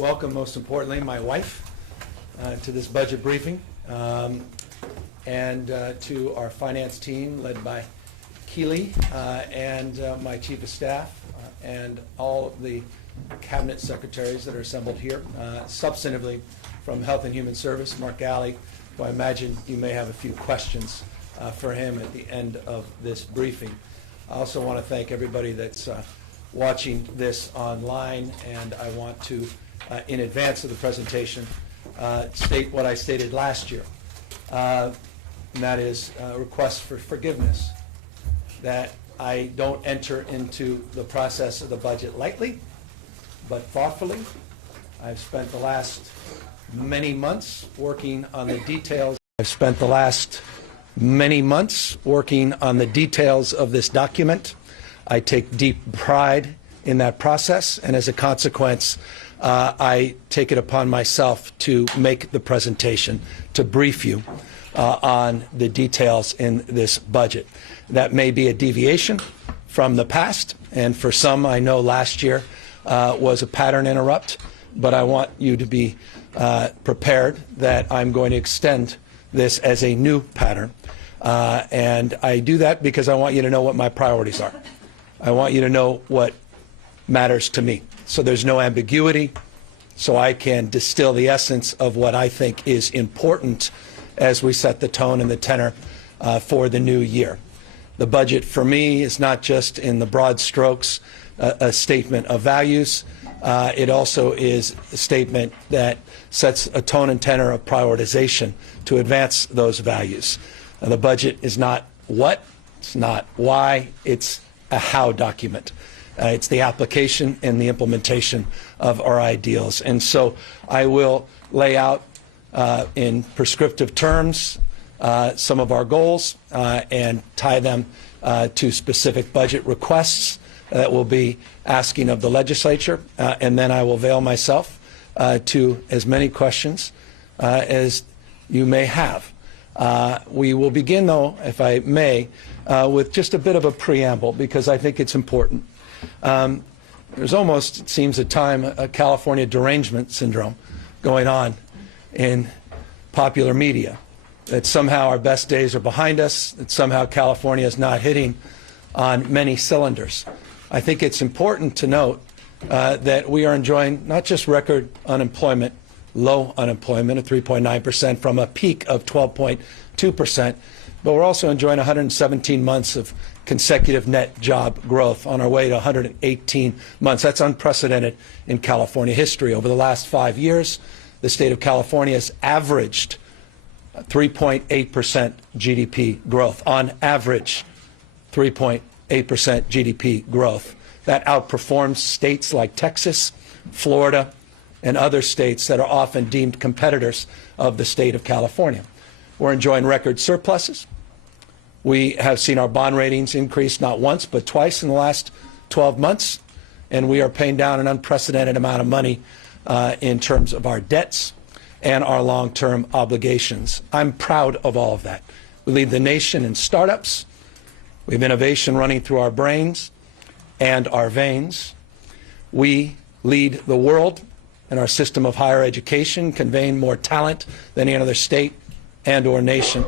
welcome, most importantly, my wife to this budget briefing, and to our finance team led by Keely, and my chief of staff, and all the cabinet secretaries that are assembled here. Substantively, from Health and Human Service, Mark Galley, who I imagine you may have a few questions for him at the end of this briefing. I also want to thank everybody that's watching this online, and I want to, in advance of the presentation, state what I stated last year, and that is a request for forgiveness, that I don't enter into the process of the budget lightly, but thoughtfully. I've spent the last many months working on the details. Of this document. I take deep pride in that process, and as a consequence, I take it upon myself to make the presentation, to brief you on the details in this budget. That may be a deviation from the past, and for some, I know last year was a pattern interrupt, but I want you to be prepared that I'm going to extend this as a new pattern. And I do that because I want you to know what my priorities are. I want you to know what matters to me. So there's no ambiguity, so I can distill the essence of what I think is important as we set the tone and the tenor for the new year. The budget for me is not just in the broad strokes a statement of values. It also is a statement that sets a tone and tenor of prioritization to advance those values. The budget is not what, it's not why, it's a how document. It's the application and the implementation of our ideals. And so I will lay out in prescriptive terms some of our goals and tie them to specific budget requests that we'll be asking of the legislature, and then I will avail myself to as many questions as you may have. We will begin, though, if I may, with just a bit of a preamble, because I think it's important. There's almost, it seems at time, a California derangement syndrome going on in popular media, that somehow our best days are behind us, that somehow California is not hitting on many cylinders. I think it's important to note that we are enjoying not just record unemployment, low unemployment of 3.9% from a peak of 12.2%, but we're also enjoying 117 months of consecutive net job growth on our way to 118 months. That's unprecedented in California history. Over the last 5 years, the state of California has averaged 3.8% GDP growth. On average, 3.8% GDP growth. That outperforms states like Texas, Florida, and other states that are often deemed competitors of the state of California. We're enjoying record surpluses. We have seen our bond ratings increase not once but twice in the last 12 months, and we are paying down an unprecedented amount of money in terms of our debts and our long-term obligations. I'm proud of all of that. We lead the nation in startups. We have innovation running through our brains and our veins. We lead the world in our system of higher education, conveying more talent than any other state and or nation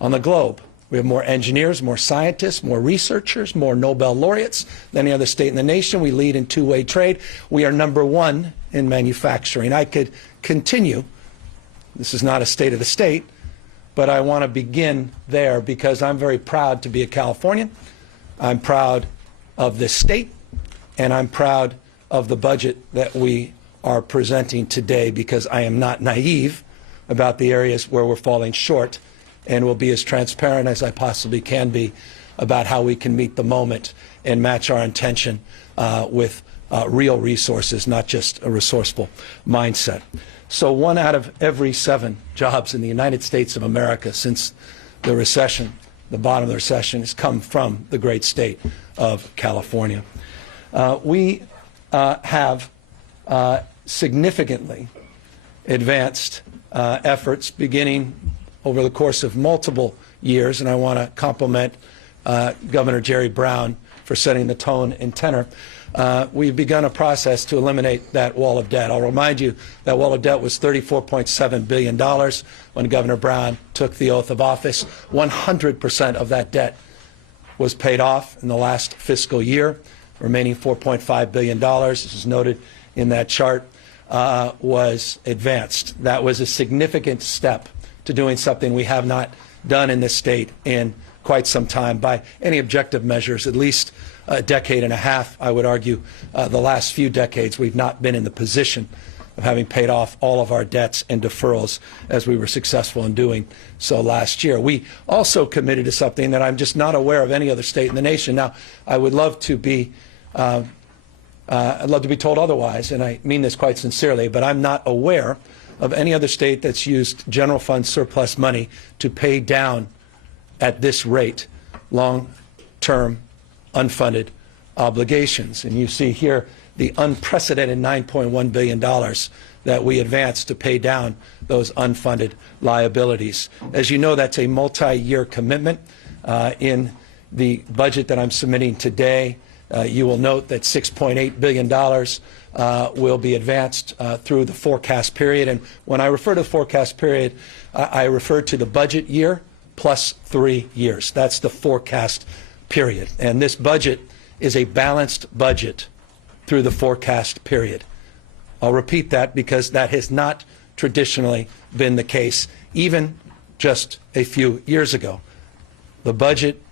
on the globe. We have more engineers, more scientists, more researchers, more Nobel laureates than any other state in the nation. We lead in two-way trade. We are #1 in manufacturing. I could continue. This is not a state of the state, but I want to begin there because I'm very proud to be a Californian. I'm proud of this state, and I'm proud of the budget that we are presenting today, because I am not naive about the areas where we're falling short, and will be as transparent as I possibly can be about how we can meet the moment and match our intention with real resources, not just a resourceful mindset. So 1 out of every 7 jobs in the United States of America since the recession, the bottom of the recession, has come from the great state of California. We have significantly advanced efforts beginning over the course of multiple years, and I want to compliment Governor Jerry Brown for setting the tone and tenor we've begun a process to eliminate that wall of debt. I'll remind you that wall of debt was $34.7 billion when Governor Brown took the oath of office. 100% of that debt was paid off in the last fiscal year. Remaining $4.5 billion, this is noted in that chart, was advanced. That was a significant step to doing something we have not done in this state in quite some time by any objective measures, at least a decade and a half. I would argue the last few decades we've not been in the position of having paid off all of our debts and deferrals as we were successful in doing so last year. We also committed to something that I'm just not aware of any other state in the nation. Now, I would love to be I'd love to be told otherwise, and I mean this quite sincerely, but I'm not aware of any other state that's used general fund surplus money to pay down at this rate long-term unfunded obligations. And you see here the unprecedented $9.1 billion that we advanced to pay down those unfunded liabilities. As you know, that's a multi-year commitment. In the budget that I'm submitting today, you will note that $6.8 billion will be advanced through the forecast period. And when I refer to the forecast period, I refer to the budget year plus 3 years. That's the forecast period. And this budget is a balanced budget through the forecast period. I'll repeat that because that has not traditionally been the case, even just a few years ago. The budget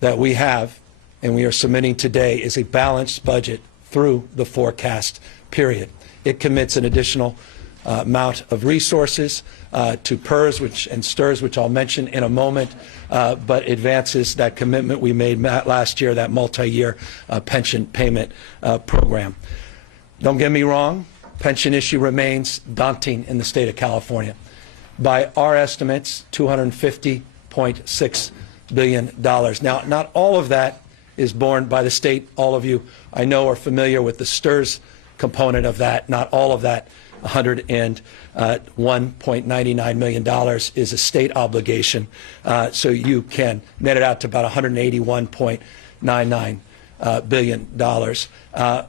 that we have and we are submitting today is a balanced budget through the forecast period. It commits an additional amount of resources to PERS and STRS, which I'll mention in a moment, but advances that commitment we made last year, that multi-year pension payment program. Don't get me wrong, pension issue remains daunting in the state of California. By our estimates, $250.6 billion. Now, not all of that is borne by the state. All of you, I know, are familiar with the STRS component of that. Not all of that, $101.99 million, is a state obligation. So you can net it out to about $181.99 billion.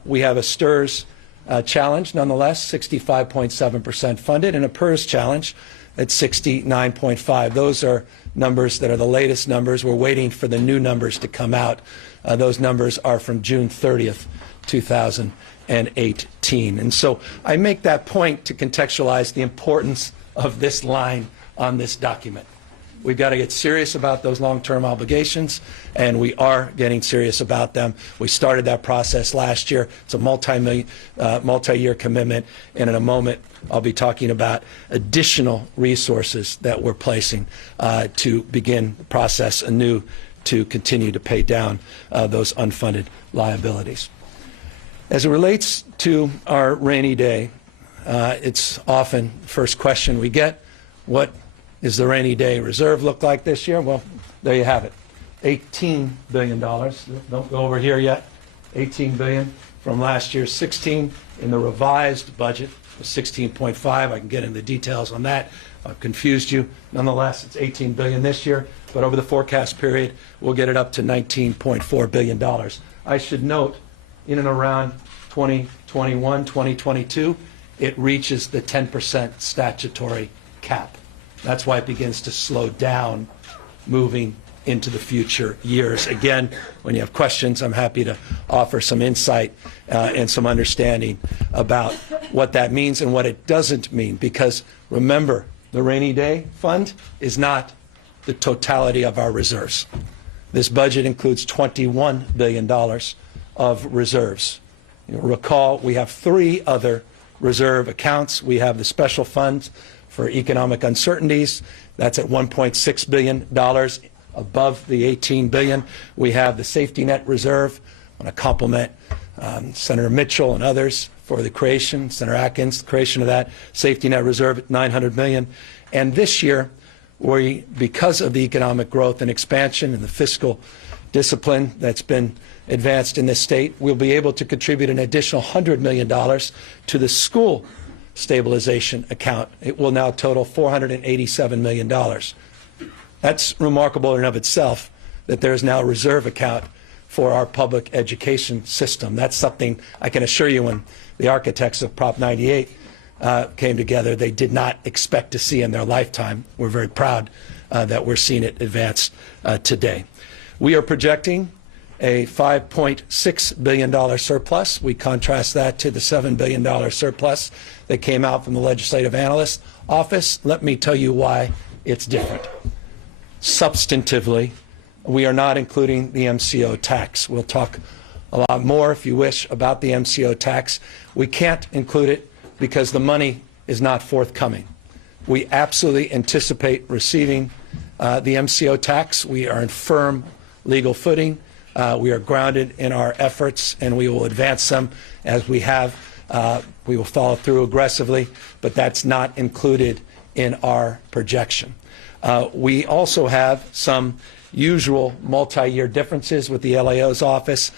We have a STRS challenge, nonetheless, 65.7% funded, and a PERS challenge at 69.5%. Those are numbers that are the latest numbers. We're waiting for the new numbers to come out. Those numbers are from June 30th, 2018. And so I make that point to contextualize the importance of this line on this document. We've got to get serious about those long-term obligations, and we are getting serious about them. We started that process last year. It's a multi-year commitment, and in a moment I'll be talking about additional resources that we're placing to begin the process anew to continue to pay down those unfunded liabilities. As it relates to our rainy day, it's often the first question we get: what does the rainy day reserve look like this year? Well, there you have it. $18 billion. Don't go over here yet. $18 billion from last year's 16. In the revised budget, was 16.5. I can get into the details on that. I've confused you. Nonetheless, it's $18 billion this year, but over the forecast period, we'll get it up to $19.4 billion. I should note, in and around 2021, 2022, it reaches the 10% statutory cap. That's why it begins to slow down moving into the future years. Again, when you have questions, I'm happy to offer some insight and some understanding about what that means and what it doesn't mean. Because remember, the rainy day fund is not the totality of our reserves. This budget includes $21 billion of reserves. You'll recall we have 3 other reserve accounts. We have the special fund for economic uncertainties. That's at $1.6 billion above the $18 billion. We have the safety net reserve. I want to compliment Senator Mitchell and others for the creation, Senator Atkins, the creation of that safety net reserve at $900 million. And this year, because of the economic growth and expansion and the fiscal discipline that's been advanced in this state, we'll be able to contribute an additional $100 million to the school stabilization account. It will now total $487 million. That's remarkable in and of itself, that there is now a reserve account for our public education system. That's something I can assure you when the architects of Prop 98 came together, they did not expect to see in their lifetime. We're very proud that we're seeing it advance today. We are projecting a $5.6 billion surplus. We contrast that to the $7 billion surplus that came out from the Legislative Analyst Office. Let me tell you why it's different. Substantively, we are not including the MCO tax. We'll talk a lot more, if you wish, about the MCO tax. We can't include it because the money is not forthcoming. We absolutely anticipate receiving the MCO tax. We are in firm legal footing. We are grounded in our efforts, and we will advance them as we have. We will follow through aggressively, but that's not included in our projection. We also have some usual multi-year differences with the LAO's office,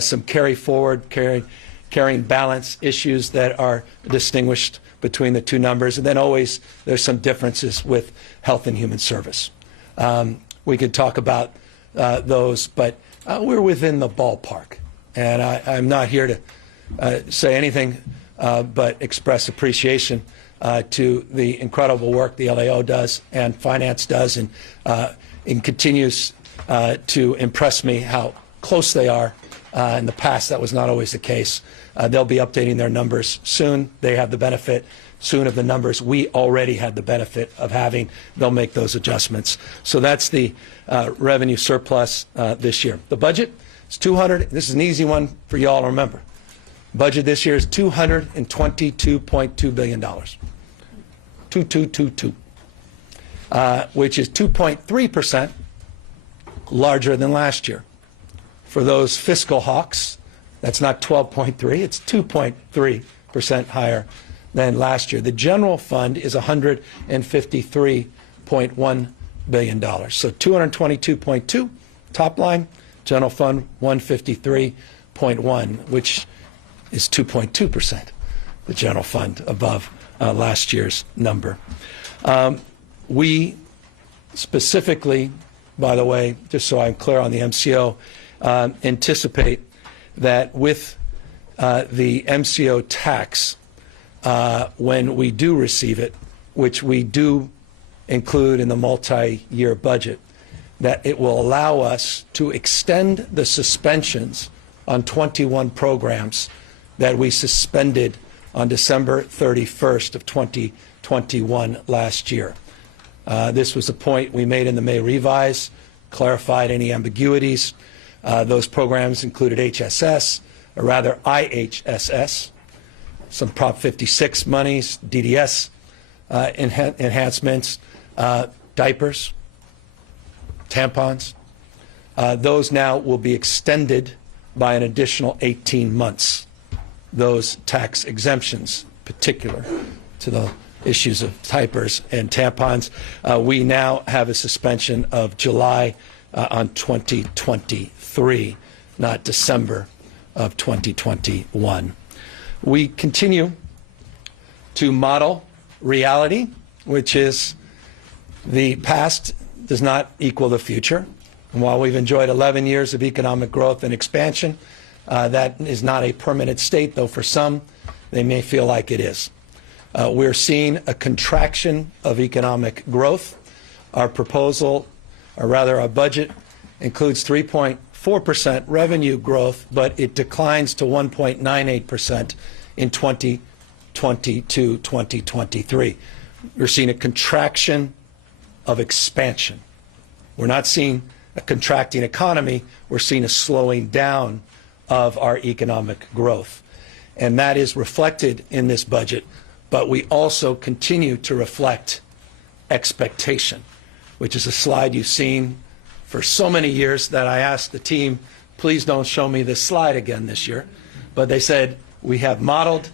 some carrying balance issues that are distinguished between the two numbers, and then always there's some differences with Health and Human Service. We could talk about those, but we're within the ballpark, and I'm not here to say anything but express appreciation to the incredible work the LAO does and Finance does, and continues to impress me how close they are. In the past, that was not always the case. They'll be updating their numbers soon. They have the benefit soon of the numbers we already had the benefit of having. They'll make those adjustments. So that's the revenue surplus this year. The budget is this is an easy one for you all to remember. Budget this year is $222.2 billion. 2222. Which is 2.3% larger than last year. For those fiscal hawks, that's not 12.3, it's 2.3% higher than last year. The general fund is $153.1 billion. So 222.2 top line, general fund 153.1, which is 2.2%, the general fund above last year's number. We specifically, by the way, just so I'm clear on the MCO, anticipate that with the MCO tax, when we do receive it, which we do include in the multi-year budget, that it will allow us to extend the suspensions on 21 programs that we suspended on December 31st of 2021 last year. This was a point we made in the May revise, clarified any ambiguities. Those programs included HSS, or rather IHSS, some Prop 56 monies, DDS enhancements, diapers, tampons. Those now will be extended by an additional 18 months. Those tax exemptions, particular to the issues of diapers and tampons. We now have a suspension of July on 2023, not December of 2021. We continue to model reality, which is the past does not equal the future. And while we've enjoyed 11 years of economic growth and expansion, that is not a permanent state, though for some, they may feel like it is. We're seeing a contraction of economic growth. Our proposal, or rather our budget, includes 3.4% revenue growth, but it declines to 1.98% in 2022-2023. We're seeing a contraction of expansion. We're not seeing a contracting economy. We're seeing a slowing down of our economic growth. And that is reflected in this budget. But we also continue to reflect expectation, which is a slide you've seen for so many years that I asked the team, please don't show me this slide again this year. But they said, we have modeled,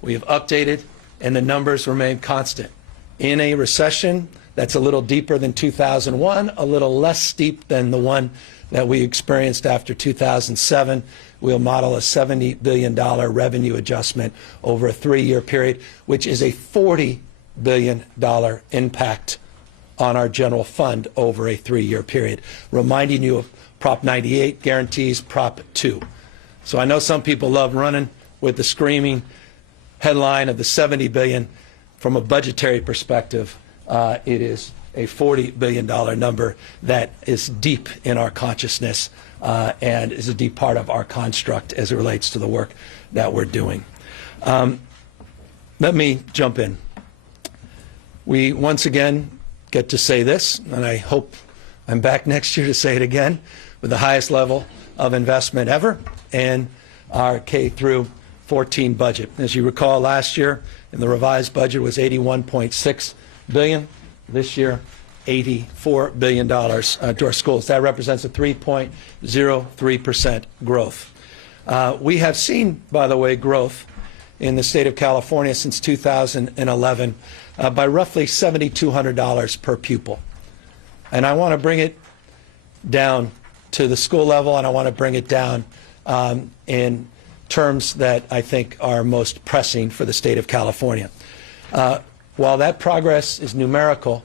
we have updated, and the numbers remain constant. In a recession that's a little deeper than 2001, a little less steep than the one that we experienced after 2007, we'll model a $70 billion revenue adjustment over a 3-year period, which is a $40 billion impact on our general fund over a 3-year period. Reminding you of Prop 98 guarantees Prop 2. So I know some people love running with the screaming headline of the $70 billion. From a budgetary perspective, it is a $40 billion number that is deep in our consciousness and is a deep part of our construct as it relates to the work that we're doing. Let me jump in. We once again get to say this, and I hope I'm back next year to say it again, with the highest level of investment ever in our K through 14 budget. As you recall, last year in the revised budget was $81.6 billion. This year, $84 billion to our schools. That represents a 3.03% growth. We have seen, by the way, growth in the state of California since 2011 by roughly $7,200 per pupil. And I want to bring it down to the school level, and I want to bring it down in terms that I think are most pressing for the state of California. While that progress is numerical,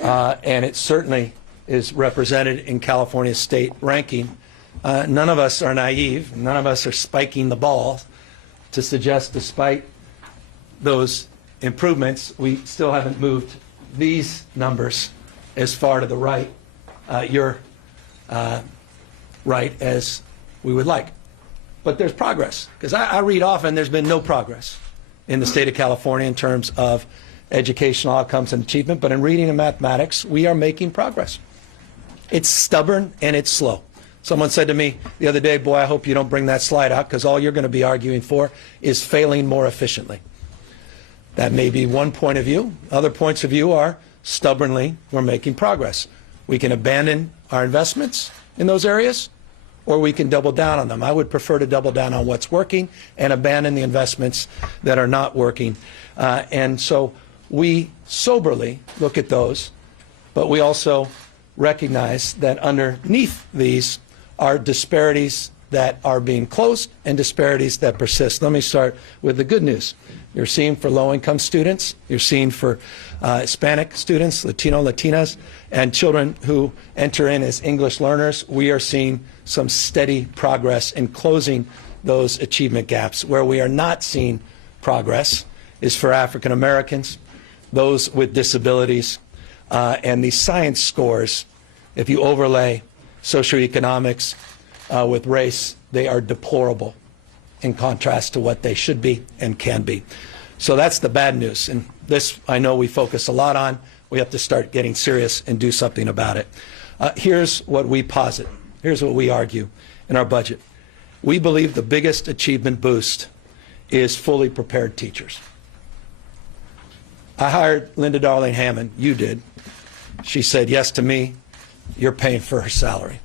and it certainly is represented in California's state ranking, none of us are naive. None of us are spiking the ball to suggest, despite those improvements, we still haven't moved these numbers as far to the right, your right, as we would like. But there's progress, because I read often there's been no progress in the state of California in terms of educational outcomes and achievement, but in reading and mathematics, we are making progress. It's stubborn and it's slow. Someone said to me the other day, boy, I hope you don't bring that slide out, because all you're going to be arguing for is failing more efficiently. That may be one point of view. Other points of view are stubbornly, we're making progress. We can abandon our investments in those areas, or we can double down on them. I would prefer to double down on what's working and abandon the investments that are not working. And so we soberly look at those, but we also recognize that underneath these are disparities that are being closed and disparities that persist. Let me start with the good news. You're seeing for low-income students, you're seeing for Hispanic students, Latino, Latinas, and children who enter in as English learners, we are seeing some steady progress in closing those achievement gaps. Where we are not seeing progress is for African Americans, those with disabilities, and these science scores, if you overlay socioeconomics with race, they are deplorable in contrast to what they should be and can be. So that's the bad news. And this, I know we focus a lot on. We have to start getting serious and do something about it. Here's what we posit. Here's what we argue in our budget. We believe the biggest achievement boost is fully prepared teachers. I hired Linda Darling Hammond. You did. She said yes to me. You're paying for her salary.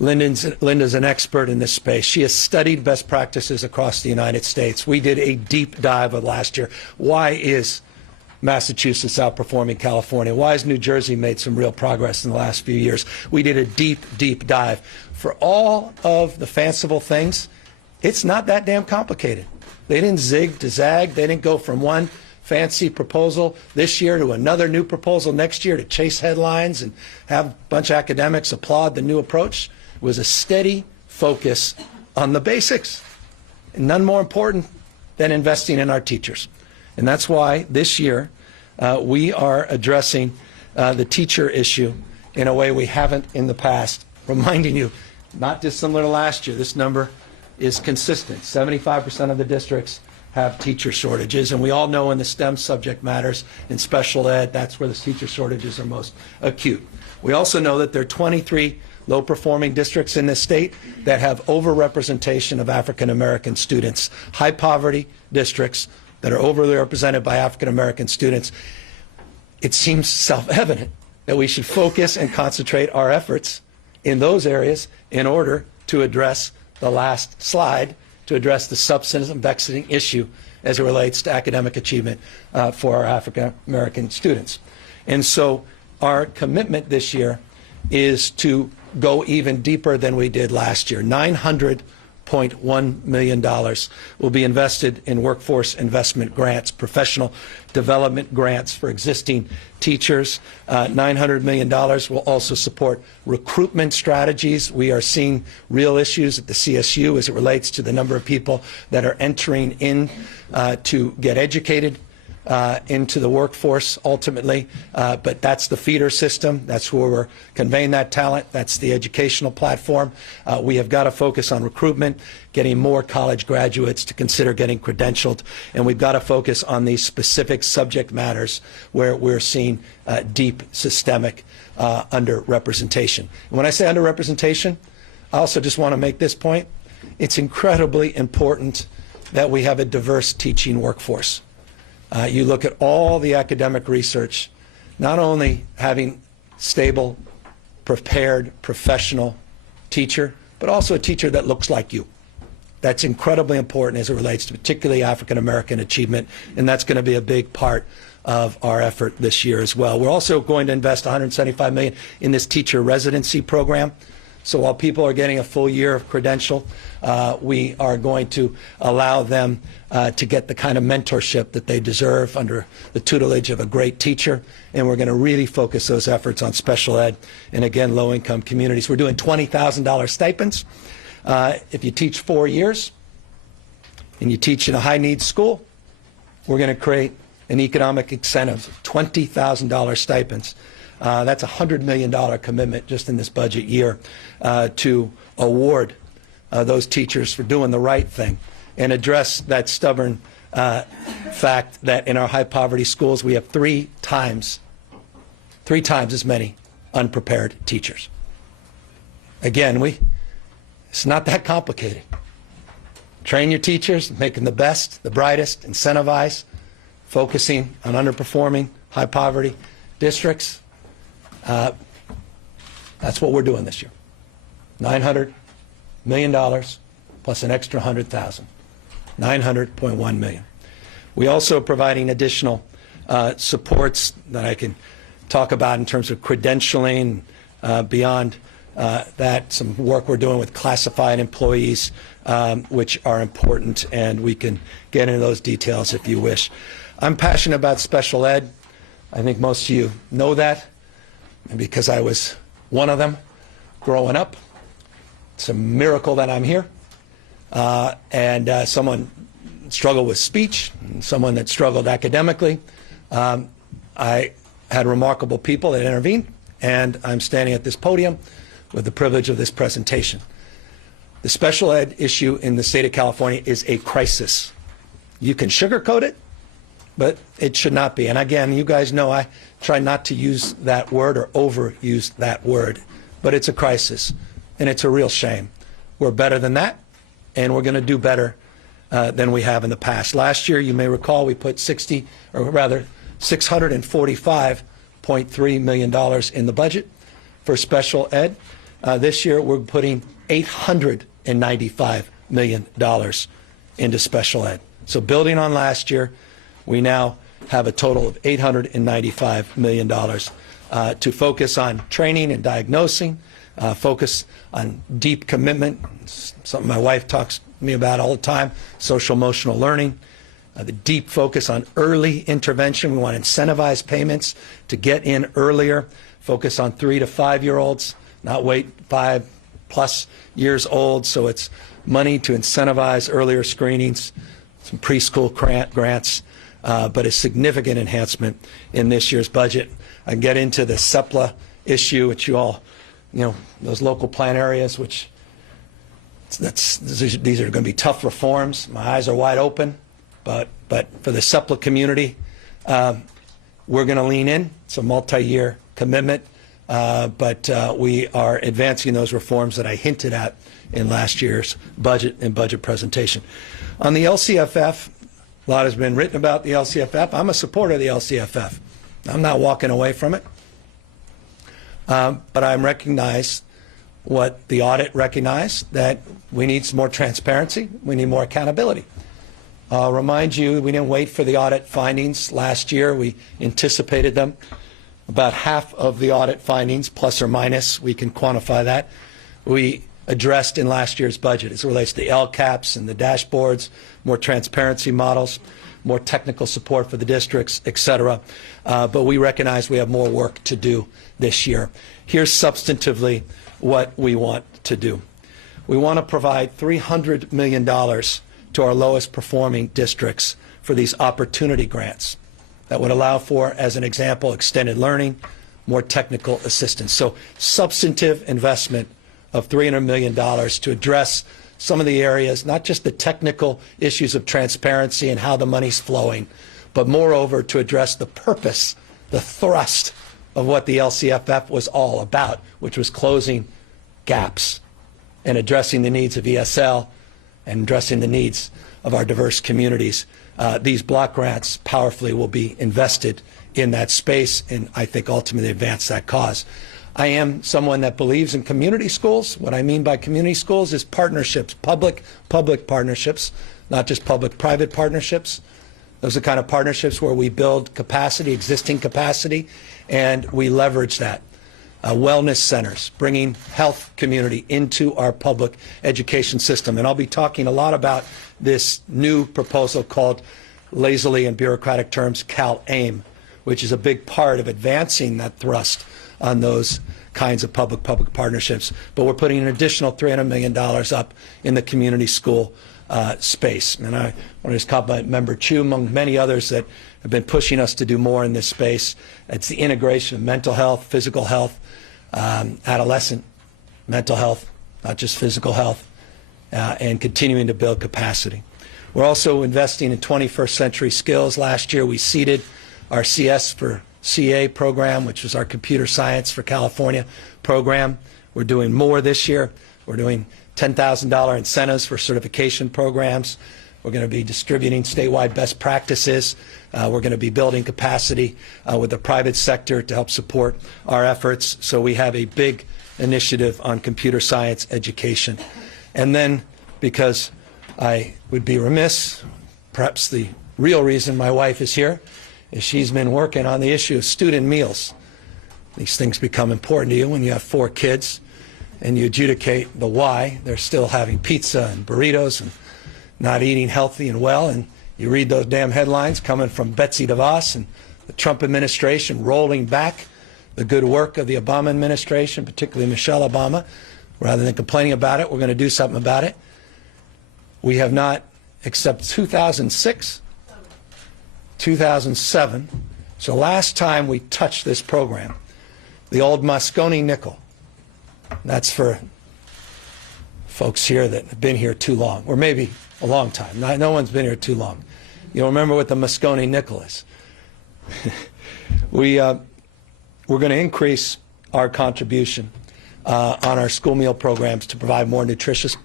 Linda's an expert in this space. She has studied best practices across the United States. We did a deep dive of last year. Why is Massachusetts outperforming California? Why has New Jersey made some real progress in the last few years? We did a deep, deep dive. For all of the fanciful things, it's not that damn complicated. They didn't zig to zag. They didn't go from one fancy proposal this year to another new proposal next year to chase headlines and have a bunch of academics applaud the new approach. It was a steady focus on the basics, and none more important than investing in our teachers. And that's why this year we are addressing the teacher issue in a way we haven't in the past, reminding you, not dissimilar to last year, this number is consistent. 75% of the districts have teacher shortages, and we all know in the STEM subject matters, in special ed, that's where the teacher shortages are most acute. We also know that there are 23 low-performing districts in this state that have overrepresentation of African American students, high poverty districts that are overly represented by African American students. It seems self-evident that we should focus and concentrate our efforts in those areas in order to address the last slide, to address the substantive and vexing issue as it relates to academic achievement for our African American students. And so our commitment this year is to go even deeper than we did last year. $900 $900.1 million will be invested in workforce investment grants, professional development grants for existing teachers. $900 million will also support recruitment strategies. We are seeing real issues at the CSU as it relates to the number of people that are entering in to get educated into the workforce ultimately, but that's the feeder system. That's where we're conveying that talent. That's the educational platform. We have got to focus on recruitment, getting more college graduates to consider getting credentialed, and we've got to focus on these specific subject matters where we're seeing deep systemic underrepresentation. And when I say underrepresentation, I also just want to make this point. It's incredibly important that we have a diverse teaching workforce. You look at all the academic research, not only having stable, prepared, professional teacher, but also a teacher that looks like you. That's incredibly important as it relates to particularly African American achievement, and that's going to be a big part of our effort this year as well. We're also going to invest $175 million in this teacher residency program. So while people are getting a full year of credential, we are going to allow them to get the kind of mentorship that they deserve under the tutelage of a great teacher. And we're going to really focus those efforts on special ed and, again, low-income communities. We're doing $20,000 stipends. If you teach 4 years and you teach in a high-needs school, we're going to create an economic incentive, $20,000 stipends. That's a $100 million commitment just in this budget year to award those teachers for doing the right thing and address that stubborn fact that in our high poverty schools we have three times as many unprepared teachers. Again, it's not that complicated. Train your teachers, make them the best, the brightest, incentivize, focusing on underperforming high poverty districts. That's what we're doing this year. $900 million plus an extra $100,000. $900.1 million. We also are providing additional supports that I can talk about in terms of credentialing, beyond that, some work we're doing with classified employees, which are important, and we can get into those details if you wish. I'm passionate about special ed. I think most of you know that. And because I was one of them growing up, it's a miracle that I'm here. Someone struggled with speech, and someone that struggled academically. I had remarkable people that intervened, and I'm standing at this podium with the privilege of this presentation. The special ed issue in the state of California is a crisis. You can sugarcoat it, but it should not be. And again, you guys know I try not to use that word or overuse that word, but it's a crisis, and it's a real shame. We're better than that, and we're going to do better than we have in the past. Last year, you may recall, we put $645.3 million in the budget for special ed. This year, we're putting $895 million into special ed. So building on last year, we now have a total of $895 million to focus on training and diagnosing, focus on deep commitment, something my wife talks to me about all the time, social emotional learning, the deep focus on early intervention. We want incentivized payments to get in earlier, focus on 3 to 5 year olds, not wait 5+ years old, so it's money to incentivize earlier screenings, some preschool grants, but a significant enhancement in this year's budget. I can get into the SEPLA issue, which you all, those local plan areas, which these are going to be tough reforms. My eyes are wide open, but for the SEPLA community, we're going to lean in. It's a multi-year commitment, but we are advancing those reforms that I hinted at in last year's budget and budget presentation. On the LCFF, a lot has been written about the LCFF. I'm a supporter of the LCFF. I'm not walking away from it. But I recognize what the audit recognized, that we need some more transparency. We need more accountability. I'll remind you, we didn't wait for the audit findings last year. We anticipated them. About half of the audit findings, plus or minus, we can quantify that, we addressed in last year's budget as it relates to the LCAPs and the dashboards, more transparency models, more technical support for the districts, et cetera. But we recognize we have more work to do this year. Here's substantively what we want to do. We want to provide $300 million to our lowest performing districts for these opportunity grants that would allow for, as an example, extended learning, more technical assistance. So substantive investment of $300 million to address some of the areas, not just the technical issues of transparency and how the money's flowing, but moreover to address the purpose, the thrust of what the LCFF was all about, which was closing gaps and addressing the needs of ESL and addressing the needs of our diverse communities. These block grants powerfully will be invested in that space and I think ultimately advance that cause. I am someone that believes in community schools. What I mean by community schools is partnerships, public partnerships, not just public-private partnerships. Those are the kind of partnerships where we build capacity, existing capacity, and we leverage that. Wellness centers, bringing health community into our public education system. And I'll be talking a lot about this new proposal called, lazily in bureaucratic terms, CalAIM, which is a big part of advancing that thrust on those kinds of public-public partnerships. But we're putting an additional $300 million up in the community school space. And I want to just compliment Member Chu, among many others that have been pushing us to do more in this space. It's the integration of mental health, physical health, adolescent mental health, not just physical health, and continuing to build capacity. We're also investing in 21st century skills. Last year we seeded our CS for CA program, which was our computer science for California program. We're doing more this year. We're doing $10,000 incentives for certification programs. We're going to be distributing statewide best practices. We're going to be building capacity with the private sector to help support our efforts. So we have a big initiative on computer science education. And then, because I would be remiss, perhaps the real reason my wife is here is she's been working on the issue of student meals. These things become important to you when you have 4 kids and you adjudicate the why. They're still having pizza and burritos and not eating healthy and well, and you read those damn headlines coming from Betsy DeVos and the Trump administration rolling back the good work of the Obama administration, particularly Michelle Obama. Rather than complaining about it, we're going to do something about it. We have not, except 2006, 2007, so last time we touched this program, the old Moscone nickel. That's for folks here that have been here too long, or maybe a long time. No one's been here too long. You'll remember what the Moscone nickel is. We're going to increase our contribution on our school meal programs to provide more nutritious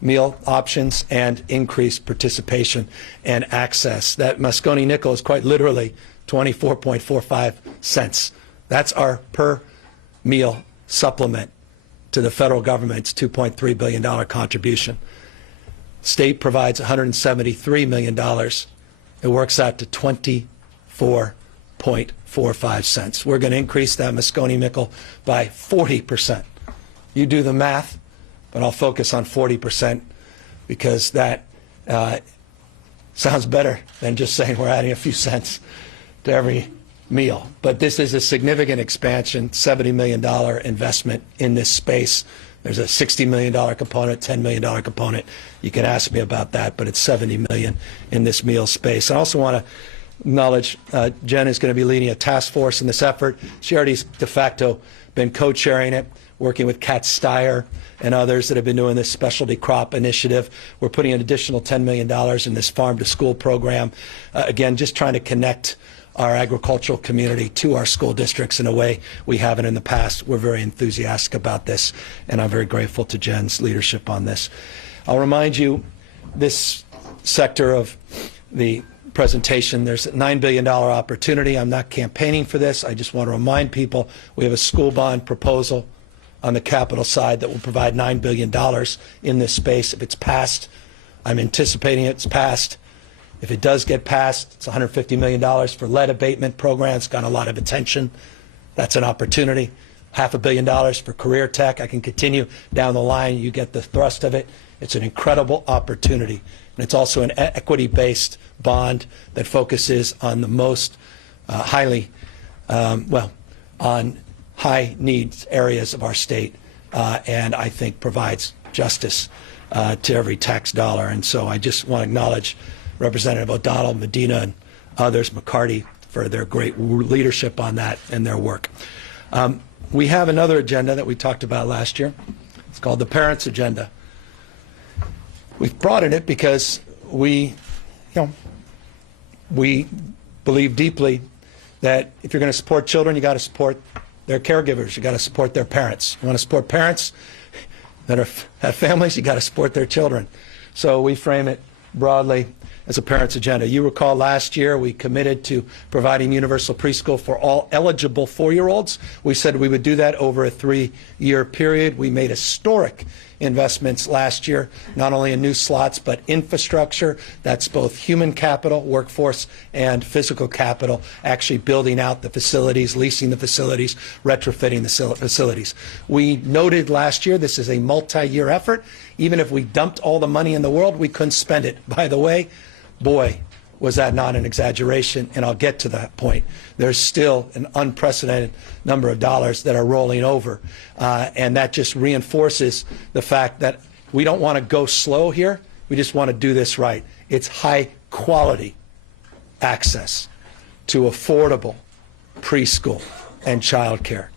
meal options and increase participation and access. That Moscone nickel is quite literally 24.45 cents. That's our per meal supplement to the federal government's $2.3 billion contribution. State provides $173 million. It works out to 24.45 cents. We're going to increase that Moscone nickel by 40%. You do the math, but I'll focus on 40% because that sounds better than just saying we're adding a few cents to every meal. But this is a significant expansion, $70 million investment in this space. There's a $60 million component, $10 million component. You can ask me about that, but it's $70 million in this meal space. I also want to acknowledge Jen is going to be leading a task force in this effort. She already's de facto been co-chairing it, working with Kat Steyer and others that have been doing this specialty crop initiative. We're putting an additional $10 million in this farm to school program. Again, just trying to connect our agricultural community to our school districts in a way we haven't in the past. We're very enthusiastic about this, and I'm very grateful to Jen's leadership on this. I'll remind you, this sector of the presentation, there's a $9 billion opportunity. I'm not campaigning for this. I just want to remind people we have a school bond proposal on the capital side that will provide $9 billion in this space. If it's passed, I'm anticipating it's passed. If it does get passed, it's $150 million for lead abatement programs, got a lot of attention. That's an opportunity. $500 million for career tech. I can continue down the line. You get the thrust of it. It's an incredible opportunity. And it's also an equity-based bond that focuses on the most on high needs areas of our state, and I think provides justice to every tax dollar. And so I just want to acknowledge Representative O'Donnell, Medina, and others, McCarty, for their great leadership on that and their work. We have another agenda that we talked about last year. It's called the Parents Agenda. We've brought in it because we believe deeply that if you're going to support children, you got to support their caregivers. You got to support their parents. You want to support parents that have families, you got to support their children. So we frame it broadly as a parents' agenda. You recall last year we committed to providing universal preschool for all eligible 4-year-olds. We said we would do that over a 3-year period. We made historic investments last year, not only in new slots, but infrastructure. That's both human capital, workforce, and physical capital, actually building out the facilities, leasing the facilities, retrofitting the facilities. We noted last year this is a multi-year effort. Even if we dumped all the money in the world, we couldn't spend it. By the way, boy, was that not an exaggeration, and I'll get to that point. There's still an unprecedented number of dollars that are rolling over, and that just reinforces the fact that we don't want to go slow here. We just want to do this right. It's high-quality access to affordable preschool and child care.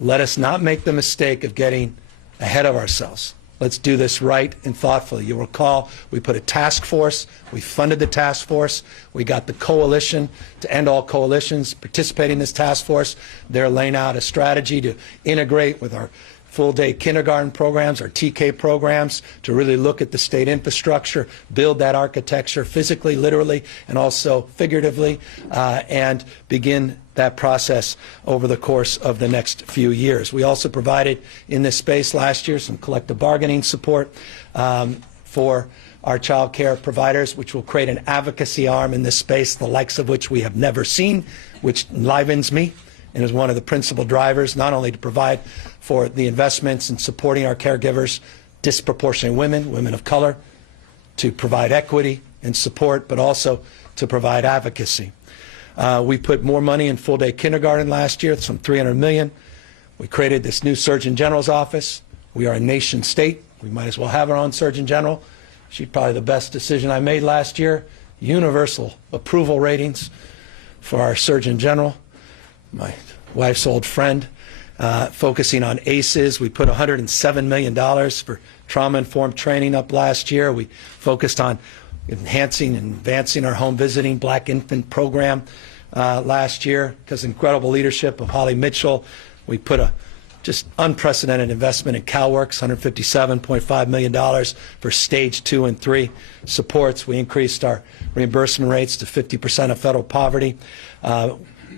Let us not make the mistake of getting ahead of ourselves. Let's do this right and thoughtfully. You'll recall we put a task force. We funded the task force. We got the coalition to end all coalitions participating in this task force. They're laying out a strategy to integrate with our full-day kindergarten programs, our TK programs, to really look at the state infrastructure, build that architecture physically, literally, and also figuratively, and begin that process over the course of the next few years. We also provided in this space last year some collective bargaining support for our child care providers, which will create an advocacy arm in this space, the likes of which we have never seen, which enlivens me and is one of the principal drivers, not only to provide for the investments in supporting our caregivers, disproportionately women of color, to provide equity and support, but also to provide advocacy. We put more money in full-day kindergarten last year, some $300 million. We created this new Surgeon General's office. We are a nation state. We might as well have our own Surgeon General. She's probably the best decision I made last year. Universal approval ratings for our Surgeon General, my wife's old friend, focusing on ACEs. We put $107 million for trauma-informed training up last year. We focused on enhancing and advancing our home visiting black infant program last year because incredible leadership of Holly Mitchell. We put a just unprecedented investment in CalWORKs, $157.5 million for stage 2 and 3 supports. We increased our reimbursement rates to 50% of federal poverty.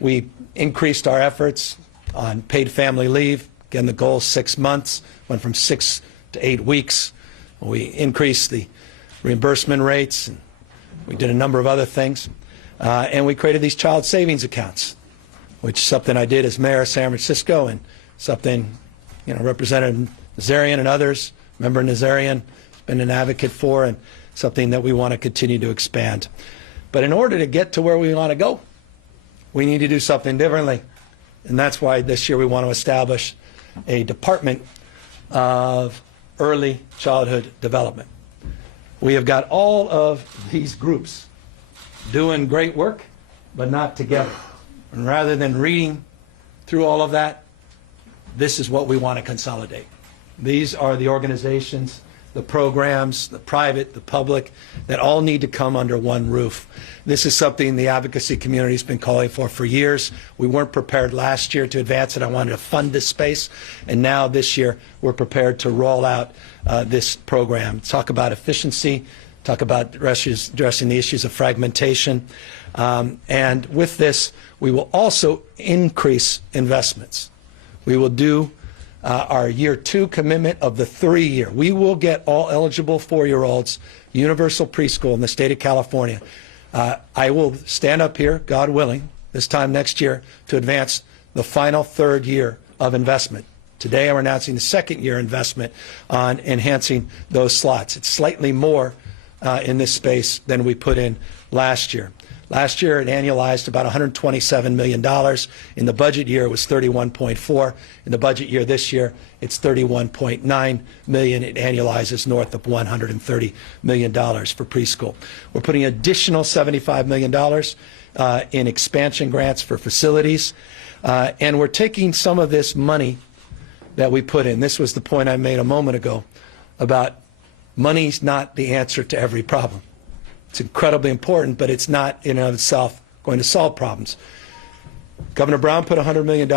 We increased our efforts on paid family leave. Again, the goal is 6 months, went from 6 to 8 weeks. We increased the reimbursement rates, and we did a number of other things. And we created these child savings accounts, which is something I did as mayor of San Francisco, and something, Representative Nazarian and others, Member Nazarian, has been an advocate for, and something that we want to continue to expand. But in order to get to where we want to go, we need to do something differently. And that's why this year we want to establish a Department of Early Childhood Development. We have got all of these groups doing great work, but not together. And rather than reading through all of that, this is what we want to consolidate. These are the organizations, the programs, the private, the public, that all need to come under one roof. This is something the advocacy community has been calling for years. We weren't prepared last year to advance it. I wanted to fund this space. And now this year, we're prepared to roll out this program. Talk about efficiency, talk about addressing the issues of fragmentation. And with this, we will also increase investments. We will do our year 2 commitment of the 3-year. We will get all eligible 4-year-olds universal preschool in the state of California. I will stand up here, God willing, this time next year to advance the final 3rd year of investment. Today we're announcing the second-year investment on enhancing those slots. It's slightly more in this space than we put in last year. Last year, it annualized about $127 million. In the budget year, it was 31.4. In the budget year this year, it's 31.9 million. It annualizes north of $130 million for preschool. We're putting additional $75 million in expansion grants for facilities. And we're taking some of this money that we put in. This was the point I made a moment ago about money's not the answer to every problem. It's incredibly important, but it's not in and of itself going to solve problems. Governor Brown put $100 million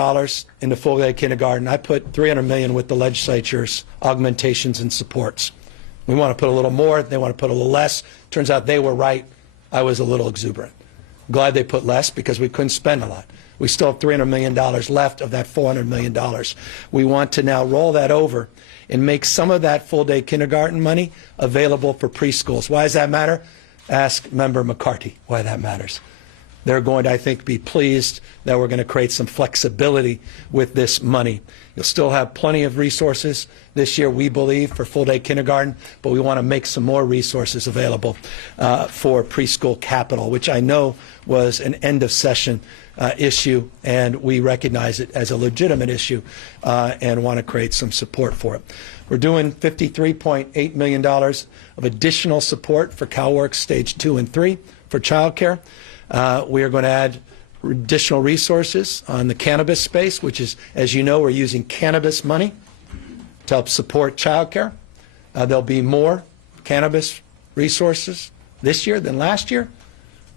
into full-day kindergarten. I put $300 million with the legislature's augmentations and supports. We want to put a little more. They want to put a little less. Turns out they were right. I was a little exuberant. I'm glad they put less because we couldn't spend a lot. We still have $300 million left of that $400 million. We want to now roll that over and make some of that full-day kindergarten money available for preschools. Why does that matter? Ask Member McCarty why that matters. They're going to, I think, be pleased that we're going to create some flexibility with this money. You'll still have plenty of resources this year, we believe, for full-day kindergarten, but we want to make some more resources available for preschool capital, which I know was an end-of-session issue, and we recognize it as a legitimate issue and want to create some support for it. We're doing $53.8 million of additional support for CalWORks Stage 2 and 3 for child care. We are going to add additional resources on the cannabis space, which is, as you know, we're using cannabis money to help support child care. There'll be more cannabis resources this year than last year.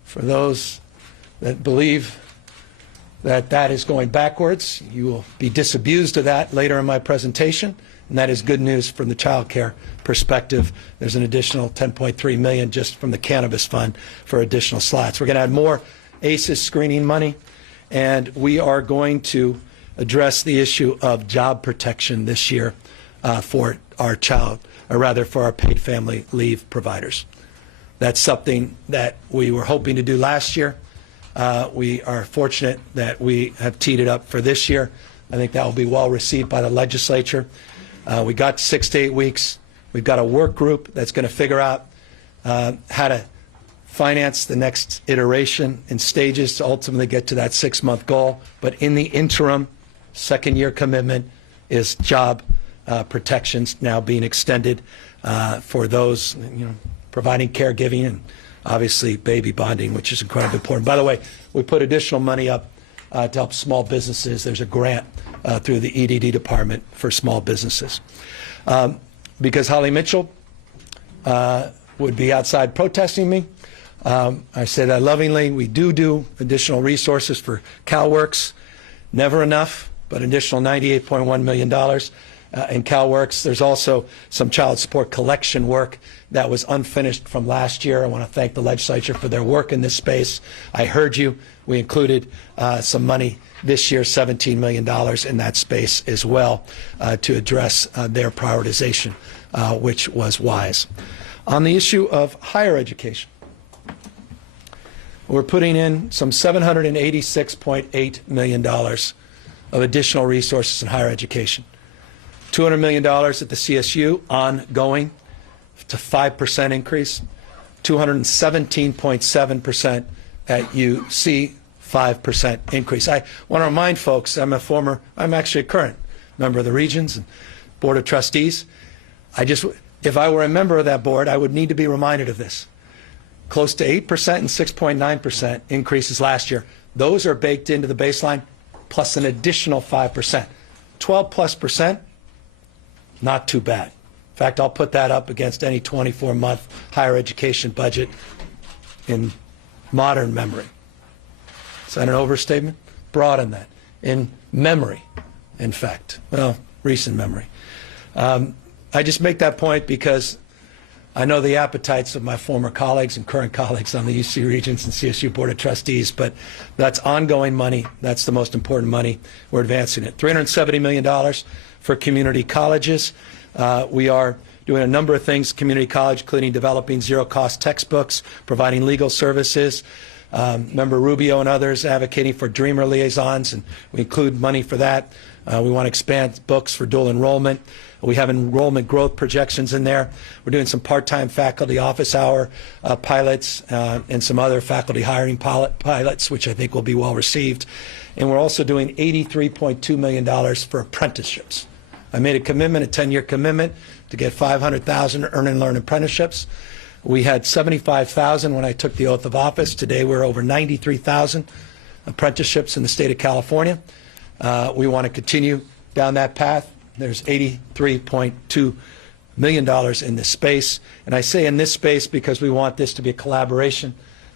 For those that believe that that is going backwards, you will be disabused of that later in my presentation. And that is good news from the child care perspective. There's an additional $10.3 million just from the cannabis fund for additional slots. We're going to add more ACEs screening money, and we are going to address the issue of job protection this year for our for our paid family leave providers. That's something that we were hoping to do last year. We are fortunate that we have teed it up for this year. I think that will be well received by the legislature. We got 6 to 8 weeks. We've got a work group that's going to figure out how to finance the next iteration in stages to ultimately get to that 6-month goal. But in the interim, second-year commitment is job protections now being extended for those, providing caregiving and obviously baby bonding, which is incredibly important. By the way, we put additional money up to help small businesses. There's a grant through the EDD department for small businesses. Because Holly Mitchell would be outside protesting me, I say that lovingly. We do additional resources for CalWORks. Never enough, but additional $98.1 million in CalWORks. There's also some child support collection work that was unfinished from last year. I want to thank the legislature for their work in this space. I heard you. We included some money this year, $17 million in that space as well to address their prioritization, which was wise. On the issue of higher education, we're putting in some $786.8 million of additional resources in higher education. $200 million at the CSU, ongoing to 5% increase. 217.7% at UC, 5% increase. I want to remind folks, I'm actually a current member of the Regents and Board of Trustees. If I were a member of that board, I would need to be reminded of this. Close to 8% and 6.9% increases last year. Those are baked into the baseline, plus an additional 5%. 12+%, not too bad. In fact, I'll put that up against any 24-month higher education budget in modern memory. Is that an overstatement? Broaden that. In memory, in fact. Well, recent memory. I just make that point because I know the appetites of my former colleagues and current colleagues on the UC Regents and CSU Board of Trustees, but that's ongoing money. That's the most important money. We're advancing it. $370 million for community colleges. We are doing a number of things, community college, including developing zero-cost textbooks, providing legal services. Member Rubio and others advocating for Dreamer liaisons, and we include money for that. We want to expand books for dual enrollment. We have enrollment growth projections in there. We're doing some part-time faculty office hour pilots and some other faculty hiring pilots, which I think will be well received. And we're also doing $83.2 million for apprenticeships. I made a commitment, a 10-year commitment, to get 500,000 earn and learn apprenticeships. We had 75,000 when I took the oath of office. Today we're over 93,000 apprenticeships in the state of California. We want to continue down that path. There's $83.2 million in this space. And I say in this space because we want this to be a collaboration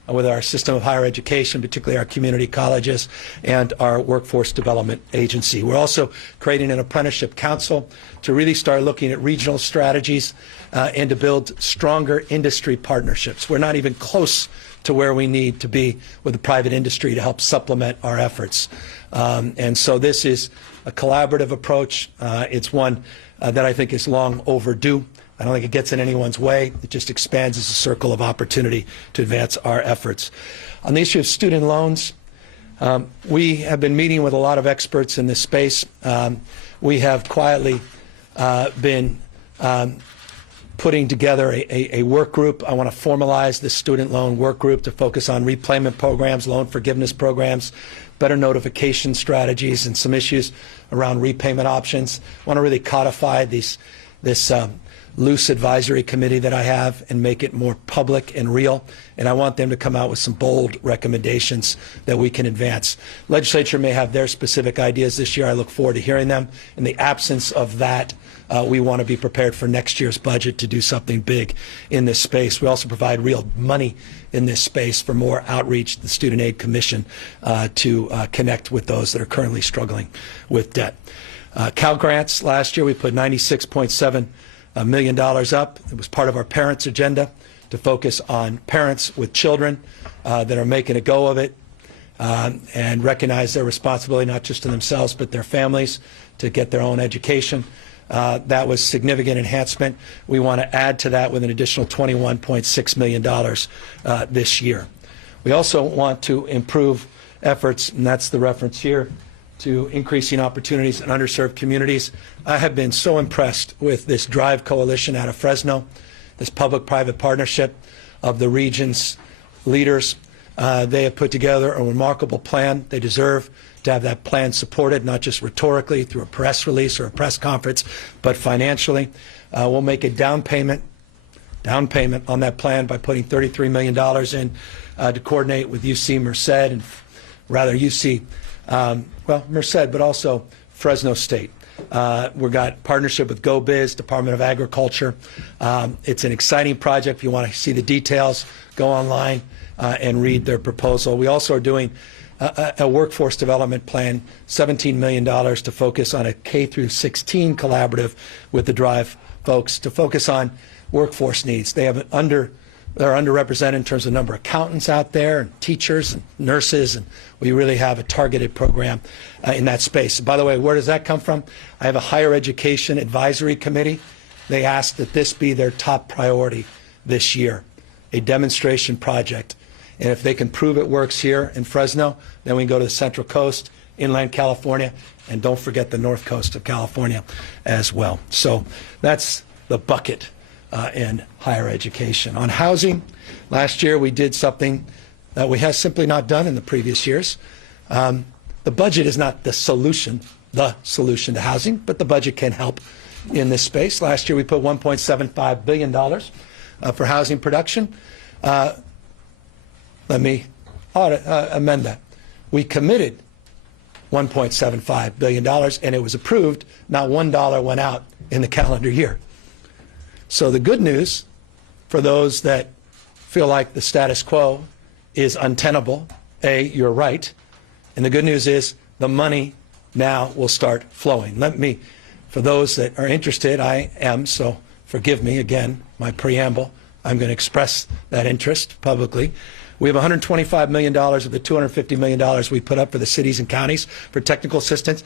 with our system of higher education, particularly our community colleges and our workforce development agency. We're also creating an apprenticeship council to really start looking at regional strategies and to build stronger industry partnerships. We're not even close to where we need to be with the private industry to help supplement our efforts. And so this is a collaborative approach. It's one that I think is long overdue. I don't think it gets in anyone's way. It just expands as a circle of opportunity to advance our efforts. On the issue of student loans, we have been meeting with a lot of experts in this space. We have quietly been putting together a work group. I want to formalize the student loan work group to focus on repayment programs, loan forgiveness programs, better notification strategies, and some issues around repayment options. I want to really codify this loose advisory committee that I have and make it more public and real. And I want them to come out with some bold recommendations that we can advance. Legislature may have their specific ideas this year. I look forward to hearing them. In the absence of that, we want to be prepared for next year's budget to do something big in this space. We also provide real money in this space for more outreach, the Student Aid Commission, to connect with those that are currently struggling with debt. Cal Grants, last year we put $96.7 million up. It was part of our parents' agenda to focus on parents with children that are making a go of it and recognize their responsibility not just to themselves but their families to get their own education. That was significant enhancement. We want to add to that with an additional $21.6 million this year. We also want to improve efforts, and that's the reference here, to increasing opportunities in underserved communities. I have been so impressed with this DRIVE coalition out of Fresno, this public-private partnership of the region's leaders. They have put together a remarkable plan. They deserve to have that plan supported, not just rhetorically through a press release or a press conference, but financially. We'll make a down payment on that plan by putting $33 million in to coordinate with UC Merced, and rather UC Merced, but also Fresno State. We've got partnership with GoBiz, Department of Agriculture. It's an exciting project. If you want to see the details, go online and read their proposal. We also are doing a workforce development plan, $17 million to focus on a K through 16 collaborative with the DRIVE folks to focus on workforce needs. They're underrepresented in terms of number of accountants out there, and teachers, and nurses, and we really have a targeted program in that space. By the way, where does that come from? I have a higher education advisory committee. They asked that this be their top priority this year, a demonstration project. And if they can prove it works here in Fresno, then we can go to the Central Coast, inland California, and don't forget the North Coast of California as well. So that's the bucket in higher education. On housing, last year we did something that we have simply not done in the previous years. The budget is not the solution to housing, but the budget can help in this space. Last year we put $1.75 billion for housing production. Let me amend that. We committed $1.75 billion, and it was approved. Not $1 went out in the calendar year. So the good news for those that feel like the status quo is untenable, you're right. And the good news is the money now will start flowing. For those that are interested, I am, so forgive me again, my preamble. I'm going to express that interest publicly. We have $125 million of the $250 million we put up for the cities and counties for technical assistance.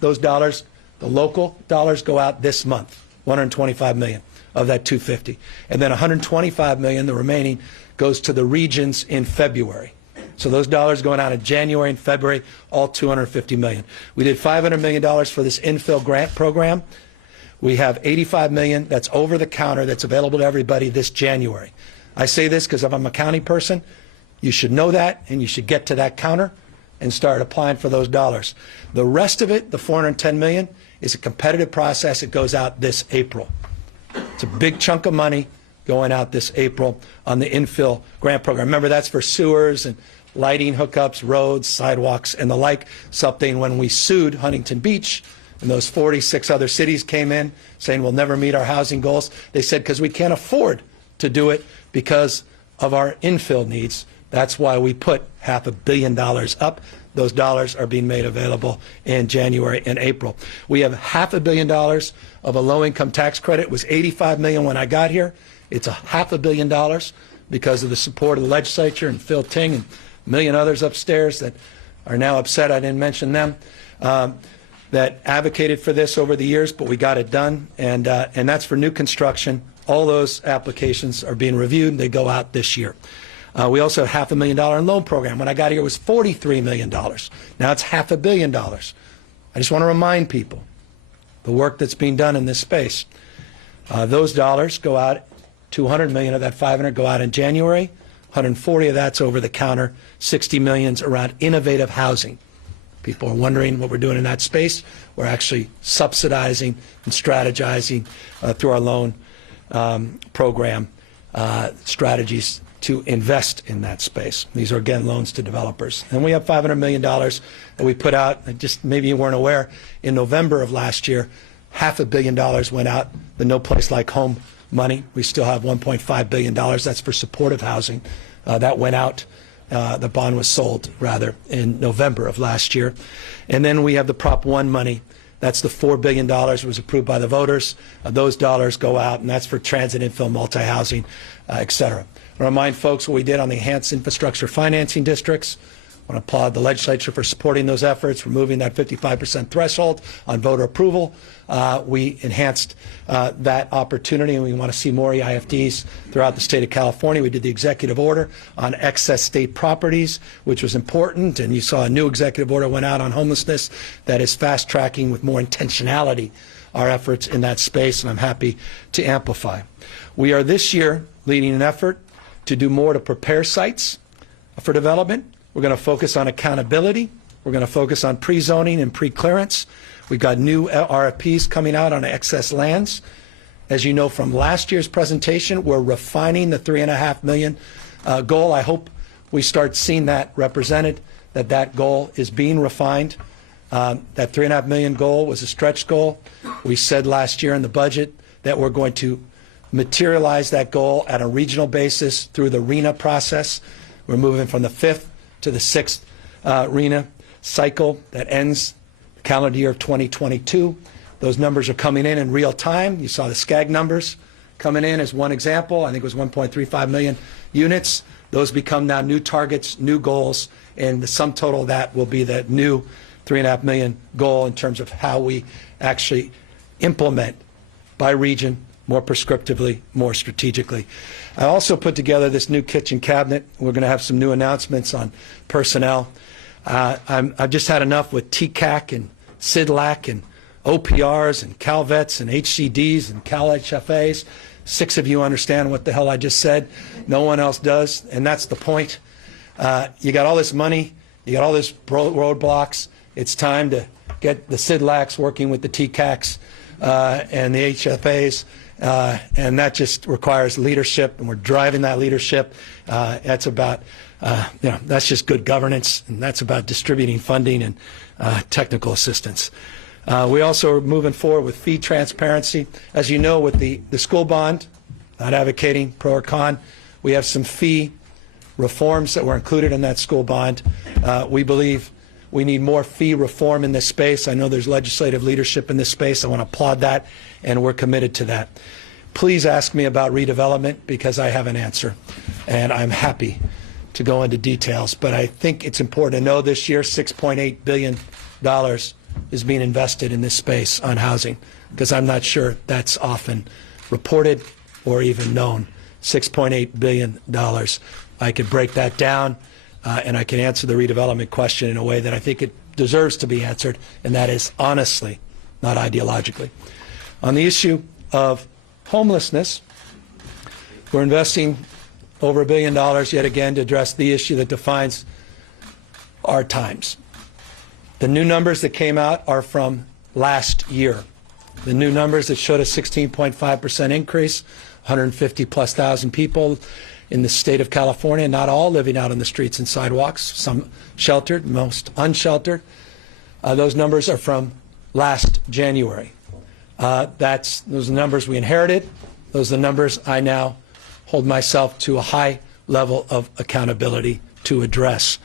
Those dollars, the local dollars, go out this month, $125 million of that $250. And then $125 million, the remaining, goes to the regions in February. So those dollars going out in January and February, all $250 million. We did $500 million for this infill grant program. We have $85 million that's over the counter that's available to everybody this January. I say this because if I'm a county person, you should know that, and you should get to that counter and start applying for those dollars. The rest of it, the $410 million, is a competitive process. It goes out this April. It's a big chunk of money going out this April on the infill grant program. Remember, that's for sewers and lighting hookups, roads, sidewalks, and the like. Something when we sued Huntington Beach and those 46 other cities came in saying we'll never meet our housing goals, they said because we can't afford to do it because of our infill needs. That's why we put $500 million up. Those dollars are being made available in January and April. We have $500 million of a low-income tax credit. It was $85 million when I got here. It's $500 million because of the support of the legislature and Phil Ting and a million others upstairs that are now upset I didn't mention them, that advocated for this over the years, but we got it done, and that's for new construction. All those applications are being reviewed, and they go out this year. We also have $500 million loan program. When I got here, it was $43 million. Now it's $500 million. I just want to remind people the work that's being done in this space. Those dollars go out, $200 million of that $500 go out in January, $140 of that's over the counter, $60 million's around innovative housing. People are wondering what we're doing in that space. We're actually subsidizing and strategizing through our loan program strategies to invest in that space. These are, again, loans to developers. And we have $500 million that we put out, just maybe you weren't aware, in November of last year, $500 million went out, the No Place Like Home money. We still have $1.5 billion. That's for supportive housing. That went out. The bond was sold, rather, in November of last year. And then we have the Prop 1 money. That's the $4 billion that was approved by the voters. Those dollars go out, and that's for transit, infill, multi-housing, et cetera. I remind folks what we did on the enhanced infrastructure financing districts. I want to applaud the legislature for supporting those efforts, removing that 55% threshold on voter approval. We enhanced that opportunity, and we want to see more EIFDs throughout the state of California. We did the executive order on excess state properties, which was important, and you saw a new executive order went out on homelessness that is fast-tracking with more intentionality our efforts in that space, and I'm happy to amplify. We are this year leading an effort to do more to prepare sites for development. We're going to focus on accountability. We're going to focus on pre-zoning and pre-clearance. We've got new RFPs coming out on excess lands. As you know from last year's presentation, we're refining the $3.5 million goal. I hope we start seeing that represented, that goal is being refined. That $3.5 million goal was a stretch goal. We said last year in the budget that we're going to materialize that goal at a regional basis through the RHNA process. We're moving from the 5th to the 6th RHNA cycle that ends the calendar year of 2022. Those numbers are coming in real time. You saw the SCAG numbers coming in as one example. I think it was 1.35 million units. Those become now new targets, new goals, and the sum total of that will be the new $3.5 million goal in terms of how we actually implement by region, more prescriptively, more strategically. I also put together this new kitchen cabinet. We're going to have some new announcements on personnel. I've just had enough with TCAC and CIDLAC and OPRs and CalVets and HCDs and CalHFAs. 6 of you understand what the hell I just said. No one else does, and that's the point. You got all this money. You got all this roadblocks. It's time to get the CIDLACs working with the TCACs and the HFAs. And that just requires leadership, and we're driving that leadership. That's about, that's just good governance, and that's about distributing funding and technical assistance. We also are moving forward with fee transparency. As you know, with the school bond, not advocating pro or con, we have some fee reforms that were included in that school bond. We believe we need more fee reform in this space. I know there's legislative leadership in this space. I want to applaud that, and we're committed to that. Please ask me about redevelopment because I have an answer, and I'm happy to go into details. But I think it's important to know this year $6.8 billion is being invested in this space on housing, because I'm not sure that's often reported or even known. $6.8 billion. I could break that down and I can answer the redevelopment question in a way that I think it deserves to be answered, and that is honestly, not ideologically. On the issue of homelessness, we're investing over $1 billion yet again to address the issue that defines our times. The new numbers that came out are from last year. The new numbers that showed a 16.5% increase, 150+ thousand people in the state of California, not all living out on the streets and sidewalks, some sheltered, most unsheltered. Those numbers are from last January. Those are numbers we inherited. Those are the numbers I now hold myself to a high level of accountability to address.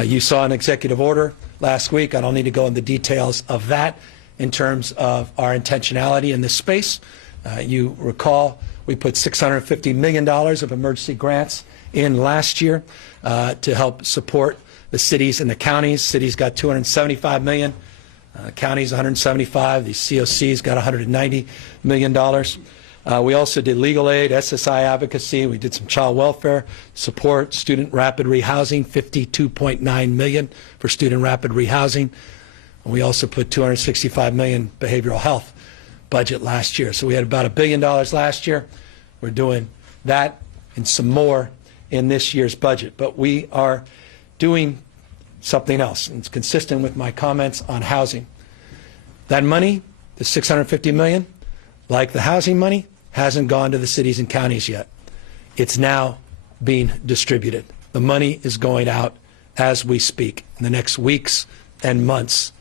You saw an executive order last week. I don't need to go into details of that in terms of our intentionality in this space. You recall we put $650 million of emergency grants in last year to help support the cities and the counties. Cities got $275 million, counties $175. The COCs got $190 million. We also did legal aid, SSI advocacy. We did some child welfare support, student rapid rehousing, $52.9 million for student rapid rehousing. We also put $265 million behavioral health budget last year. So we had about $1 billion last year. We're doing that and some more in this year's budget. But we are doing something else, and it's consistent with my comments on housing. That money, the $650 million, like the housing money, hasn't gone to the cities and counties yet. It's now being distributed. The money is going out as we speak. In the next weeks and months,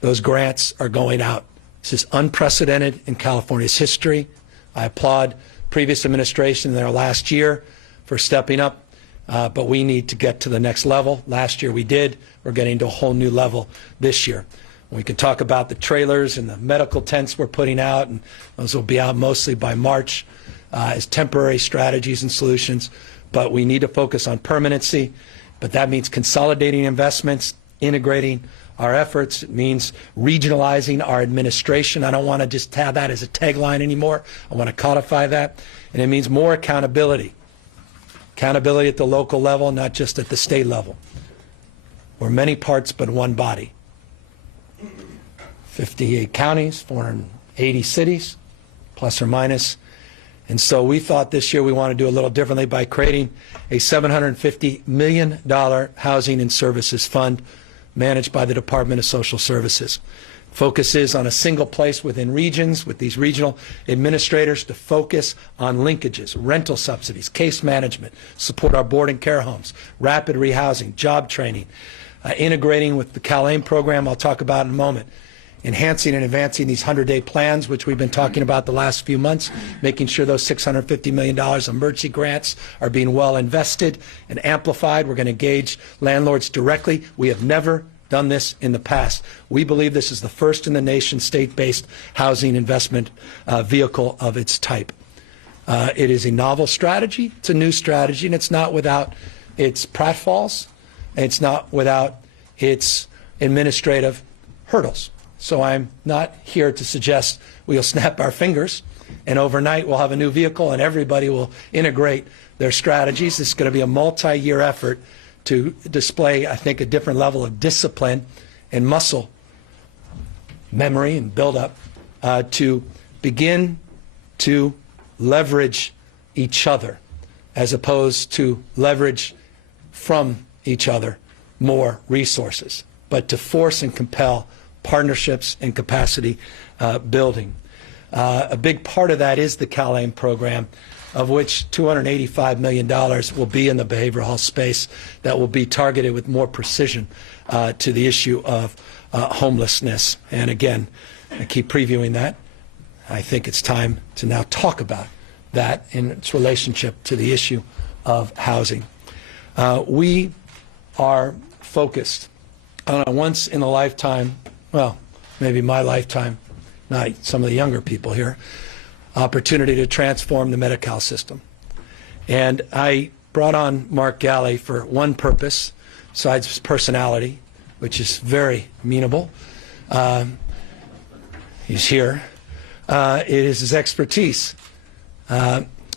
those grants are going out. This is unprecedented in California's history. I applaud previous administration in their last year for stepping up, but we need to get to the next level. Last year we did. We're getting to a whole new level this year. We can talk about the trailers and the medical tents we're putting out, and those will be out mostly by March as temporary strategies and solutions, but we need to focus on permanency. But that means consolidating investments, integrating our efforts. It means regionalizing our administration. I don't want to just have that as a tagline anymore. I want to codify that. And it means more accountability. Accountability at the local level, not just at the state level. We're many parts but one body. 58 counties, 480 cities, plus or minus. And so we thought this year we want to do a little differently by creating a $750 million housing and services fund managed by the Department of Social Services. Focus is on a single place within regions with these regional administrators to focus on linkages, rental subsidies, case management, support our board and care homes, rapid rehousing, job training, integrating with the CalAIM program I'll talk about in a moment, enhancing and advancing these 100-day plans, which we've been talking about the last few months, making sure those $650 million of emergency grants are being well invested and amplified. We're going to engage landlords directly. We have never done this in the past. We believe this is the first in the nation state-based housing investment vehicle of its type. It is a novel strategy. It's a new strategy, and it's not without its pratfalls. It's not without its administrative hurdles. So I'm not here to suggest we'll snap our fingers and overnight we'll have a new vehicle and everybody will integrate their strategies. This is going to be a multi-year effort to display, I think, a different level of discipline and muscle memory and build-up to begin to leverage each other as opposed to leverage from each other more resources, but to force and compel partnerships and capacity building. A big part of that is the CalAIM program, of which $285 million will be in the behavioral health space that will be targeted with more precision to the issue of homelessness. And again, I keep previewing that. I think it's time to now talk about that in its relationship to the issue of housing. We are focused on a once-in-a-lifetime, well, maybe my lifetime, not some of the younger people here, opportunity to transform the Medi-Cal system. And I brought on Mark Ghaly for one purpose, besides his personality, which is very amenable. He's here. It is his expertise.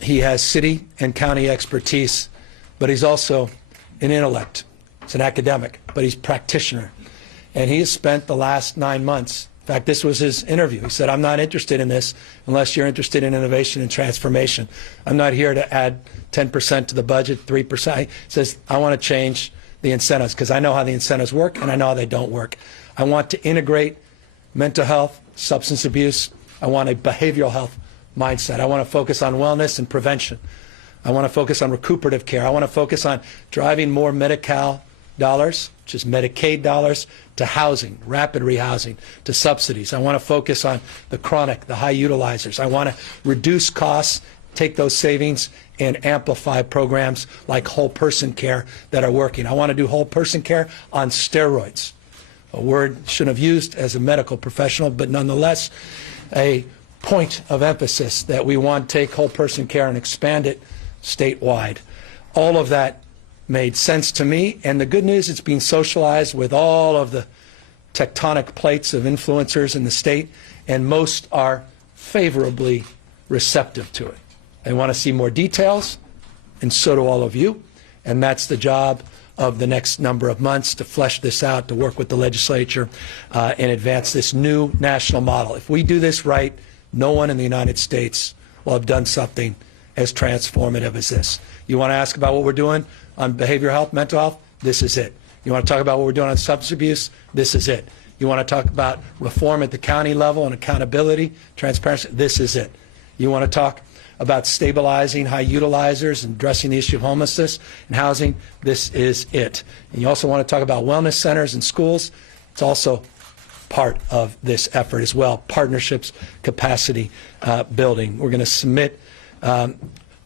He has city and county expertise, but he's also an intellect. He's an academic, but he's a practitioner. And he has spent the last 9 months, in fact, this was his interview. He said, I'm not interested in this unless you're interested in innovation and transformation. I'm not here to add 10% to the budget, 3%. He says, I want to change the incentives because I know how the incentives work and I know how they don't work. I want to integrate mental health, substance abuse. I want a behavioral health mindset. I want to focus on wellness and prevention. I want to focus on recuperative care. I want to focus on driving more Medi-Cal dollars, which is Medicaid dollars, to housing, rapid rehousing, to subsidies. I want to focus on the chronic, the high utilizers. I want to reduce costs, take those savings, and amplify programs like whole person care that are working. I want to do whole person care on steroids, a word shouldn't have used as a medical professional, but nonetheless a point of emphasis that we want to take whole person care and expand it statewide. All of that made sense to me, and the good news, it's being socialized with all of the tectonic plates of influencers in the state, and most are favorably receptive to it. They want to see more details, and so do all of you, and that's the job of the next number of months, to flesh this out, to work with the legislature and advance this new national model. If we do this right, no one in the United States will have done something as transformative as this. You want to ask about what we're doing on behavioral health, mental health? This is it. You want to talk about what we're doing on substance abuse? This is it. You want to talk about reform at the county level and accountability, transparency? This is it. You want to talk about stabilizing high utilizers and addressing the issue of homelessness and housing? This is it. And you also want to talk about wellness centers and schools? It's also part of this effort as well. Partnerships, capacity building. We're going to submit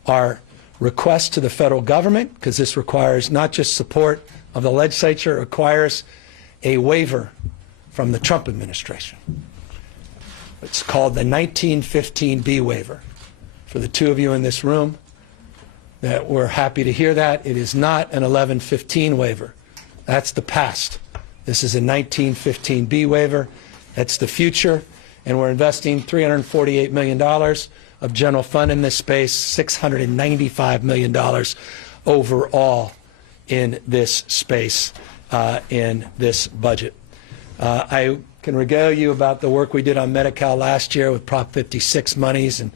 our request to the federal government, because this requires not just support of the legislature, it requires a waiver from the Trump administration. It's called the 1915B waiver. For the two of you in this room, that we're happy to hear that. It is not an 1115 waiver. That's the past. This is a 1915B waiver. That's the future, and we're investing $348 million of general fund in this space, $695 million overall in this space, in this budget. I can regale you about the work we did on Medi-Cal last year with Prop 56 monies and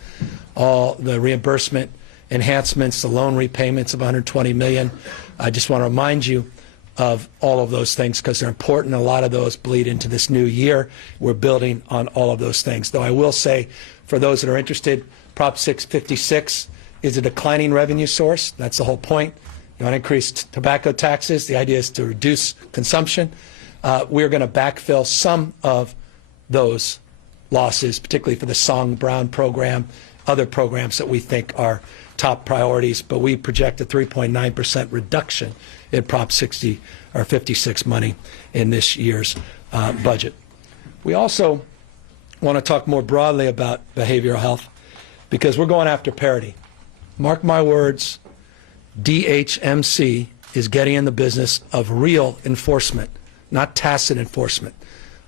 all the reimbursement enhancements, the loan repayments of $120 million. I just want to remind you of all of those things because they're important. A lot of those bleed into this new year. We're building on all of those things. Though I will say, for those that are interested, Prop 656 is a declining revenue source. That's the whole point. You want to increase tobacco taxes. The idea is to reduce consumption. We're going to backfill some of those losses, particularly for the Song Brown program, other programs that we think are top priorities, but we project a 3.9% reduction in Prop 60 or 56 money in this year's budget. We also want to talk more broadly about behavioral health because we're going after parity. Mark my words, DHMC is getting in the business of real enforcement, not tacit enforcement.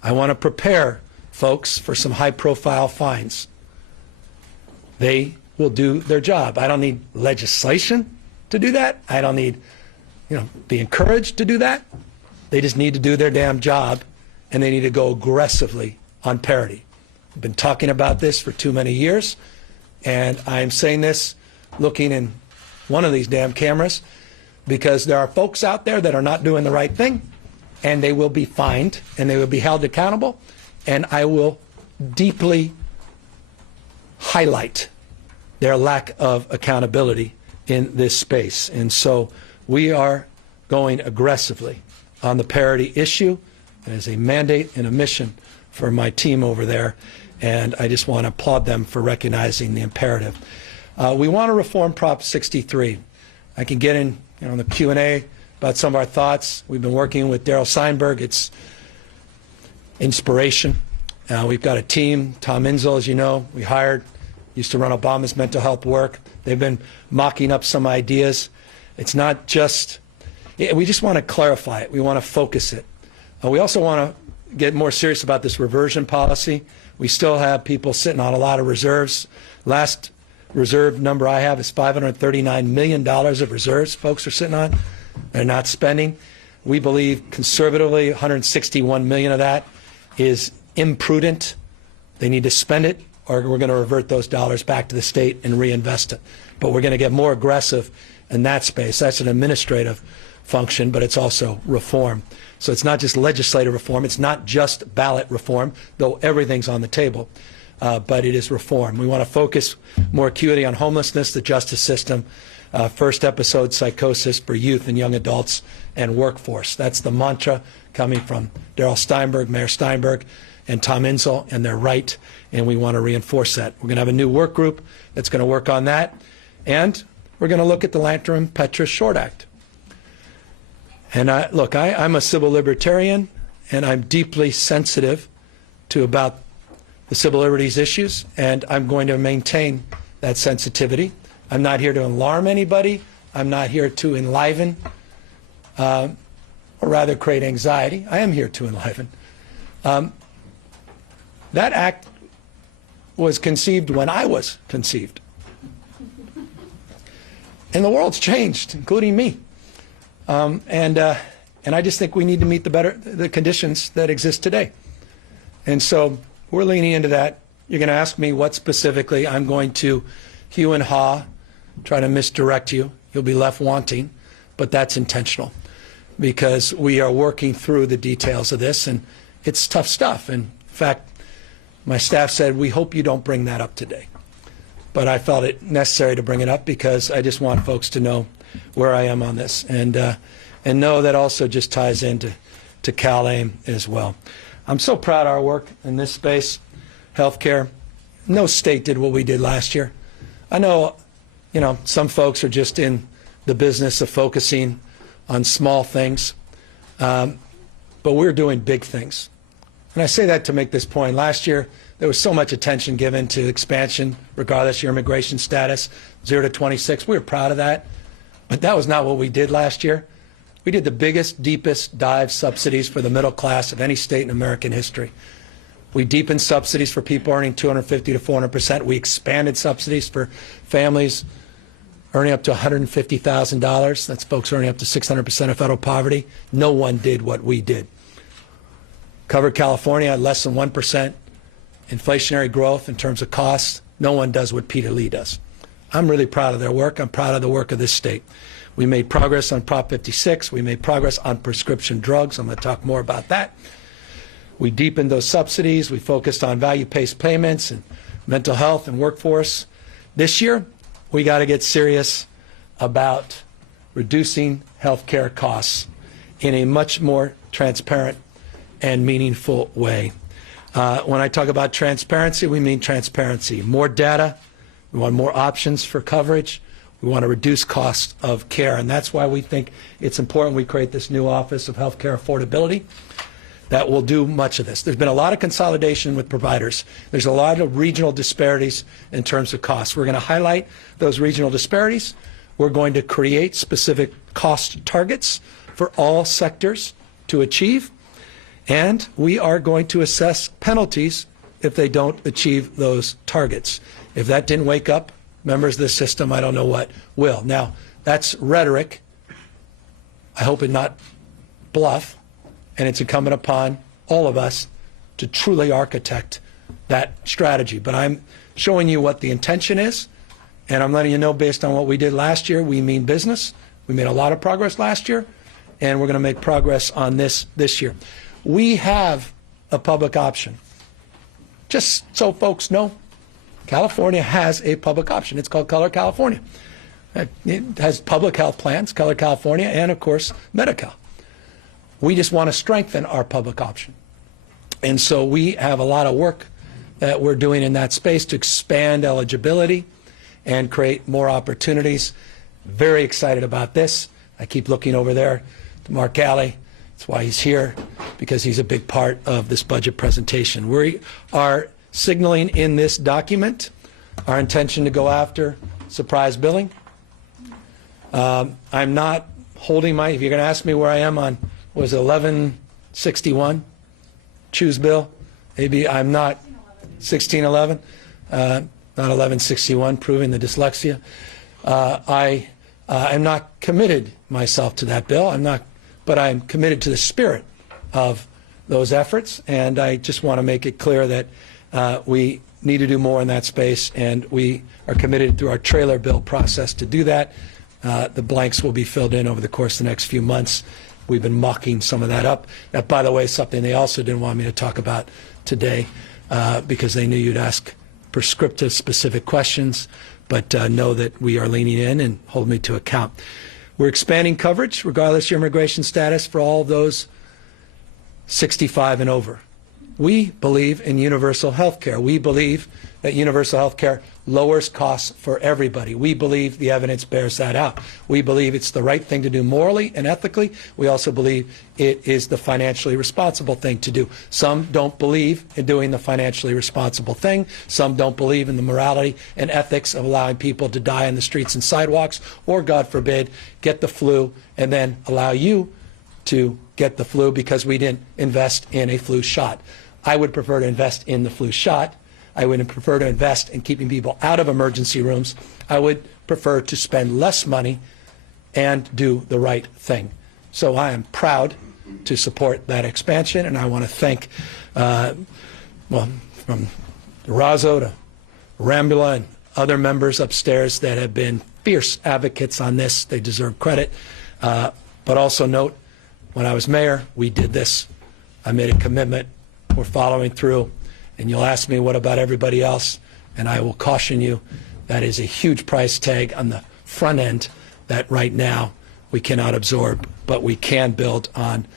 I want to prepare folks for some high-profile fines. They will do their job. I don't need legislation to do that. I don't need, be encouraged to do that. They just need to do their damn job, and they need to go aggressively on parity. I've been talking about this for too many years, and I'm saying this looking in one of these damn cameras because there are folks out there that are not doing the right thing, and they will be fined, and they will be held accountable, and I will deeply highlight their lack of accountability in this space. And so we are going aggressively on the parity issue as a mandate and a mission for my team over there, and I just want to applaud them for recognizing the imperative. We want to reform Prop 63. I can get in the Q&A about some of our thoughts. We've been working with Darrell Steinberg. It's inspiration. We've got a team. Tom Insel, as you know, we hired, used to run Obama's mental health work. They've been mocking up some ideas. It's not just, we just want to clarify it. We want to focus it. We also want to get more serious about this reversion policy. We still have people sitting on a lot of reserves. Last reserve number I have is $539 million of reserves folks are sitting on. They're not spending. We believe conservatively 161 million of that is imprudent. They need to spend it, or we're going to revert those dollars back to the state and reinvest it. But we're going to get more aggressive in that space. That's an administrative function, but it's also reform. So it's not just legislative reform. It's not just ballot reform, though everything's on the table. But it is reform. We want to focus more acuity on homelessness, the justice system, first episode psychosis for youth and young adults, and workforce. That's the mantra coming from Darrell Steinberg, Mayor Steinberg, and Tom Insel, and they're right, and we want to reinforce that. We're going to have a new work group that's going to work on that, and we're going to look at the Landrum-Petris Short Act. And look, I'm a civil libertarian, and I'm deeply sensitive to about the civil liberties issues, and I'm going to maintain that sensitivity. I'm not here to alarm anybody. I'm not here to enliven, or rather create anxiety. I am here to enliven. That act was conceived when I was conceived. And the world's changed, including me. And I just think we need to meet the conditions that exist today. And so we're leaning into that. You're going to ask me what specifically. I'm going to hew and haw, try to misdirect you. You'll be left wanting, but that's intentional because we are working through the details of this, and it's tough stuff. And in fact, my staff said, we hope you don't bring that up today. But I felt it necessary to bring it up because I just want folks to know where I am on this, and know that also just ties into Cal-AIM as well. I'm so proud of our work in this space, healthcare. No state did what we did last year. I know, some folks are just in the business of focusing on small things, but we're doing big things. And I say that to make this point. Last year, there was so much attention given to expansion, regardless of your immigration status, 0 to 26. We were proud of that. But that was not what we did last year. We did the biggest, deepest dive subsidies for the middle class of any state in American history. We deepened subsidies for people earning 250 to 400%. We expanded subsidies for families earning up to $150,000. That's folks earning up to 600% of federal poverty. No one did what we did. Covered California at less than 1% inflationary growth in terms of costs. No one does what Peter Lee does. I'm really proud of their work. I'm proud of the work of this state. We made progress on Prop 56. We made progress on prescription drugs. I'm going to talk more about that. We deepened those subsidies. We focused on value-based payments and mental health and workforce. This year, we got to get serious about reducing health care costs in a much more transparent and meaningful way. When I talk about transparency, we mean transparency. More data. We want more options for coverage. We want to reduce costs of care, and that's why we think it's important we create this new Office of Healthcare Affordability that will do much of this. There's been a lot of consolidation with providers. There's a lot of regional disparities in terms of costs. We're going to highlight those regional disparities. We're going to create specific cost targets for all sectors to achieve, and we are going to assess penalties if they don't achieve those targets. If that didn't wake up members of the system, I don't know what will. Now, that's rhetoric. I hope it not bluff, and it's incumbent upon all of us to truly architect that strategy. But I'm showing you what the intention is, and I'm letting you know based on what we did last year, we mean business. We made a lot of progress last year, and we're going to make progress on this year. We have a public option. Just so folks know, California has a public option. It's called Color California. It has public health plans, Color California, and of course, Medi-Cal. We just want to strengthen our public option. And so we have a lot of work that we're doing in that space to expand eligibility and create more opportunities. Very excited about this. I keep looking over there to Mark Alley. That's why he's here, because he's a big part of this budget presentation. We are signaling in this document our intention to go after surprise billing. I'm not holding if you're going to ask me where I am on, was it 1161, choose bill? Maybe I'm not 1611, not 1161, proving the dyslexia. I am not committed myself to that bill. I'm not but I'm committed to the spirit of those efforts, and I just want to make it clear that we need to do more in that space, and we are committed through our trailer bill process to do that. The blanks will be filled in over the course of the next few months. We've been mocking some of that up. That, by the way, is something they also didn't want me to talk about today because they knew you'd ask prescriptive, specific questions, but know that we are leaning in and hold me to account. We're expanding coverage, regardless of your immigration status, for all of those 65 and over. We believe in universal health care. We believe that universal health care lowers costs for everybody. We believe the evidence bears that out. We believe it's the right thing to do morally and ethically. We also believe it is the financially responsible thing to do. Some don't believe in doing the financially responsible thing. Some don't believe in the morality and ethics of allowing people to die on the streets and sidewalks, or, God forbid, get the flu and then allow you to get the flu because we didn't invest in a flu shot. I would prefer to invest in the flu shot. I would prefer to invest in keeping people out of emergency rooms. I would prefer to spend less money and do the right thing. So I am proud to support that expansion, and I want to thank, from Durazo to Rambula and other members upstairs that have been fierce advocates on this. They deserve credit. But also note, when I was mayor, we did this. I made a commitment. We're following through. And you'll ask me, what about everybody else? And I will caution you, that is a huge price tag on the front end that right now we cannot absorb, but we can build on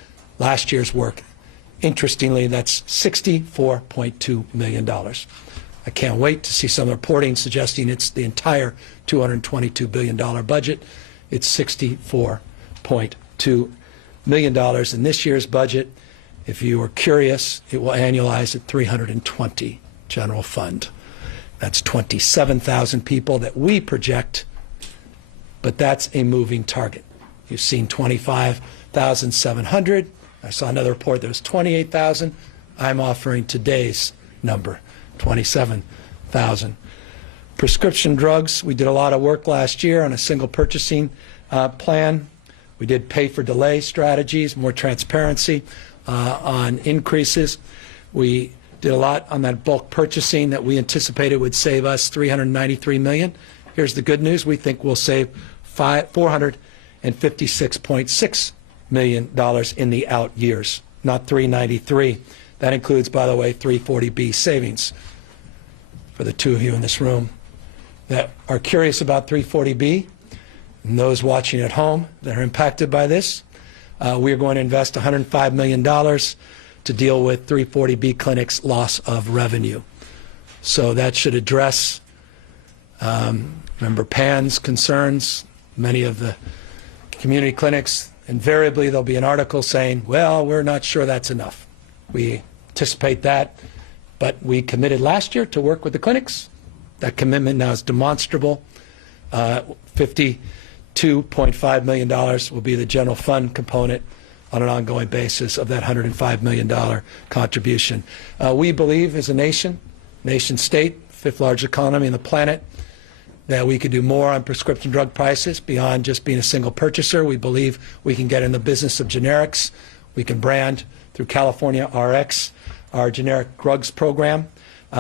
last year's work. Interestingly, that's $64.2 million. I can't wait to see some reporting suggesting it's the entire $222 billion budget. It's $64.2 million in this year's budget. If you are curious, it will annualize at 320 general fund. That's 27,000 people that we project, but that's a moving target. You've seen 25,700. I saw another report that was 28,000. I'm offering today's number, 27,000. Prescription drugs, we did a lot of work last year on a single purchasing plan. We did pay for delay strategies, more transparency on increases. We did a lot on that bulk purchasing that we anticipated would save us $393 million. Here's the good news. We think we'll save $456.6 million in the out years, not $393. That includes, by the way, 340B savings. For the two of you in this room that are curious about 340B, and those watching at home that are impacted by this, we are going to invest $105 million to deal with 340B clinics' loss of revenue. So that should address Member Pan's concerns. Many of the community clinics, invariably there'll be an article saying, well, we're not sure that's enough. We anticipate that, but we committed last year to work with the clinics. That commitment now is demonstrable. $52.5 million will be the general fund component on an ongoing basis of that $105 million contribution. We believe as a nation state, fifth largest economy on the planet, that we could do more on prescription drug prices beyond just being a single purchaser. We believe we can get in the business of generics. We can brand through California RX, our generic drugs program.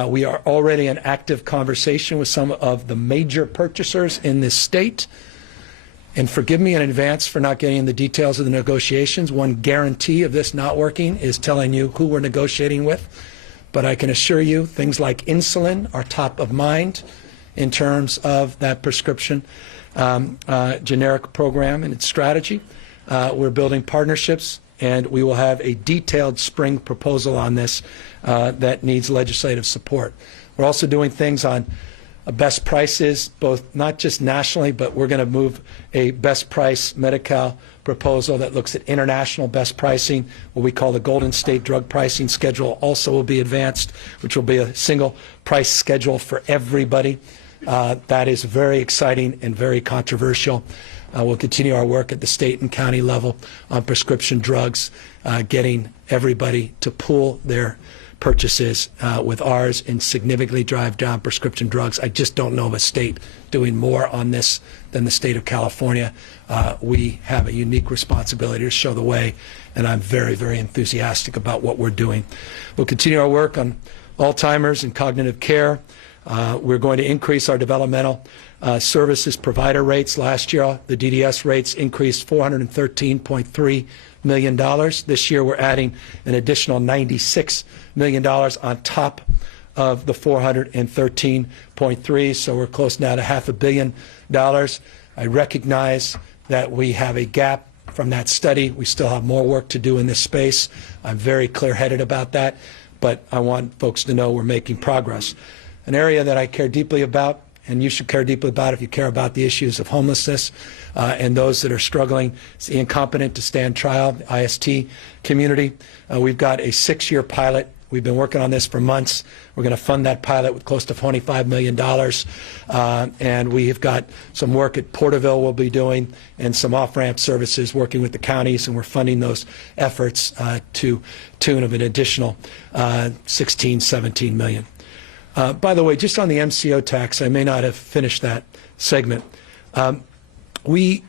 We are already in active conversation with some of the major purchasers in this state. And forgive me in advance for not getting the details of the negotiations. One guarantee of this not working is telling you who we're negotiating with. But I can assure you things like insulin are top of mind in terms of that prescription generic program and its strategy. We're building partnerships, and we will have a detailed spring proposal on this that needs legislative support. We're also doing things on best prices, both not just nationally, but we're going to move a best price Medi-Cal proposal that looks at international best pricing. What we call the Golden State Drug Pricing Schedule also will be advanced, which will be a single price schedule for everybody. That is very exciting and very controversial. We'll continue our work at the state and county level on prescription drugs, getting everybody to pool their purchases with ours and significantly drive down prescription drugs. I just don't know of a state doing more on this than the state of California. We have a unique responsibility to show the way, and I'm very, very enthusiastic about what we're doing. We'll continue our work on Alzheimer's and cognitive care. We're going to increase our developmental services provider rates. Last year, the DDS rates increased $413.3 million. This year, we're adding an additional $96 million on top of the 413.3, so we're close now to $500 million. I recognize that we have a gap from that study. We still have more work to do in this space. I'm very clear-headed about that, but I want folks to know we're making progress. An area that I care deeply about, and you should care deeply about if you care about the issues of homelessness and those that are struggling, is the incompetent to stand trial, the IST community. We've got a 6-year pilot. We've been working on this for months. We're going to fund that pilot with close to $25 million. And we have got some work at Porterville we'll be doing and some off-ramp services working with the counties, and we're funding those efforts to tune of an additional 16, 17 million. By the way, just on the MCO tax, I may not have finished that segment. We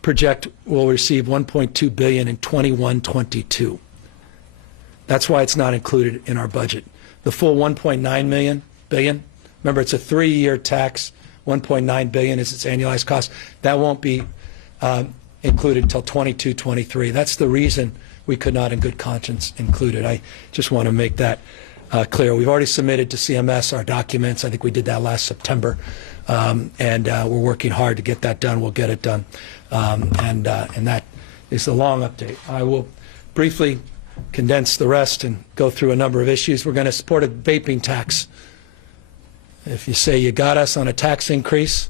project we'll receive $1.2 billion in 21-22. That's why it's not included in our budget. The full $1.9 billion, remember it's a 3-year tax, $1.9 billion is its annualized cost. That won't be included until 22-23. That's the reason we could not in good conscience include it. I just want to make that clear. We've already submitted to CMS our documents. I think we did that last September, and we're working hard to get that done. We'll get it done, and that is the long update. I will briefly condense the rest and go through a number of issues. We're going to support a vaping tax. If you say you got us on a tax increase,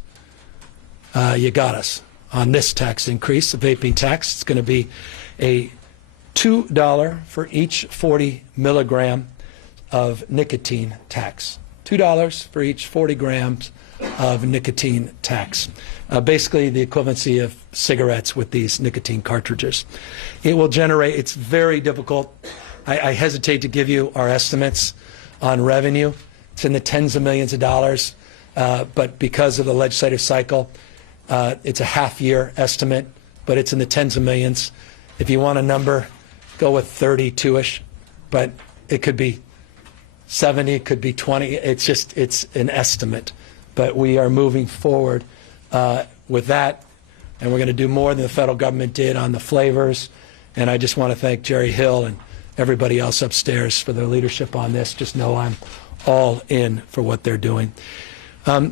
you got us on this tax increase, the vaping tax. It's going to be a $2 for each 40 milligram of nicotine tax. $2 for each 40 grams of nicotine tax. Basically the equivalency of cigarettes with these nicotine cartridges. It will generate, it's very difficult. I hesitate to give you our estimates on revenue. It's in the tens of millions of dollars, but because of the legislative cycle, it's a half-year estimate, but it's in the tens of millions. If you want a number, go with 32-ish, but it could be 70, it could be 20. It's just, it's an estimate. But we are moving forward with that, and we're going to do more than the federal government did on the flavors. And I just want to thank Jerry Hill and everybody else upstairs for their leadership on this. Just know I'm all in for what they're doing. I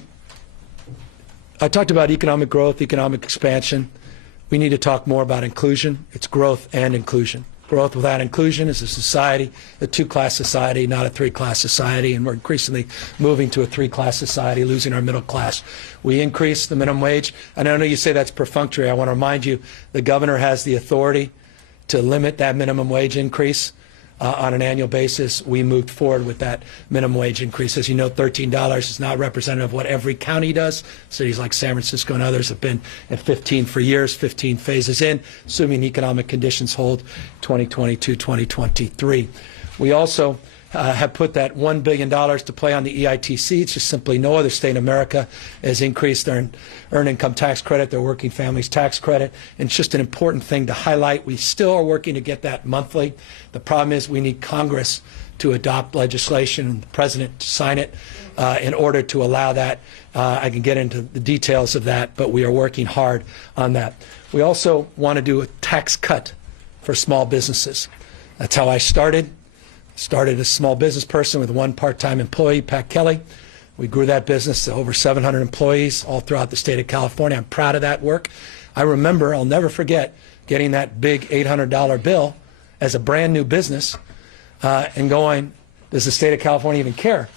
talked about economic growth, economic expansion. We need to talk more about inclusion. It's growth and inclusion. Growth without inclusion is a society, a 2-class society, not a 3-class society, and we're increasingly moving to a 3-class society, losing our middle class. We increase the minimum wage, and I know you say that's perfunctory. I want to remind you the governor has the authority to limit that minimum wage increase on an annual basis. We moved forward with that minimum wage increase. As you know, $13 is not representative of what every county does. Cities like San Francisco and others have been at 15 for years, 15 phases in, assuming economic conditions hold 2022, 2023. We also have put that $1 billion to play on the EITC. It's just simply no other state in America has increased their earned income tax credit, their working families tax credit. And it's just an important thing to highlight. We still are working to get that monthly. The problem is we need Congress to adopt legislation and the president to sign it in order to allow that. I can get into the details of that, but we are working hard on that. We also want to do a tax cut for small businesses. That's how I started. Started as a small business person with one part-time employee, Pat Kelly. We grew that business to over 700 employees all throughout the state of California. I'm proud of that work. I remember, I'll never forget, getting that big $800 bill as a brand new business and going, does the state of California even care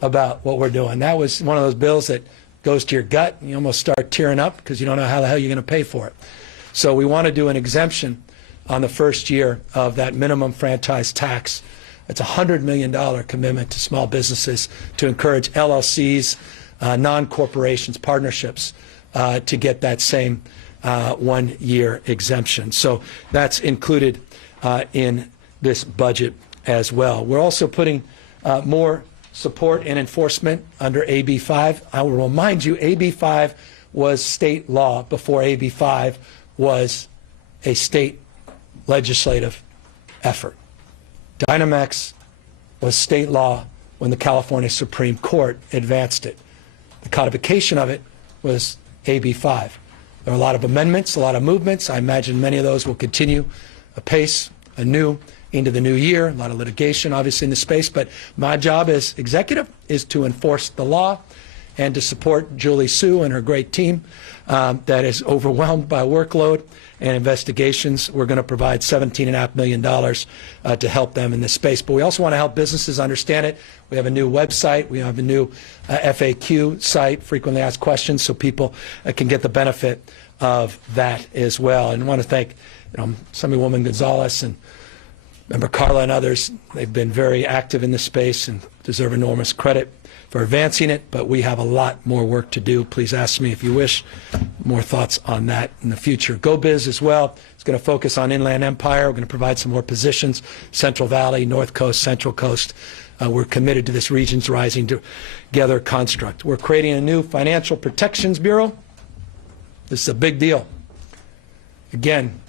about what we're doing? That was one of those bills that goes to your gut and you almost start tearing up because you don't know how the hell you're going to pay for it. So we want to do an exemption on the first year of that minimum franchise tax. It's a $100 million commitment to small businesses to encourage LLCs, non-corporations, partnerships to get that same 1-year exemption. So that's included in this budget as well. We're also putting more support and enforcement under AB 5. I will remind you, AB 5 was state law before AB 5 was a state legislative effort. Dynamex was state law when the California Supreme Court advanced it. The codification of it was AB 5. There are a lot of amendments, a lot of movements. I imagine many of those will continue apace, anew, into the new year. A lot of litigation, obviously, in the space. But my job as executive is to enforce the law and to support Julie Su and her great team that is overwhelmed by workload and investigations. We're going to provide $17.5 million to help them in this space. But we also want to help businesses understand it. We have a new website. We have a new FAQ site, frequently asked questions, so people can get the benefit of that as well. And I want to thank Assemblywoman Gonzalez and Member Carla and others. They've been very active in this space and deserve enormous credit for advancing it, but we have a lot more work to do. Please ask me if you wish more thoughts on that in the future. GoBiz as well is going to focus on Inland Empire. We're going to provide some more positions, Central Valley, North Coast, Central Coast. We're committed to this Regions Rising Together construct. We're creating a new Financial Protections Bureau. This is a big deal. Again,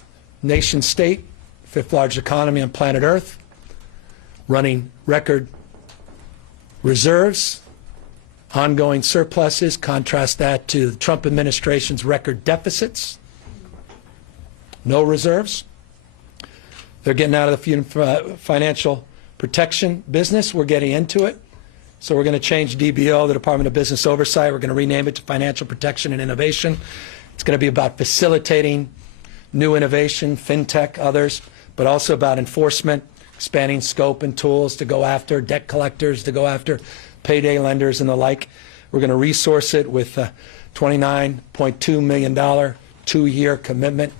nation state, fifth largest economy on planet Earth, running record reserves, ongoing surpluses. Contrast that to the Trump administration's record deficits. No reserves. They're getting out of the financial protection business. We're getting into it. So we're going to change DBO, the Department of Business Oversight. We're going to rename it to Financial Protection and Innovation. It's going to be about facilitating new innovation, fintech, others, but also about enforcement, expanding scope and tools to go after debt collectors, to go after payday lenders and the like. We're going to resource it with a $29.2 million 2-year commitment,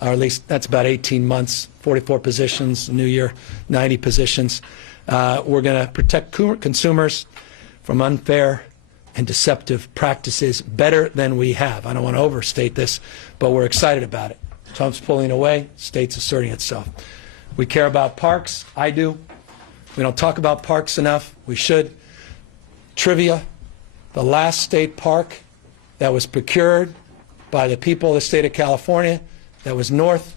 or at least that's about 18 months, 44 positions, new year, 90 positions. We're going to protect consumers from unfair and deceptive practices better than we have. I don't want to overstate this, but we're excited about it. Trump's pulling away, state's asserting itself. We care about parks. I do. We don't talk about parks enough. We should. Trivia, the last state park that was procured by the people of the state of California that was north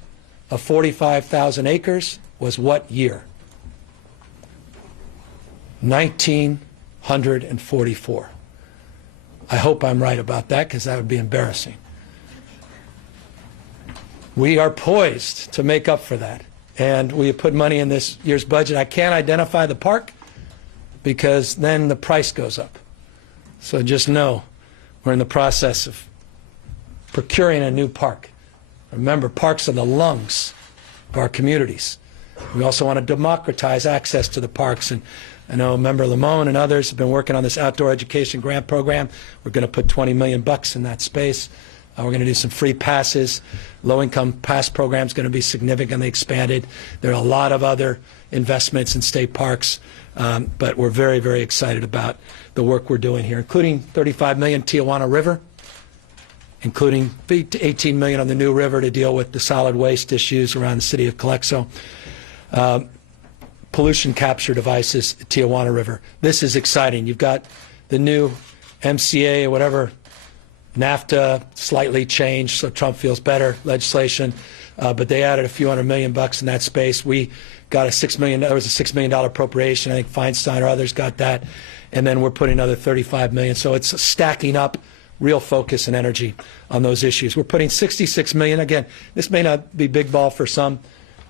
of 45,000 acres was what year? 1944. I hope I'm right about that, because that would be embarrassing. We are poised to make up for that. And we have put money in this year's budget. I can't identify the park because then the price goes up. So just know we're in the process of procuring a new park. Remember, parks are the lungs of our communities. We also want to democratize access to the parks. And I know Member Lamone and others have been working on this outdoor education grant program. We're going to put $20 million in that space. We're going to do some free passes. Low-income pass program is going to be significantly expanded. There are a lot of other investments in state parks, but we're very, very excited about the work we're doing here, including $35 million Tijuana River, including $18 million on the New River to deal with the solid waste issues around the city of Calexico. Pollution capture devices at Tijuana River. This is exciting. You've got the new MCA or whatever, NAFTA slightly changed so Trump feels better legislation, but they added a few $100 million in that space. We got a $6 million. There was a $6 million appropriation. I think Feinstein or others got that, and then we're putting another $35 million. So it's stacking up real focus and energy on those issues. We're putting $66 million. Again, this may not be big ball for some,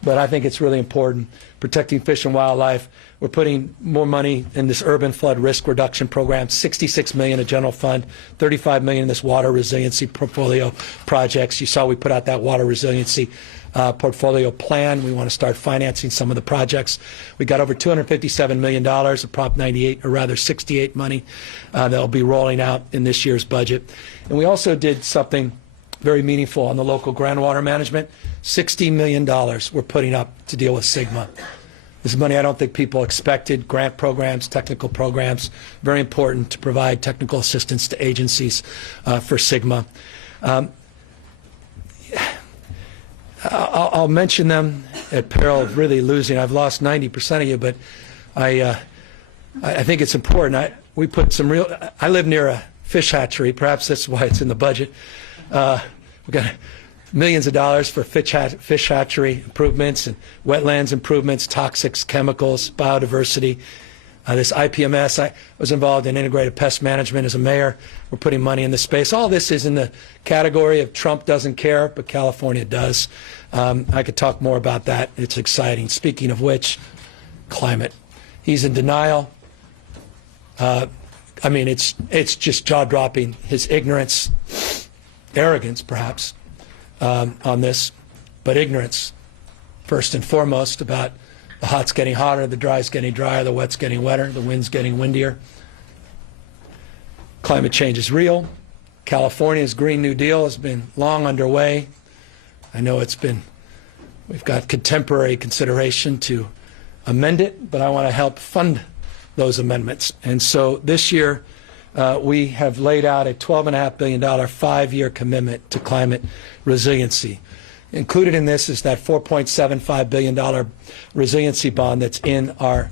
but I think it's really important. Protecting fish and wildlife. We're putting more money in this urban flood risk reduction program, $66 million in general fund, $35 million in this water resiliency portfolio projects. You saw we put out that water resiliency portfolio plan. We want to start financing some of the projects. We got over $257 million of Prop 98, or rather 68 money that will be rolling out in this year's budget. And we also did something very meaningful on the local groundwater management. $60 million we're putting up to deal with SGMA. This is money I don't think people expected. Grant programs, technical programs, very important to provide technical assistance to agencies for SGMA. I'll mention them at peril of really losing. I've lost 90% of you, but I think it's important. We put some real. I live near a fish hatchery. Perhaps that's why it's in the budget. We've got millions of dollars for fish hatchery improvements and wetlands improvements, toxics, chemicals, biodiversity. This IPMS, I was involved in integrated pest management as a mayor. We're putting money in this space. All this is in the category of Trump doesn't care, but California does. I could talk more about that. It's exciting. Speaking of which, climate. He's in denial. I mean, it's just jaw-dropping, his ignorance, arrogance perhaps, on this, but ignorance first and foremost about the hot's getting hotter, the dry's getting drier, the wet's getting wetter, the wind's getting windier. Climate change is real. California's Green New Deal has been long underway. I know we've got contemporary consideration to amend it, but I want to help fund those amendments. And so this year, we have laid out a $12.5 billion 5-year commitment to climate resiliency. Included in this is that $4.75 billion resiliency bond that's in our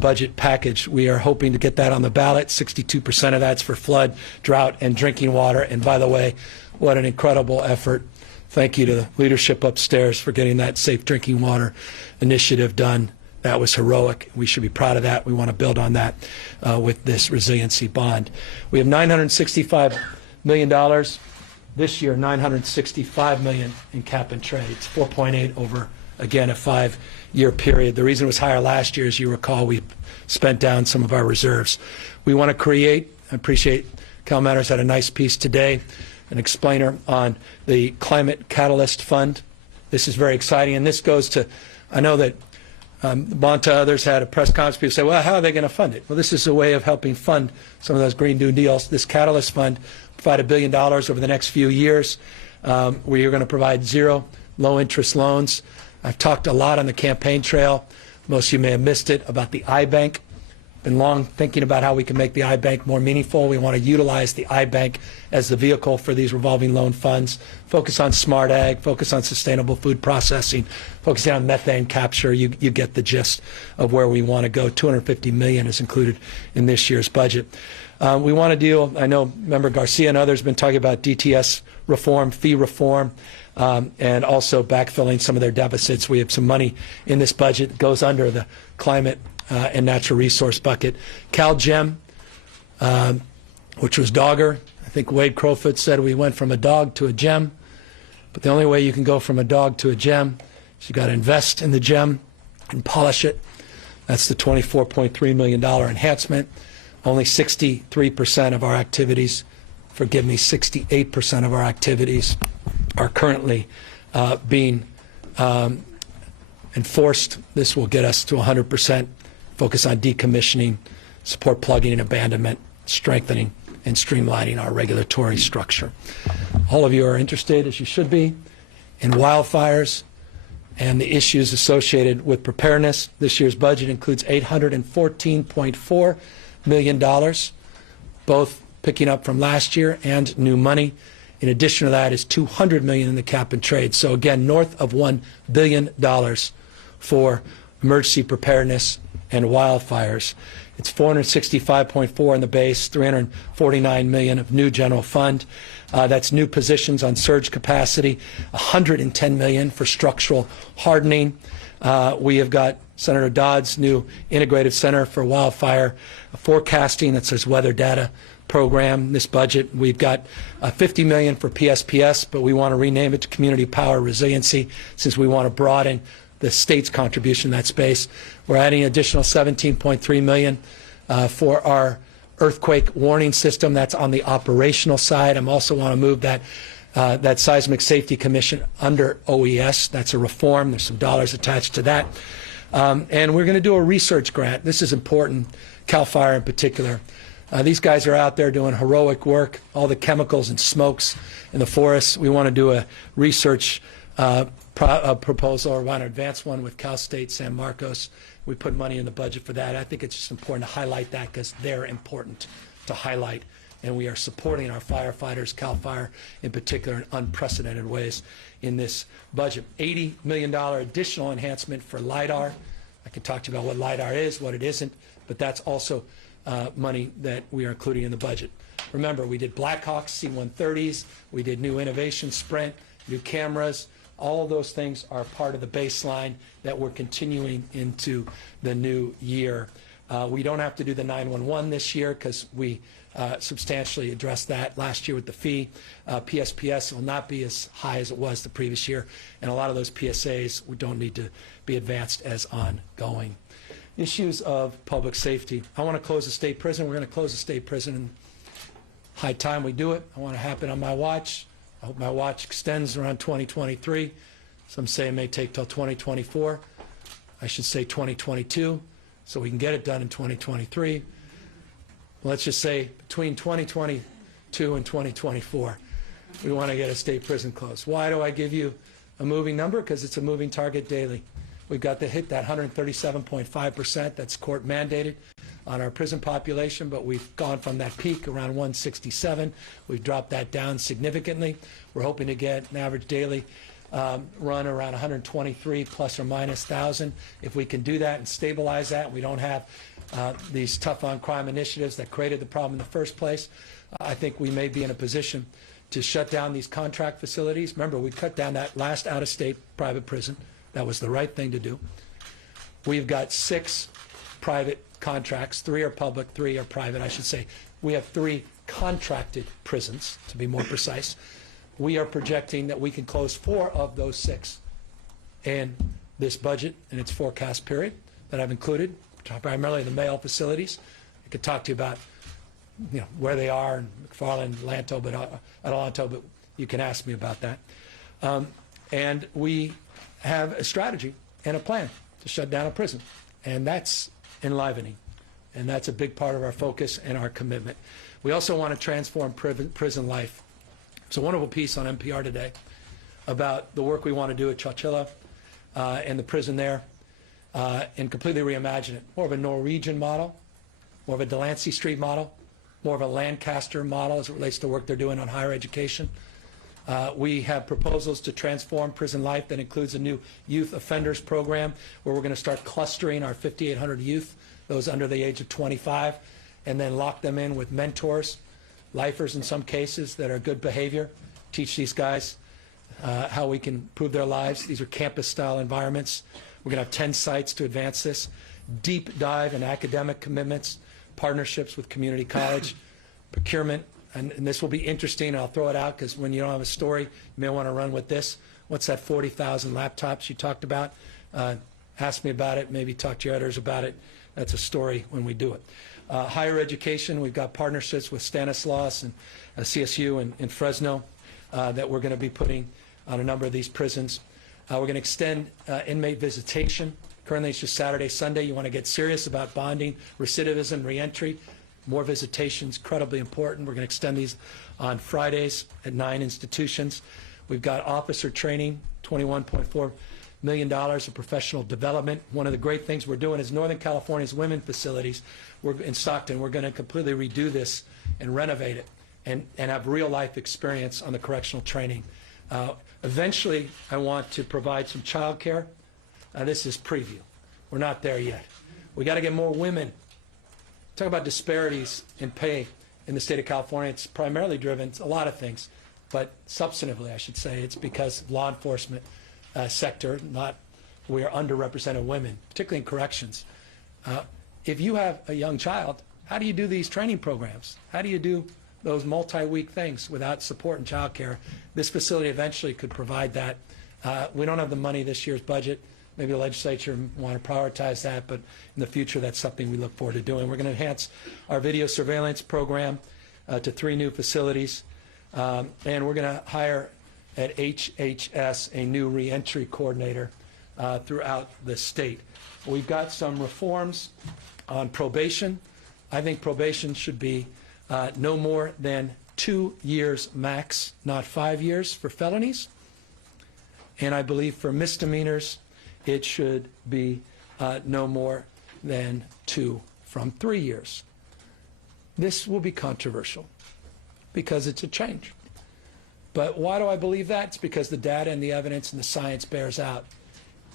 budget package. We are hoping to get that on the ballot. 62% of that's for flood, drought, and drinking water. And by the way, what an incredible effort. Thank you to the leadership upstairs for getting that safe drinking water initiative done. That was heroic. We should be proud of that. We want to build on that with this resiliency bond. We have $965 million. This year, $965 million in cap and trade. It's 4.8 over, again, a 5-year period. The reason it was higher last year, as you recall, we spent down some of our reserves. We want to create, I appreciate Cal Matters had a nice piece today, an explainer on the Climate Catalyst Fund. This is very exciting, and this goes to, I know that Bonta, others had a press conference. People say, well, how are they going to fund it? Well, this is a way of helping fund some of those Green New Deals. This Catalyst Fund provide $1 billion over the next few years. We are going to provide 0 low-interest loans. I've talked a lot on the campaign trail. Most of you may have missed it about the iBank. Been long thinking about how we can make the iBank more meaningful. We want to utilize the iBank as the vehicle for these revolving loan funds. Focus on smart ag, focus on sustainable food processing, focusing on methane capture. You get the gist of where we want to go. $250 million is included in this year's budget. We want to deal, I know Member Garcia and others have been talking about DTS reform, fee reform, and also backfilling some of their deficits. We have some money in this budget that goes under the climate and natural resource bucket. CalGEM, which was Dogger. I think Wade Crowfoot said we went from a dog to a gem. But the only way you can go from a dog to a gem is you got to invest in the gem and polish it. That's the $24.3 million enhancement. Only 63% of our activities, forgive me, 68% of our activities are currently being enforced. This will get us to 100%. Focus on decommissioning, support plugging and abandonment, strengthening and streamlining our regulatory structure. All of you are interested, as you should be, in wildfires and the issues associated with preparedness. This year's budget includes $814.4 million, both picking up from last year and new money. In addition to that is $200 million in the cap and trade. So again, north of $1 billion for emergency preparedness and wildfires. It's $465.4 in the base, $349 million of new general fund. That's new positions on surge capacity, $110 million for structural hardening. We have got Senator Dodd's new Integrated Center for Wildfire Forecasting. That's his weather data program. This budget, we've got $50 million for PSPS, but we want to rename it to Community Power Resiliency since we want to broaden the state's contribution in that space. We're adding additional $17.3 million for our earthquake warning system. That's on the operational side. I also want to move that Seismic Safety Commission under OES. That's a reform. There's some dollars attached to that. And we're going to do a research grant. This is important, CAL FIRE in particular. These guys are out there doing heroic work, all the chemicals and smokes in the forests. We want to do a research proposal, or want to advance one with Cal State San Marcos. We put money in the budget for that. I think it's just important to highlight that because they're important to highlight and we are supporting our firefighters, CAL FIRE in particular, in unprecedented ways in this budget. $80 million additional enhancement for LIDAR. I can talk to you about what LIDAR is, what it isn't, but that's also money that we are including in the budget. Remember, we did Blackhawks, C-130s, we did new innovation, Sprint, new cameras. All of those things are part of the baseline that we're continuing into the new year. We don't have to do the 911 this year because we substantially addressed that last year with the fee. PSPS will not be as high as it was the previous year, and a lot of those PSAs we don't need to be advanced as ongoing. Issues of public safety. I want to close the state prison. We're going to close the state prison in high time we do it. I want to happen on my watch. I hope my watch extends around 2023. Some say it may take till 2024. I should say 2022, so we can get it done in 2023. Let's just say between 2022 and 2024, we want to get a state prison closed. Why do I give you a moving number? Because it's a moving target daily. We've got to hit that 137.5%. That's court mandated on our prison population, but we've gone from that peak around 167. We've dropped that down significantly. We're hoping to get an average daily run around 123 plus or minus 1,000. If we can do that and stabilize that, we don't have these tough on crime initiatives that created the problem in the first place, I think we may be in a position to shut down these contract facilities. Remember, we cut down that last out-of-state private prison. That was the right thing to do. We've got 6 private contracts. 3 are public, 3 are private, I should say. We have 3 contracted prisons, to be more precise. We are projecting that we can close 4 of those 6 in this budget in its forecast period that I've included, primarily the male facilities. I could talk to you about where they are in McFarland, Adelanto, but you can ask me about that. And we have a strategy and a plan to shut down a prison, and that's enlivening, and that's a big part of our focus and our commitment. We also want to transform prison life. It's a wonderful piece on NPR today about the work we want to do at Chowchilla and the prison there, and completely reimagine it. More of a Norwegian model, more of a Delancey Street model, more of a Lancaster model as it relates to work they're doing on higher education. We have proposals to transform prison life that includes a new youth offenders program where we're going to start clustering our 5,800 youth, those under the age of 25, and then lock them in with mentors, lifers in some cases that are good behavior, teach these guys how we can improve their lives. These are campus-style environments. We're going to have 10 sites to advance this. Deep dive in academic commitments, partnerships with community college, procurement. And this will be interesting. I'll throw it out because when you don't have a story, you may want to run with this. What's that 40,000 laptops you talked about? Ask me about it. Maybe talk to your editors about it. That's a story when we do it. Higher education, we've got partnerships with Stanislaus and CSU in Fresno that we're going to be putting on a number of these prisons. We're going to extend inmate visitation. Currently, it's just Saturday, Sunday. You want to get serious about bonding, recidivism, reentry. More visitations, incredibly important. We're going to extend these on Fridays at 9 institutions. We've got officer training, $21.4 million of professional development. One of the great things we're doing is Northern California's women facilities. We're in Stockton. We're going to completely redo this and renovate it and have real-life experience on the correctional training. Eventually, I want to provide some child care. This is preview. We're not there yet. We got to get more women. Talk about disparities in pay in the state of California. It's primarily driven, it's a lot of things, but substantively, I should say, it's because of law enforcement sector, we are underrepresented women, particularly in corrections. If you have a young child, how do you do these training programs? How do you do those multi-week things without support and child care? This facility eventually could provide that. We don't have the money this year's budget. Maybe the legislature want to prioritize that, but in the future, that's something we look forward to doing. We're going to enhance our video surveillance program to 3 new facilities, and we're going to hire at HHS a new reentry coordinator throughout the state. We've got some reforms on probation. I think probation should be no more than 2 years max, not 5 years for felonies. And I believe for misdemeanors, it should be no more than 2 from 3 years. This will be controversial because it's a change. But why do I believe that? It's because the data and the evidence and the science bears out.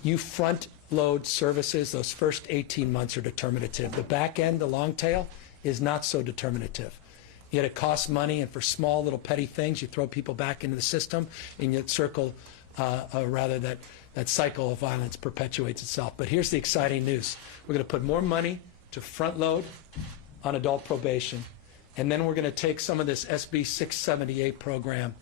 You front load services, those first 18 months are determinative. The back end, the long tail, is not so determinative. Yet it costs money, and for small little petty things, you throw people back into the system, and yet that cycle of violence perpetuates itself. But here's the exciting news. We're going to put more money to front load on adult probation, and then we're going to take some of this SB 678 program,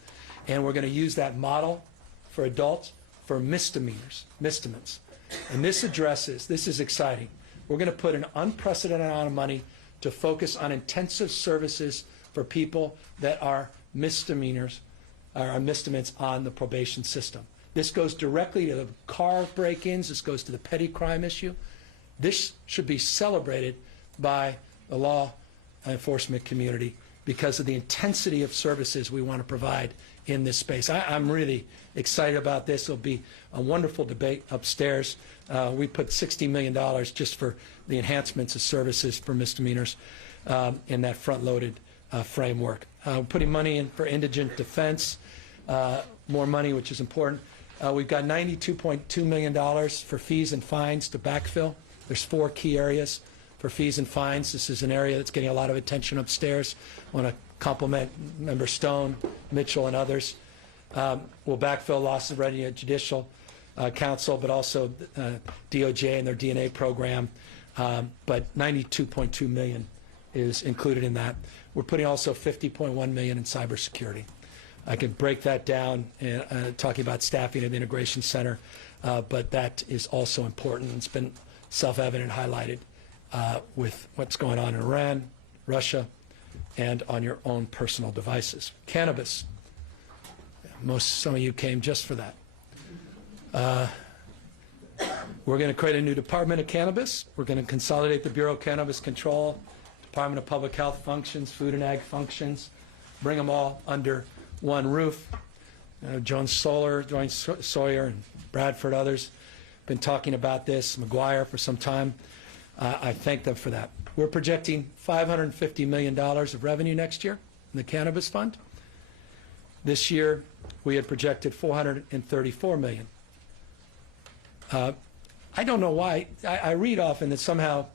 and we're going to use that model for adults for misdemeanors. And this is exciting. We're going to put an unprecedented amount of money to focus on intensive services for people that are misdemeanors on the probation system. This goes directly to the car break-ins. This goes to the petty crime issue. This should be celebrated by the law enforcement community because of the intensity of services we want to provide in this space. I'm really excited about this. It'll be a wonderful debate upstairs. We put $60 million just for the enhancements of services for misdemeanors in that front-loaded framework. We're putting money in for indigent defense, more money, which is important. We've got $92.2 million for fees and fines to backfill. There's 4 key areas for fees and fines. This is an area that's getting a lot of attention upstairs. I want to compliment Member Stone, Mitchell, and others. We'll backfill loss of revenue at Judicial Council, but also DOJ and their DNA program. But $92.2 million is included in that. We're putting also $50.1 million in cybersecurity. I could break that down talking about staffing at the Integration Center, but that is also important. It's been self-evident, highlighted with what's going on in Iran, Russia, and on your own personal devices. Cannabis. Some of you came just for that. We're going to create a new Department of Cannabis. We're going to consolidate the Bureau of Cannabis Control, Department of Public Health functions, Food and Ag functions, bring them all under one roof. Joan Sawyer, and Bradford, others, been talking about this, McGuire for some time. I thank them for that. We're projecting $550 million of revenue next year in the Cannabis Fund. This year, we had projected $434 million. I don't know why. I read often that somehow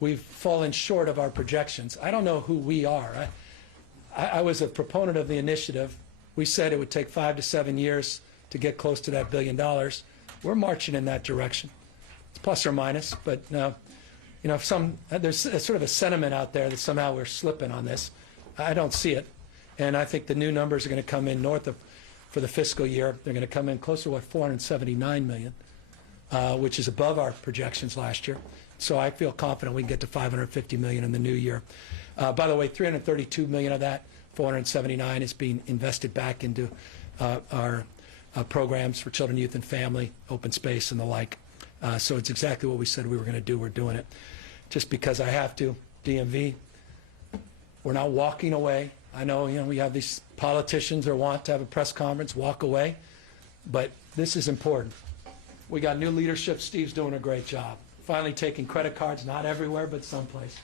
we've fallen short of our projections. I don't know who we are. I was a proponent of the initiative. We said it would take 5 to 7 years to get close to that $1 billion. We're marching in that direction. It's plus or minus, but there's sort of a sentiment out there that somehow we're slipping on this. I don't see it, and I think the new numbers are going to come in north of, for the fiscal year, they're going to come in closer to $479 million, which is above our projections last year. So I feel confident we can get to $550 million in the new year. By the way, $332 million of that, $479, is being invested back into our programs for children, youth, and family, open space, and the like. So it's exactly what we said we were going to do. We're doing it. Just because I have to, DMV, we're not walking away. I know, we have these politicians that want to have a press conference, walk away, but this is important. We got new leadership. Steve's doing a great job. Finally taking credit cards, not everywhere, but someplace.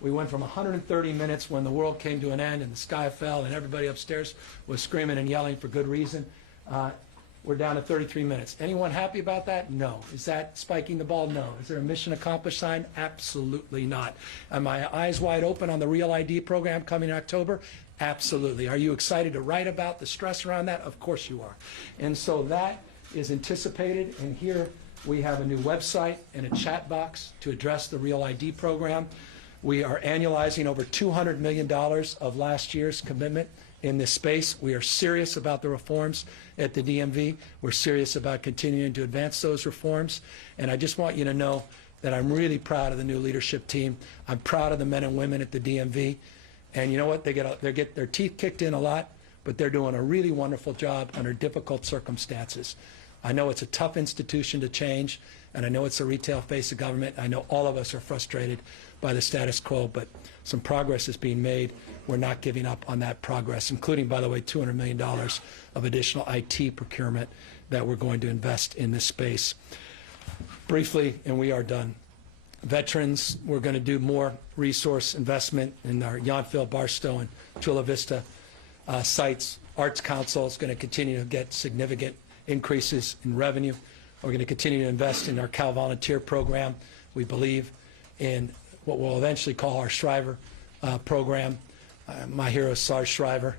We went from 130 minutes when the world came to an end and the sky fell and everybody upstairs was screaming and yelling for good reason. We're down to 33 minutes. Anyone happy about that? No. Is that spiking the ball? No. Is there a mission accomplished sign? Absolutely not. Are my eyes wide open on the Real ID program coming in October? Absolutely. Are you excited to write about the stress around that? Of course you are. And so that is anticipated, and here we have a new website and a chat box to address the Real ID program. We are annualizing over $200 million of last year's commitment in this space. We are serious about the reforms at the DMV. We're serious about continuing to advance those reforms. And I just want you to know that I'm really proud of the new leadership team. I'm proud of the men and women at the DMV. And you know what? They get their teeth kicked in a lot, but they're doing a really wonderful job under difficult circumstances. I know it's a tough institution to change, and I know it's a retail face of government. I know all of us are frustrated by the status quo, but some progress is being made. We're not giving up on that progress, including, by the way, $200 million of additional IT procurement that we're going to invest in this space. Briefly, and we are done, Veterans, we're going to do more resource investment in our Yountville, Barstow, and Chula Vista sites. Arts Council is going to continue to get significant increases in revenue. We're going to continue to invest in our Cal Volunteer program. We believe in what we'll eventually call our Shriver program. My hero is Sarge Shriver.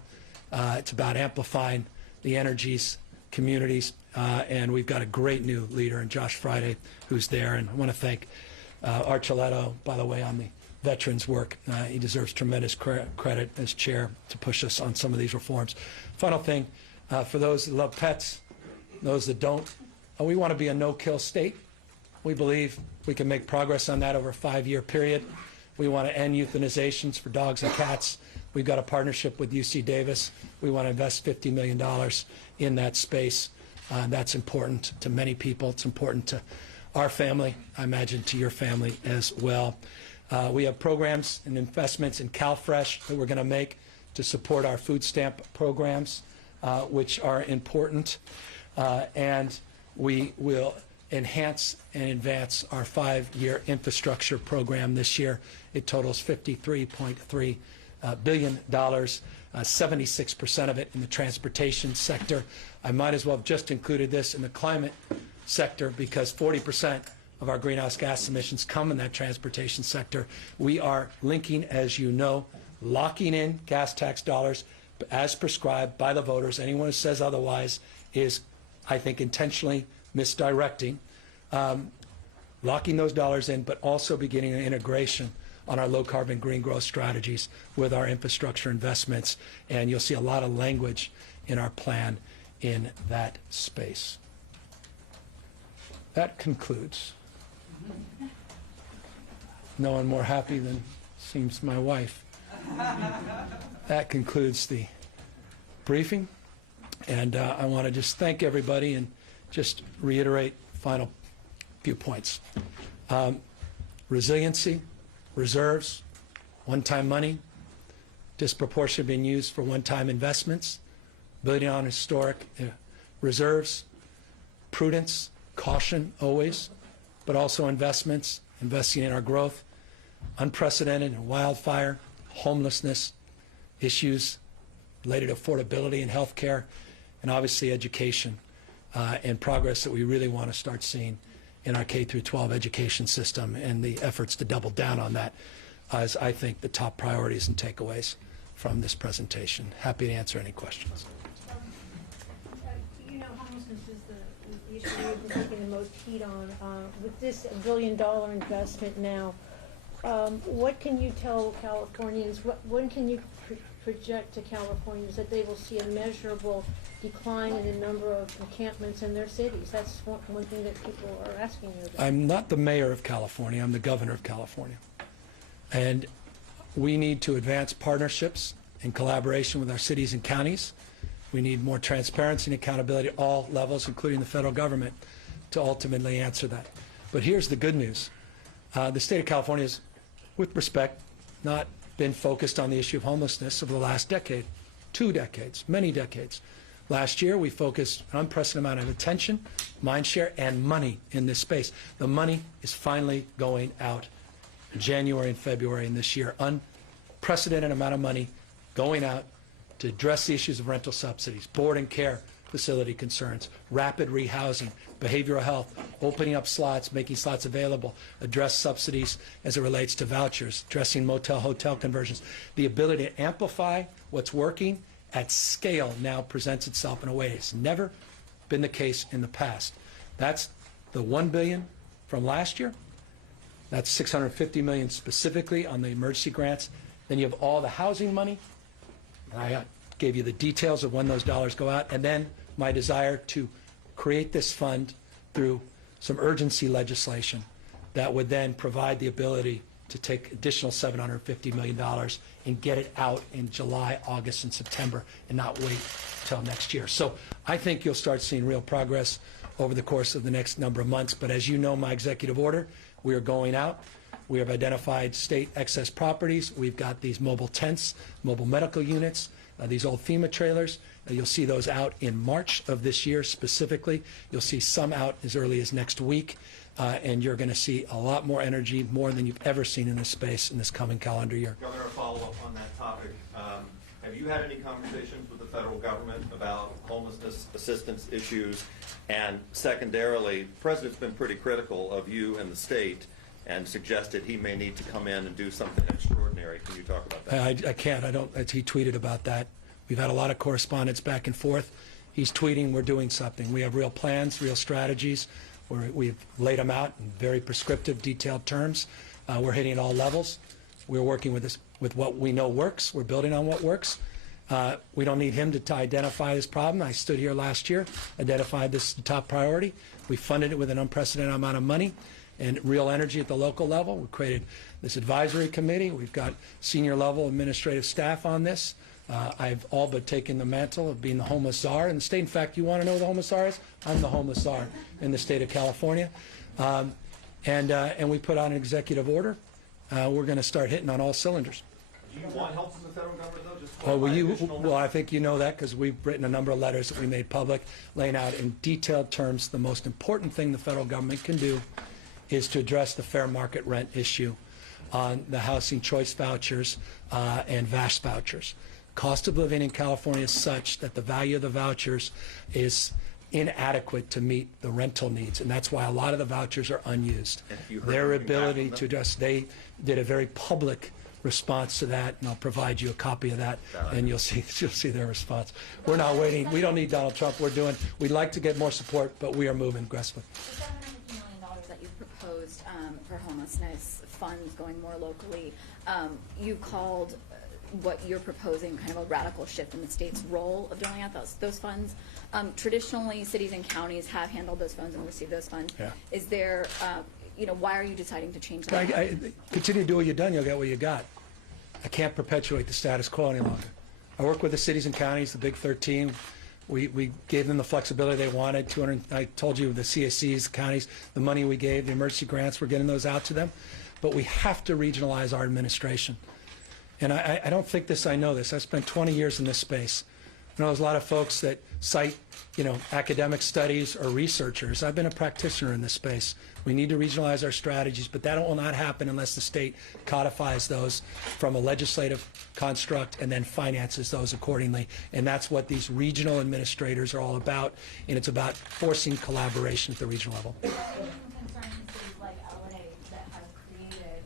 It's about amplifying the energies, communities, and we've got a great new leader in Josh Friday who's there. And I want to thank Archuleta, by the way, on the veterans work. He deserves tremendous credit as chair to push us on some of these reforms. Final thing, for those that love pets, those that don't, we want to be a no-kill state. We believe we can make progress on that over a 5-year period. We want to end euthanizations for dogs and cats. We've got a partnership with UC Davis. We want to invest $50 million in that space. That's important to many people. It's important to our family, I imagine to your family as well. We have programs and investments in CalFresh that we're going to make to support our food stamp programs, which are important. And we will enhance and advance our 5-year infrastructure program this year. It totals $53.3 billion, 76% of it in the transportation sector. I might as well have just included this in the climate sector because 40% of our greenhouse gas emissions come in that transportation sector. We are linking, as you know, locking in gas tax dollars as prescribed by the voters. Anyone who says otherwise is, I think, intentionally misdirecting. Locking those dollars in, but also beginning an integration on our low-carbon green growth strategies with our infrastructure investments. And you'll see a lot of language in our plan in that space. That concludes. No one more happy than seems my wife. That concludes the briefing. And I want to just thank everybody and just reiterate final few points. Resiliency, reserves, one-time money, disproportionately being used for one-time investments, building on historic reserves, prudence, caution always, but also investments, investing in our growth, unprecedented in wildfire, homelessness, issues related to affordability and health care, and obviously education and progress that we really want to start seeing in our K through 12 education system, and the efforts to double down on that as I think the top priorities and takeaways from this presentation. Happy to answer any questions. You know, homelessness is the issue we've been taking the most heat on. With this $1 billion investment now, what can you tell Californians, when can you project to Californians that they will see a measurable decline in the number of encampments in their cities? That's one thing that people are asking you about. I'm not the mayor of California, I'm the governor of California. And we need to advance partnerships in collaboration with our cities and counties. We need more transparency and accountability at all levels, including the federal government, to ultimately answer that. But here's the good news. The state of California has, with respect, not been focused on the issue of homelessness over the last decade, 2 decades, many decades. Last year, we focused an unprecedented amount of attention, mind share, and money in this space. The money is finally going out in January and February in this year. Unprecedented amount of money going out to address the issues of rental subsidies, board and care facility concerns, rapid rehousing, behavioral health, opening up slots, making slots available, address subsidies as it relates to vouchers, addressing motel, hotel conversions. The ability to amplify what's working at scale now presents itself in a way it's never been the case in the past. That's the $1 billion from last year. That's $650 million specifically on the emergency grants. Then you have all the housing money. I gave you the details of when those dollars go out, and then my desire to create this fund through some urgency legislation that would then provide the ability to take additional $750 million and get it out in July, August, and September, and not wait till next year. So I think you'll start seeing real progress over the course of the next number of months. But as you know, my executive order, we are going out. We have identified state excess properties. We've got these mobile tents, mobile medical units, these old FEMA trailers. You'll see those out in March of this year specifically. You'll see some out as early as next week. and you're going to see a lot more energy, more than you've ever seen in this space in this coming calendar year. Governor, a follow-up on that topic. Have you had any conversations with the federal government about homelessness assistance issues? And secondarily, the President's been pretty critical of you and the state and suggested he may need to come in and do something extraordinary. Can you talk about that? I can't. I don't. He tweeted about that. We've had a lot of correspondence back and forth. He's tweeting, we're doing something. We have real plans, real strategies. We've laid them out in very prescriptive, detailed terms. We're hitting all levels. We're working with what we know works. We're building on what works. We don't need him to identify this problem. I stood here last year, identified this top priority. We funded it with an unprecedented amount of money and real energy at the local level. We created this advisory committee. We've got senior level administrative staff on this. I've all but taken the mantle of being the homeless czar in the state. In fact, you want to know who the homeless czar is? I'm the homeless czar in the state of California. And we put out an executive order. We're going to start hitting on all cylinders. Do you want help from the federal government, though? Just Well, I think you know that because we've written a number of letters that we made public, laying out in detailed terms the most important thing the federal government can do is to address the fair market rent issue on the housing choice vouchers and VASH vouchers. Cost of living in California is such that the value of the vouchers is inadequate to meet the rental needs, and that's why a lot of the vouchers are unused. Their ability to address, they did a very public response to that, and I'll provide you a copy of that, and you'll see their response. We're not waiting. We don't need Donald Trump. We'd like to get more support, but we are moving aggressively. The $750 million that you've proposed for homelessness funds going more locally, you called what you're proposing kind of a radical shift in the state's role of doling out those funds. Traditionally, cities and counties have handled those funds and received those funds. Yeah. Is there, why are you deciding to change that? I continue to do what you've done, you'll get what you got. I can't perpetuate the status quo any longer. I work with the cities and counties, the Big 13. We gave them the flexibility they wanted. I told you the CSCs, counties, the money we gave, the emergency grants, we're getting those out to them. But we have to regionalize our administration. And I don't think I know this. I spent 20 years in this space. I know there's a lot of folks that cite, academic studies or researchers. I've been a practitioner in this space. We need to regionalize our strategies, but that will not happen unless the state codifies those from a legislative construct and then finances those accordingly. And that's what these regional administrators are all about, and it's about forcing collaboration at the regional level. Like LA that have created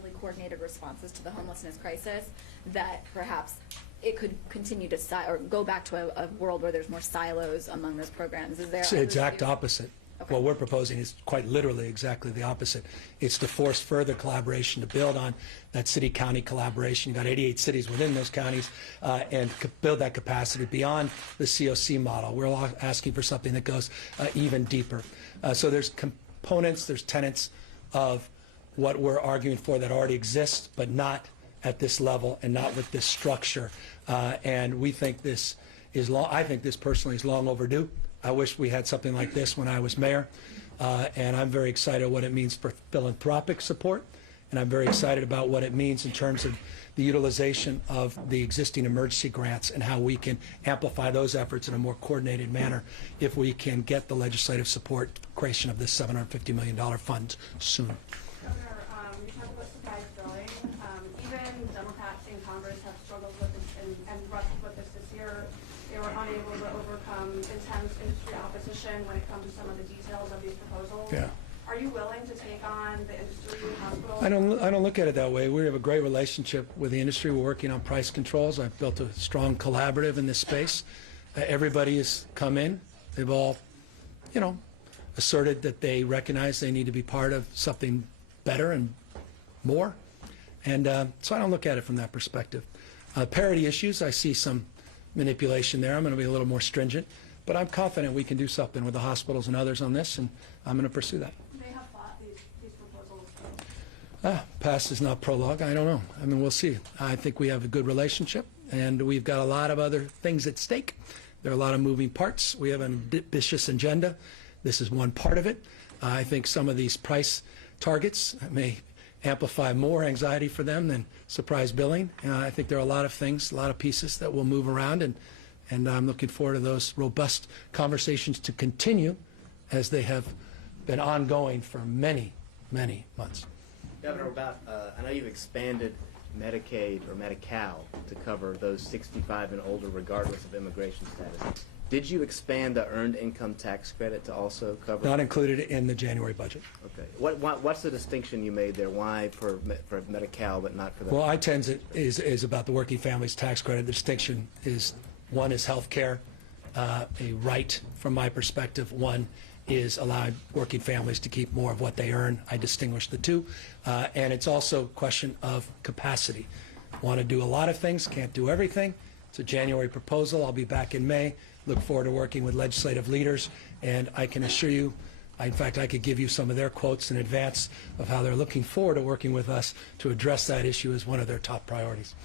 really coordinated responses to the homelessness crisis, that perhaps it could continue to or go back to a world where there's more silos among those programs. Is there? It's the exact opposite. Okay. What we're proposing is quite literally exactly the opposite. It's to force further collaboration, to build on that city-county collaboration. You've got 88 cities within those counties, and build that capacity beyond the COC model. We're asking for something that goes even deeper. So there's components, there's tenets of what we're arguing for that already exists, but not at this level and not with this structure. And we think this is I think this personally is long overdue. I wish we had something like this when I was mayor. And I'm very excited what it means for philanthropic support. And I'm very excited about what it means in terms of the utilization of the existing emergency grants and how we can amplify those efforts in a more coordinated manner if we can get the legislative support creation of this $750 million fund soon. Governor, you talked about surprise billing. Even Democrats in Congress have struggled with this and wrestled with this year. They were unable to overcome intense industry opposition when it comes to some of the details of these proposals. Yeah. Are you willing to take on the industry hospitals? I don't look at it that way. We have a great relationship with the industry. We're working on price controls. I've built a strong collaborative in this space. Everybody has come in. They've all, asserted that they recognize they need to be part of something better and more. And so I don't look at it from that perspective. Parity issues, I see some manipulation there. I'm going to be a little more stringent. But I'm confident we can do something with the hospitals and others on this, and I'm going to pursue that. They have fought these proposals. Past is not prologue. I don't know. I mean, we'll see. I think we have a good relationship, and we've got a lot of other things at stake. There are a lot of moving parts. We have an ambitious agenda. This is one part of it. I think some of these price targets may amplify more anxiety for them than surprise billing. I think there are a lot of things, a lot of pieces that will move around, and I'm looking forward to those robust conversations to continue as they have been ongoing for many, many months. Governor, I know you've expanded Medicaid or Medi-Cal to cover those 65 and older regardless of immigration status. Did you expand the earned income tax credit to also cover? Not included in the January budget. Okay. What's the distinction you made there? Why for Medi-Cal but not for the? Well, I-10 is about the working families tax credit. The distinction is, one is health care, a right from my perspective. One is allowing working families to keep more of what they earn. I distinguish the two. And it's also a question of capacity. Want to do a lot of things, can't do everything. It's a January proposal. I'll be back in May. Look forward to working with legislative leaders. And I can assure you, in fact, I could give you some of their quotes in advance of how they're looking forward to working with us to address that issue as one of their top priorities.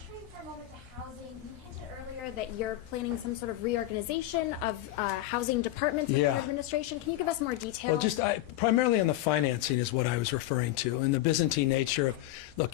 Returning for a moment to housing, you hinted earlier that you're planning some sort of reorganization of housing departments within Yeah. your administration. Can you give us more detail? Well, just primarily on the financing is what I was referring to, and the Byzantine nature of, look,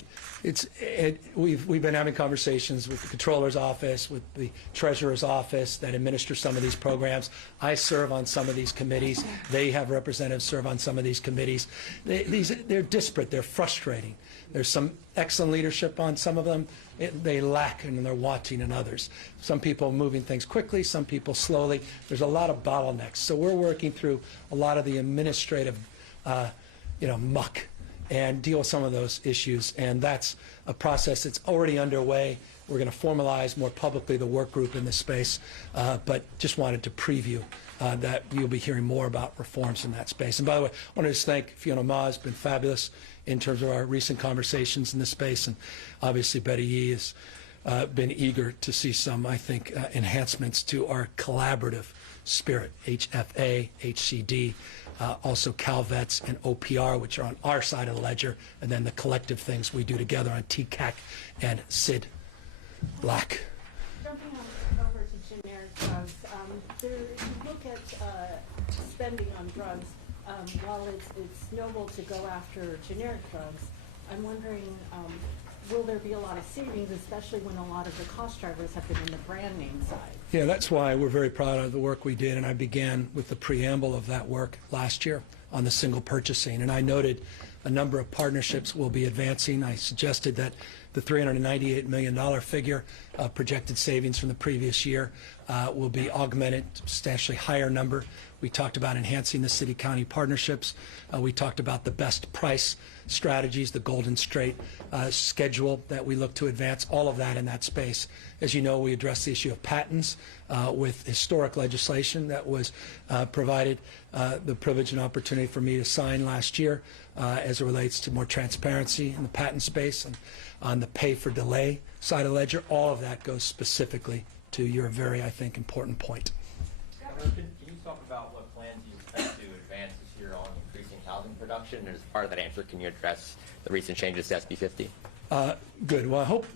we've been having conversations with the Comptroller's office, with the Treasurer's office that administer some of these programs. I serve on some of these committees. They have representatives serve on some of these committees. They're disparate. They're frustrating. There's some excellent leadership on some of them. They lack and they're wanting in others. Some people are moving things quickly, some people slowly. There's a lot of bottlenecks. So we're working through a lot of the administrative muck and deal with some of those issues. And that's a process that's already underway. We're going to formalize more publicly the work group in this space, but just wanted to preview that you'll be hearing more about reforms in that space. And by the way, I want to just thank Fiona Ma. It's been fabulous in terms of our recent conversations in this space. And obviously Betty Yee has been eager to see some, I think, enhancements to our collaborative spirit, HFA, HCD, also CalVets and OPR, which are on our side of the ledger, and then the collective things we do together on TCAC and SID. LAC. Jumping over to generic drugs, if you look at spending on drugs, while it's noble to go after generic drugs, I'm wondering, will there be a lot of savings, especially when a lot of the cost drivers have been in the brand name side? Yeah, that's why we're very proud of the work we did, and I began with the preamble of that work last year on the single purchasing. And I noted a number of partnerships will be advancing. I suggested that the $398 million figure projected savings from the previous year will be augmented to a substantially higher number. We talked about enhancing the city-county partnerships. We talked about the best price strategies, the Golden Straight schedule that we look to advance, all of that in that space. As you know, we addressed the issue of patents with historic legislation that was provided the privilege and opportunity for me to sign last year as it relates to more transparency in the patent space and on the pay for delay side of the ledger. All of that goes specifically to your very, I think, important point. Governor, can you talk about what plans you expect to advance this year on increasing housing production? And as part of that answer, can you address the recent changes to SB 50? Good. Well, I hope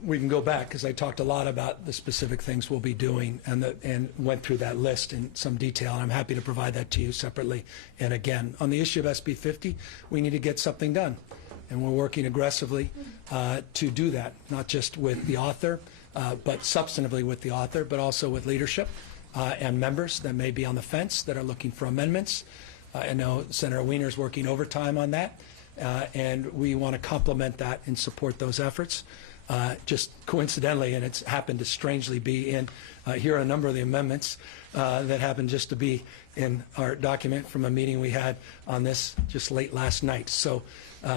we can go back because I talked a lot about the specific things we'll be doing and went through that list in some detail. And I'm happy to provide that to you separately. And again, on the issue of SB 50, we need to get something done. And we're working aggressively to do that, not just with the author, but substantively with the author, but also with leadership and members that may be on the fence that are looking for amendments. I know Senator Wiener's working overtime on that, and we want to complement that and support those efforts. Just coincidentally, and it's happened to strangely be in, here are a number of the amendments that happened just to be in our document from a meeting we had on this just late last night. So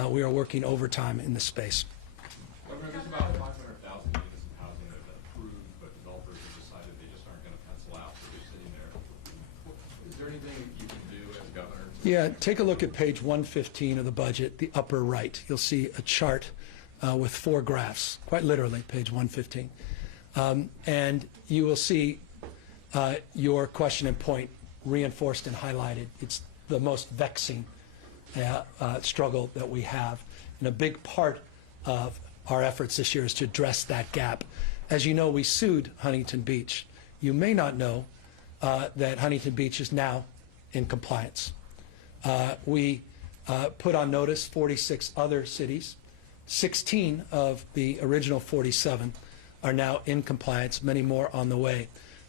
we are working overtime in this space. Governor, there's about 500,000 units of housing that have been approved, but developers have decided they just aren't going to pencil out, so they're sitting there. Is there anything you can do as governor? Yeah, take a look at page 115 of the budget, the upper right. You'll see a chart with 4 graphs, quite literally, page 115. And you will see your question and point reinforced and highlighted. It's the most vexing struggle that we have. And a big part of our efforts this year is to address that gap. As you know, we sued Huntington Beach. You may not know that Huntington Beach is now in compliance. We put on notice 46 other cities. 16 of the original 47 are now in compliance, many more on the way.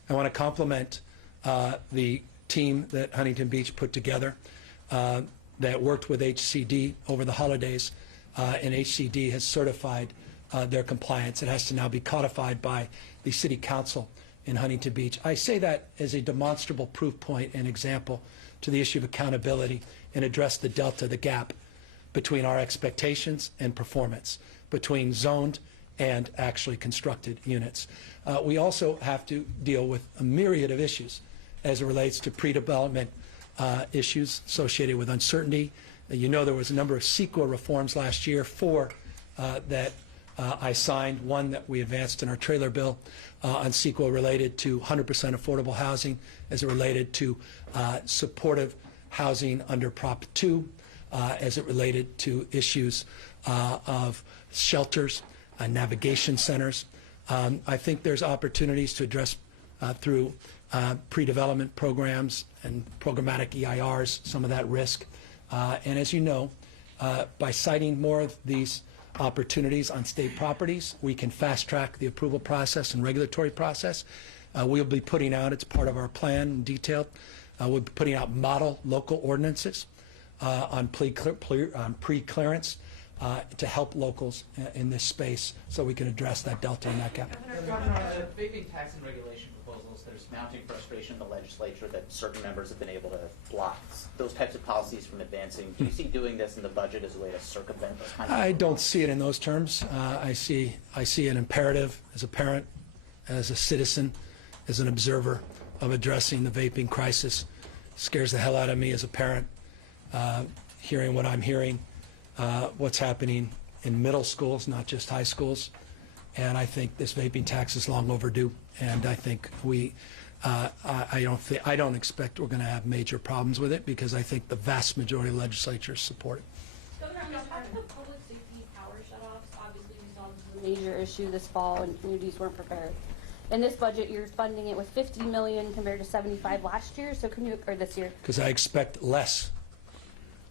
I want to compliment the team that Huntington Beach put together. that worked with HCD over the holidays, and HCD has certified their compliance. It has to now be codified by the City Council in Huntington Beach. I say that as a demonstrable proof point and example to the issue of accountability and address the delta, the gap between our expectations and performance, between zoned and actually constructed units. We also have to deal with a myriad of issues as it relates to pre-development issues associated with uncertainty. You know there was a number of CEQA reforms last year, 4 that I signed, 1 that we advanced in our trailer bill on CEQA related to 100% affordable housing, as it related to supportive housing under Prop 2, as it related to issues of shelters, navigation centers. I think there's opportunities to address through pre-development programs and programmatic EIRs some of that risk. And as you know, by citing more of these opportunities on state properties, we can fast-track the approval process and regulatory process. We'll be putting out, it's part of our plan in detail, we'll be putting out model local ordinances on pre-clearance to help locals in this space so we can address that delta and that gap. Governor, the vaping tax and regulation proposals, there's mounting frustration in the legislature that certain members have been able to block those types of policies from advancing. Do you see doing this in the budget as a way to circumvent those kinds of I don't see it in those terms. I see an imperative as a parent, as a citizen, as an observer of addressing the vaping crisis. Scares the hell out of me as a parent, hearing what I'm hearing, what's happening in middle schools, not just high schools. And I think this vaping tax is long overdue. And I think I don't expect we're going to have major problems with it, because I think the vast majority of legislatures support it. Governor, on behalf of the public safety power shutoffs, obviously we saw this was a major issue this fall and communities weren't prepared. In this budget, you're funding it with 50 million compared to 75 last year. So can you, or this year? Because I expect less,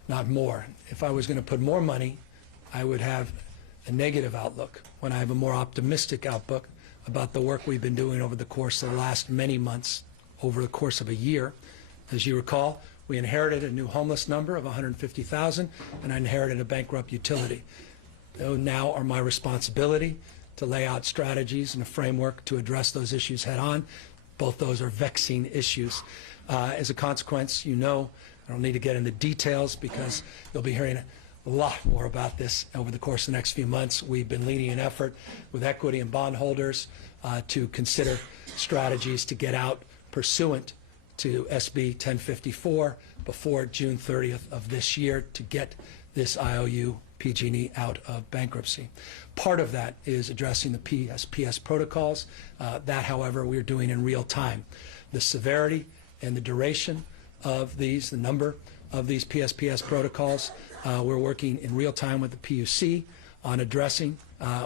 not more. If I was going to put more money, I would have a negative outlook when I have a more optimistic outlook about the work we've been doing over the course of the last many months, over the course of a year. As you recall, we inherited a new homeless number of 150,000, and I inherited a bankrupt utility. Those now are my responsibility to lay out strategies and a framework to address those issues head on. Both those are vexing issues. As a consequence, you know, I don't need to get into details because you'll be hearing a lot more about this over the course of the next few months. We've been leading an effort with equity and bondholders to consider strategies to get out pursuant to SB 1054 before June 30th of this year to get this IOU PG&E out of bankruptcy. Part of that is addressing the PSPS protocols. That, however, we're doing in real time. The severity and the duration of these, the number of these PSPS protocols, we're working in real time with the PUC on addressing.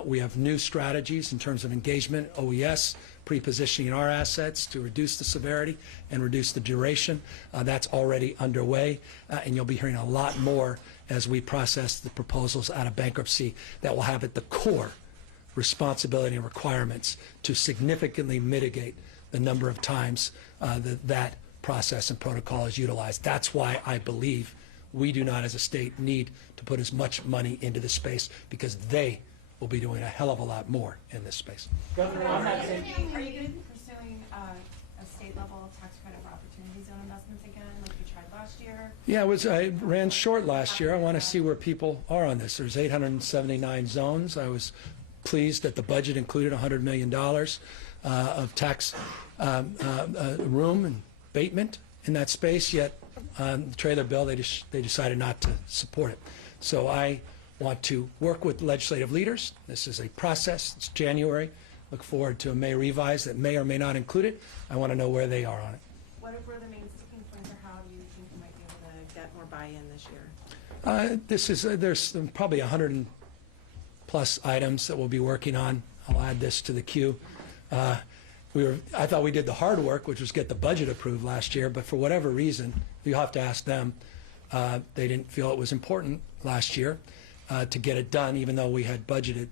We have new strategies in terms of engagement, OES, pre-positioning our assets to reduce the severity and reduce the duration. That's already underway, and you'll be hearing a lot more as we process the proposals out of bankruptcy that will have at the core responsibility and requirements to significantly mitigate the number of times that process and protocol is utilized. That's why I believe we do not as a state need to put as much money into this space, because they will be doing a hell of a lot more in this space. Governor, on that same Are you going to be pursuing a state-level tax credit for opportunity zone investments again, like you tried last year? Yeah, I ran short last year. I want to see where people are on this. There's 879 zones. I was pleased that the budget included $100 million of tax room and abatement in that space, yet the trailer bill, they decided not to support it. So I want to work with legislative leaders. This is a process. It's January. Look forward to a May revise that may or may not include it. I want to know where they are on it. What were the main sticking points, or how do you think you might be able to get more buy-in this year? There's probably 100+ items that we'll be working on. I'll add this to the queue. I thought we did the hard work, which was get the budget approved last year, but for whatever reason, you have to ask them. They didn't feel it was important last year to get it done, even though we had budgeted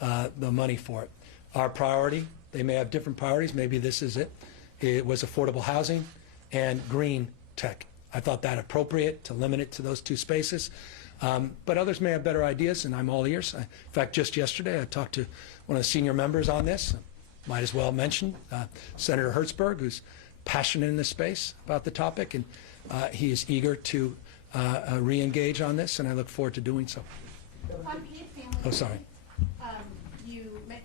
the money for it. Our priority, they may have different priorities, maybe this is it. It was affordable housing and green tech I thought that appropriate to limit it to those 2 spaces. But others may have better ideas, and I'm all ears. In fact, just yesterday, I talked to one of the senior members on this. Might as well mention Senator Hertzberg, who's passionate in this space about the topic, and he is eager to re-engage on this, and I look forward to doing so. On paid family Oh, sorry.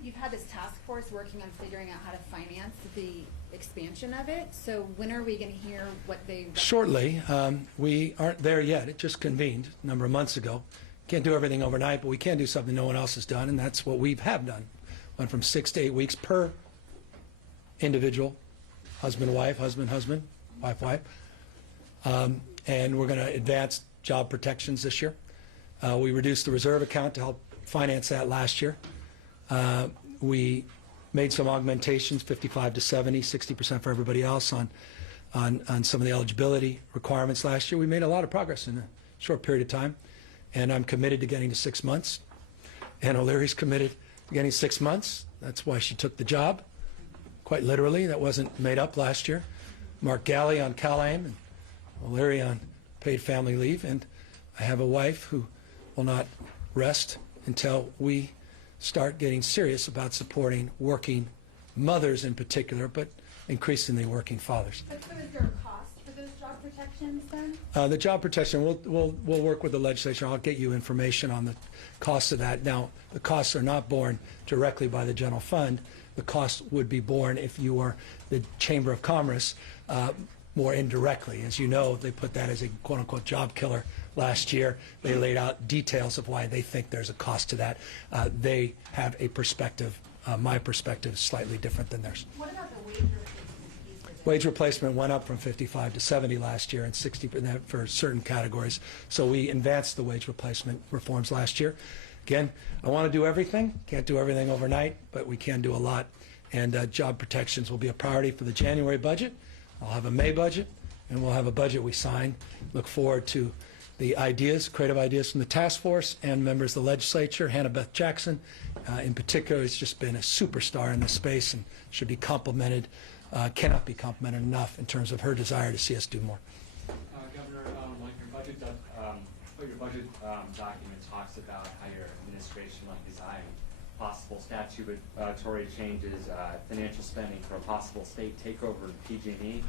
you've had this task force working on figuring out how to finance the expansion of it. So when are we going to hear what they? Shortly. We aren't there yet. It just convened a number of months ago. Can't do everything overnight, but we can do something no one else has done, and that's what we have done. Went from 6 to 8 weeks per individual, husband, wife, wife, wife. And we're going to advance job protections this year. We reduced the reserve account to help finance that last year. We made some augmentations, 55 to 70, 60% for everybody else on some of the eligibility requirements last year. We made a lot of progress in a short period of time, and I'm committed to getting to 6 months. And O'Leary's committed to getting 6 months. That's why she took the job, quite literally. That wasn't made up last year. Mark Galley on CalAIM and O'Leary on paid family leave, and I have a wife who will not rest until we start getting serious about supporting working mothers in particular, but increasingly working fathers. But so is there a cost for those job protections then? The job protection, we'll work with the legislature. I'll get you information on the cost of that. Now, the costs are not borne directly by the general fund. The cost would be borne if you were the Chamber of Commerce more indirectly. As you know, they put that as a quote-unquote job killer last year. They laid out details of why they think there's a cost to that. They have a perspective. My perspective is slightly different than theirs. What about the wage replacement piece of it? Wage replacement went up from 55 to 70 last year and 60% for certain categories. So we advanced the wage replacement reforms last year. Again, I want to do everything. Can't do everything overnight, but we can do a lot. And job protections will be a priority for the January budget. I'll have a May budget, and we'll have a budget we sign. Look forward to the ideas, creative ideas from the task force and members of the legislature. Hannah Beth Jackson, in particular, has just been a superstar in this space and should be complimented, cannot be complimented enough in terms of her desire to see us do more. Governor, like your budget document talks about how your administration might design possible statutory changes, financial spending for a possible state takeover of PG&E,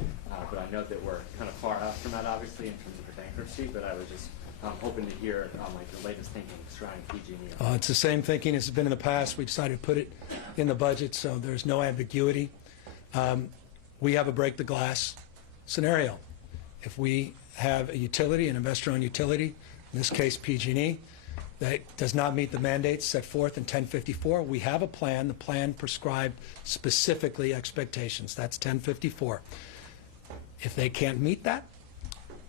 but I know that we're kind of far out from that, obviously, in terms of the bankruptcy, but I was just hoping to hear like the latest thinking surrounding PG&E. It's the same thinking as has been in the past. We decided to put it in the budget, so there's no ambiguity. We have a break the glass scenario. If we have a utility, an investor-owned utility, in this case PG&E, that does not meet the mandates set forth in 1054, we have a plan. The plan prescribed specifically expectations. That's 1054. If they can't meet that,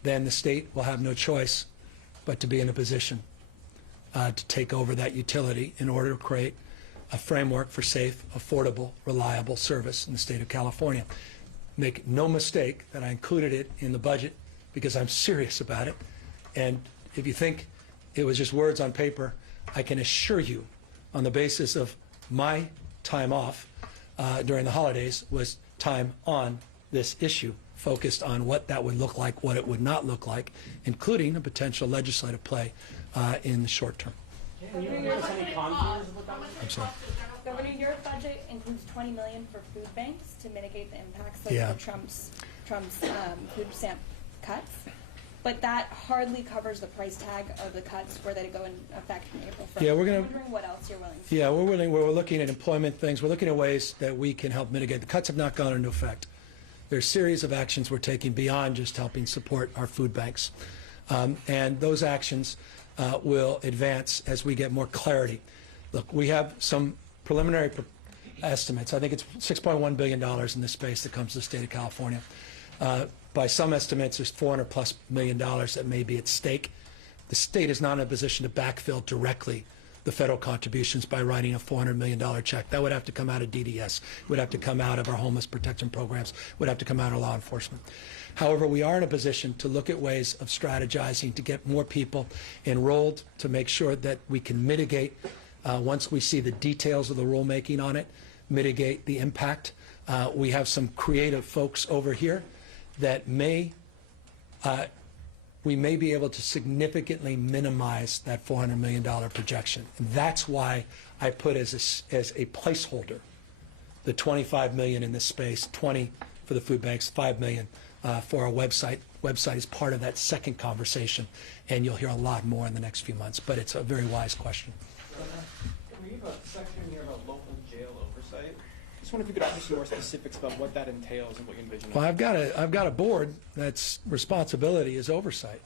then the state will have no choice but to be in a position to take over that utility in order to create a framework for safe, affordable, reliable service in the state of California. Make no mistake that I included it in the budget because I'm serious about it. And if you think it was just words on paper, I can assure you, on the basis of my time off during the holidays, was time on this issue, focused on what that would look like, what it would not look like, including a potential legislative play in the short term. Can you give us any contours of what that was? I'm sorry. Governor, your budget includes $20 million for food banks to mitigate the impacts of Yeah. the Trump's food stamp cuts. But that hardly covers the price tag of the cuts where they go in effect from April 1st. Yeah, we're I'm gonna- wondering what else you're willing to do. Yeah, we're looking at employment things. We're looking at ways that we can help mitigate. The cuts have not gone into effect. There's a series of actions we're taking beyond just helping support our food banks. And those actions will advance as we get more clarity. Look, we have some preliminary estimates. I think it's $6.1 billion in this space that comes to the state of California. By some estimates, there's $400+ million that may be at stake. The state is not in a position to backfill directly the federal contributions by writing a $400 million check. That would have to come out of DDS. It would have to come out of our homeless protection programs. It would have to come out of law enforcement. However, we are in a position to look at ways of strategizing to get more people enrolled, to make sure that we can mitigate, once we see the details of the rulemaking on it, mitigate the impact. We have some creative folks over here that may we may be able to significantly minimize that $400 million projection. And that's why I put as a placeholder the $25 million in this space, 20 for the food banks, $5 million for our website. Website is part of that second conversation, and you'll hear a lot more in the next few months. But it's a very wise question. We have a section here about local jail oversight. Just wonder if you could offer some more specifics about what that entails and what you envision. Well, I've got a board that's responsibility is oversight.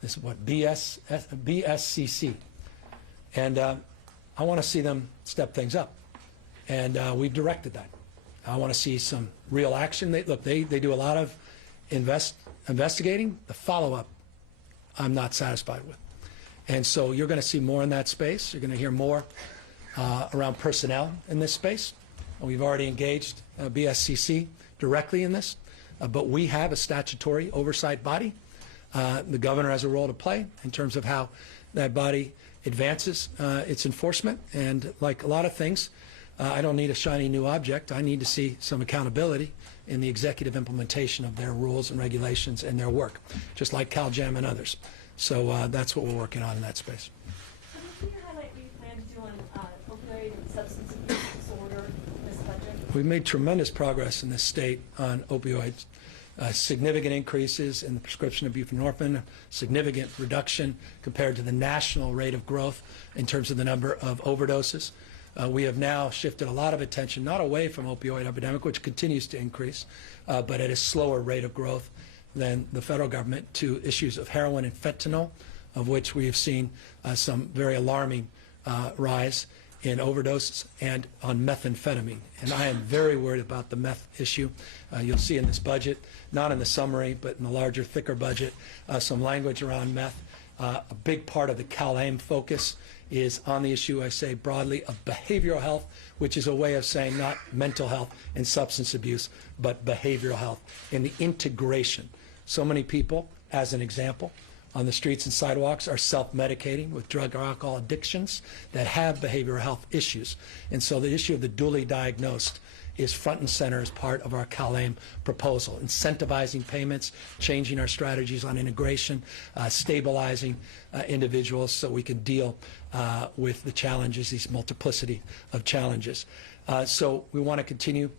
This is what BSCC, and I want to see them step things up, and we've directed that. I want to see some real action. They do a lot of investigating. The follow-up, I'm not satisfied with, and so you're going to see more in that space. You're going to hear more around personnel in this space. We've already engaged BSCC directly in this, but we have a statutory oversight body. The governor has a role to play in terms of how that body advances its enforcement. And like a lot of things, I don't need a shiny new object. I need to see some accountability in the executive implementation of their rules and regulations and their work, just like CalJAM and others. So that's what we're working on in that space. Can you highlight what you plan to do on opioid and substance abuse disorder in this budget? We've made tremendous progress in this state on opioids. Significant increases in the prescription of buprenorphine, significant reduction compared to the national rate of growth in terms of the number of overdoses. We have now shifted a lot of attention, not away from opioid epidemic, which continues to increase, but at a slower rate of growth than the federal government, to issues of heroin and fentanyl, of which we have seen some very alarming rise in overdoses, and on methamphetamine. And I am very worried about the meth issue. You'll see in this budget, not in the summary, but in the larger, thicker budget, some language around meth. A big part of the CalAIM focus is on the issue, I say broadly, of behavioral health, which is a way of saying not mental health and substance abuse, but behavioral health and the integration. So many people, as an example, on the streets and sidewalks are self-medicating with drug or alcohol addictions that have behavioral health issues. And so the issue of the dually diagnosed is front and center as part of our CalAIM proposal, incentivizing payments, changing our strategies on integration, stabilizing individuals so we can deal with the challenges, these multiplicity of challenges. So we want to continue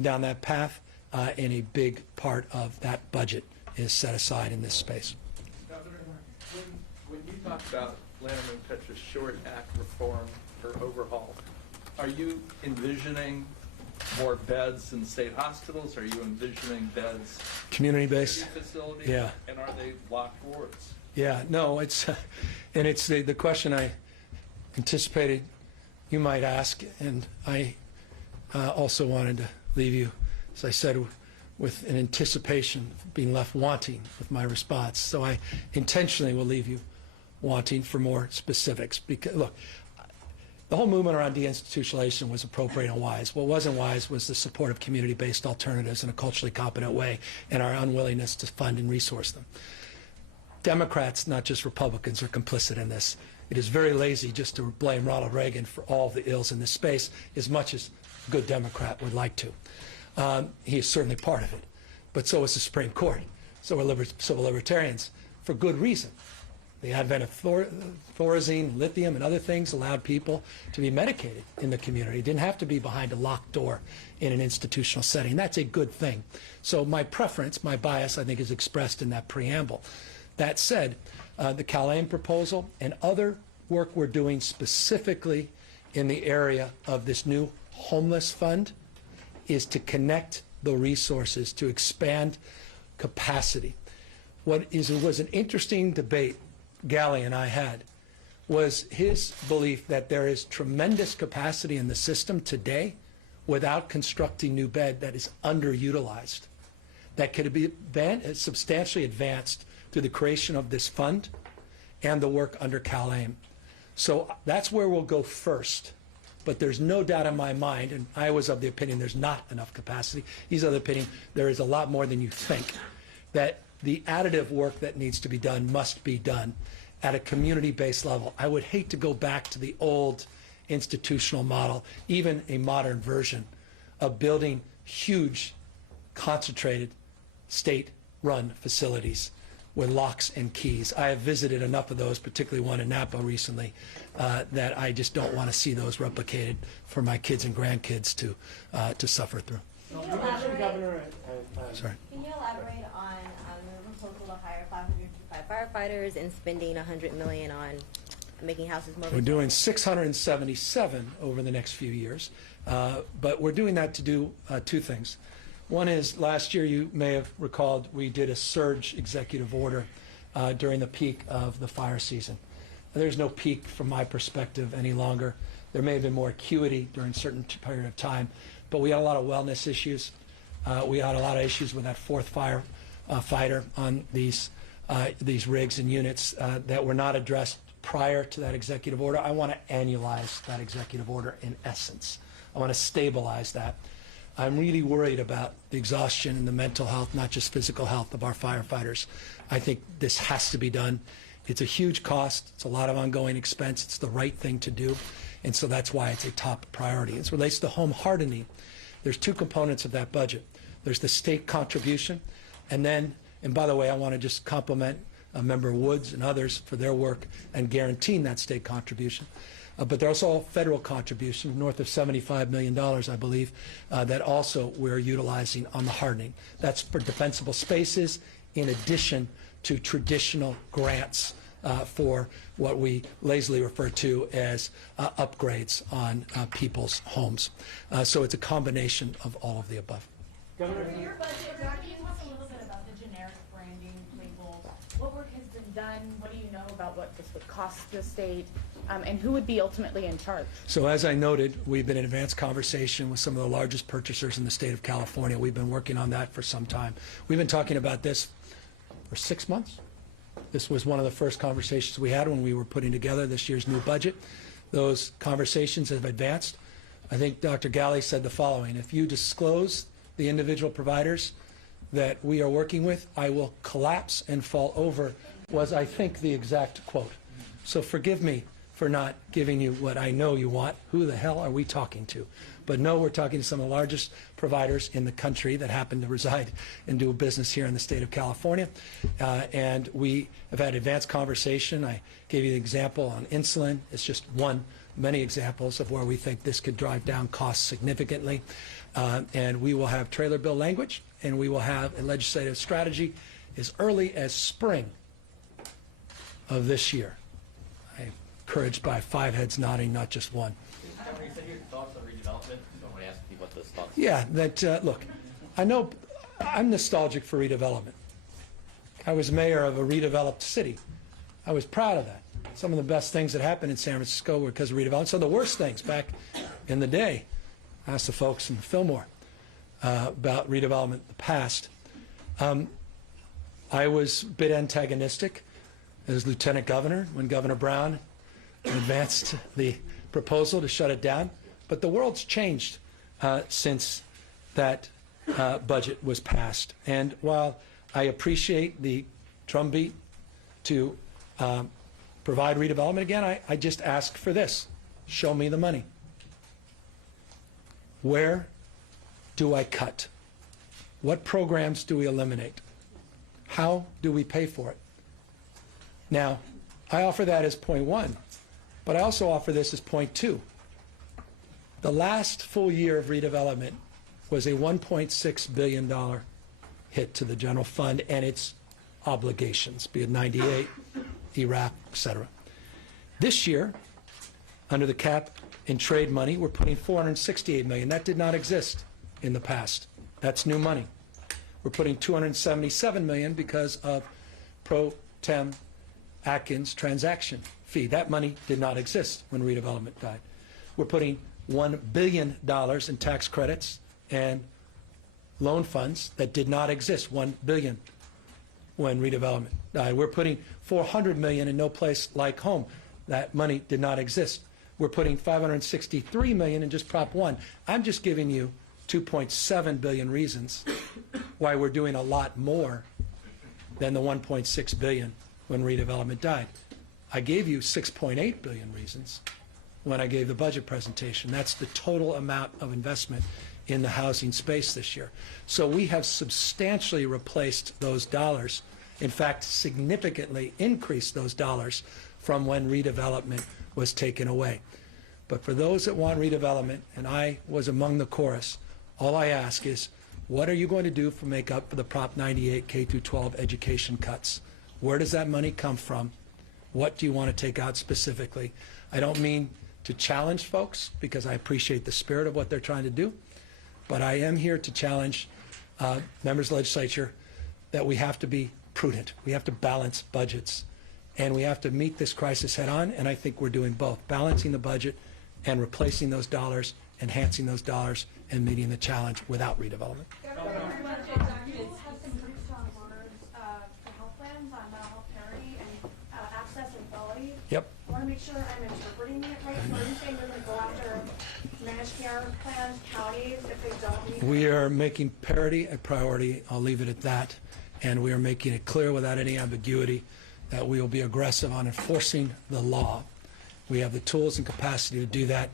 down that path, and a big part of that budget is set aside in this space. Governor, when you talk about Lanham and Petra's Short Act reform or overhaul, are you envisioning more beds in state hospitals? Are you envisioning beds Community-based? in facilities? Yeah. And are they locked wards? Yeah, no, it's and it's the question I anticipated you might ask, and I also wanted to leave you, as I said, with an anticipation of being left wanting with my response. So I intentionally will leave you wanting for more specifics. Because, look, the whole movement around deinstitutionalization was appropriate and wise. What wasn't wise was the support of community-based alternatives in a culturally competent way and our unwillingness to fund and resource them. Democrats, not just Republicans, are complicit in this. It is very lazy just to blame Ronald Reagan for all of the ills in this space, as much as a good Democrat would like to. He is certainly part of it, but so is the Supreme Court. So are civil libertarians, for good reason. The advent of Thorazine, lithium, and other things allowed people to be medicated in the community. It didn't have to be behind a locked door in an institutional setting. That's a good thing. So my preference, my bias, I think, is expressed in that preamble. That said, the CalAIM proposal and other work we're doing specifically in the area of this new homeless fund is to connect the resources to expand capacity. What was an interesting debate Galley and I had was his belief that there is tremendous capacity in the system today without constructing new bed that is underutilized, that could be substantially advanced through the creation of this fund and the work under CalAIM. So that's where we'll go first. But there's no doubt in my mind, and I was of the opinion there's not enough capacity. He's of the opinion there is a lot more than you think, that the additive work that needs to be done must be done at a community-based level. I would hate to go back to the old institutional model, even a modern version of building huge, concentrated, state-run facilities with locks and keys. I have visited enough of those, particularly one in Napa recently, that I just don't want to see those replicated for my kids and grandkids to suffer through. Sorry. Can you elaborate on the proposal to hire 555 firefighters and spending $100 million on making houses more? We're doing 677 over the next few years, but we're doing that to do two things. One is, last year, you may have recalled, we did a surge executive order during the peak of the fire season. There's no peak from my perspective any longer. There may have been more acuity during a certain period of time, but we had a lot of wellness issues. We had a lot of issues with that fourth firefighter on these rigs and units that were not addressed prior to that executive order. I want to annualize that executive order in essence. I want to stabilize that. I'm really worried about the exhaustion and the mental health, not just physical health, of our firefighters. I think this has to be done. It's a huge cost. It's a lot of ongoing expense. It's the right thing to do, and so that's why it's a top priority. As it relates to home hardening, there's two components of that budget. There's the state contribution, and then, and by the way, I want to just compliment Member Woods and others for their work and guaranteeing that state contribution. But there's also a federal contribution, north of $75 million, I believe, that also we're utilizing on the hardening. That's for defensible spaces, in addition to traditional grants for what we lazily refer to as upgrades on people's homes. So it's a combination of all of the above. Governor, for your budget, can you talk a little bit about the generic branding labels? What work has been done? What do you know about what this would cost the state? And who would be ultimately in charge? So as I noted, we've been in advanced conversation with some of the largest purchasers in the state of California. We've been working on that for some time. We've been talking about this for 6 months. This was one of the first conversations we had when we were putting together this year's new budget. Those conversations have advanced. I think Dr. Galley said the following: if you disclose the individual providers that we are working with, I will collapse and fall over, was, I think, the exact quote. So forgive me for not giving you what I know you want. Who the hell are we talking to? But no, we're talking to some of the largest providers in the country that happen to reside and do business here in the state of California. And we have had advanced conversation. I gave you the example on insulin. It's just one, many examples of where we think this could drive down costs significantly. And we will have trailer bill language, and we will have a legislative strategy as early as spring of this year. I'm encouraged by 5 heads nodding, not just one. Governor, you said your thoughts on redevelopment, so I want to ask you what those thoughts are. Yeah, that, look, I know I'm nostalgic for redevelopment. I was mayor of a redeveloped city. I was proud of that. Some of the best things that happened in San Francisco were because of redevelopment. Some of the worst things back in the day, I asked the folks in Fillmore about redevelopment in the past. I was a bit antagonistic as lieutenant governor when Governor Brown advanced the proposal to shut it down. But the world's changed since that budget was passed. And while I appreciate the drumbeat to provide redevelopment again, I just ask for this: show me the money. Where do I cut? What programs do we eliminate? How do we pay for it? Now, I offer that as point one, but I also offer this as point two. The last full year of redevelopment was a $1.6 billion hit to the general fund and its obligations, be it 98, ERAP, et cetera. This year, under the cap in trade money, we're putting $468 million. That did not exist in the past. That's new money. We're putting $277 million because of Pro Tem Atkins transaction fee. That money did not exist when redevelopment died. We're putting $1 billion in tax credits and loan funds that did not exist, $1 billion when redevelopment died. We're putting $400 million in No Place Like Home. That money did not exist. We're putting $563 million in just Prop 1. I'm just giving you 2.7 billion reasons why we're doing a lot more than the 1.6 billion when redevelopment died. I gave you 6.8 billion reasons when I gave the budget presentation. That's the total amount of investment in the housing space this year. So we have substantially replaced those dollars In fact, significantly increased those dollars from when redevelopment was taken away. But for those that want redevelopment, and I was among the chorus, all I ask is, what are you going to do to make up for the Prop 98 K-12 education cuts? Where does that money come from? What do you want to take out specifically? I don't mean to challenge folks, because I appreciate the spirit of what they're trying to do, but I am here to challenge members of the legislature that we have to be prudent. We have to balance budgets, and we have to meet this crisis head on, and I think we're doing both, balancing the budget and replacing those dollars, enhancing those dollars, and meeting the challenge without redevelopment. You have some pretty strong words for health plans on mental health parity and access and quality. Yep. I want to make sure I'm interpreting it right. So are you saying you're going to go after managed care plans, counties, if they don't meet? We are making parity a priority. I'll leave it at that. And we are making it clear without any ambiguity that we will be aggressive on enforcing the law. We have the tools and capacity to do that.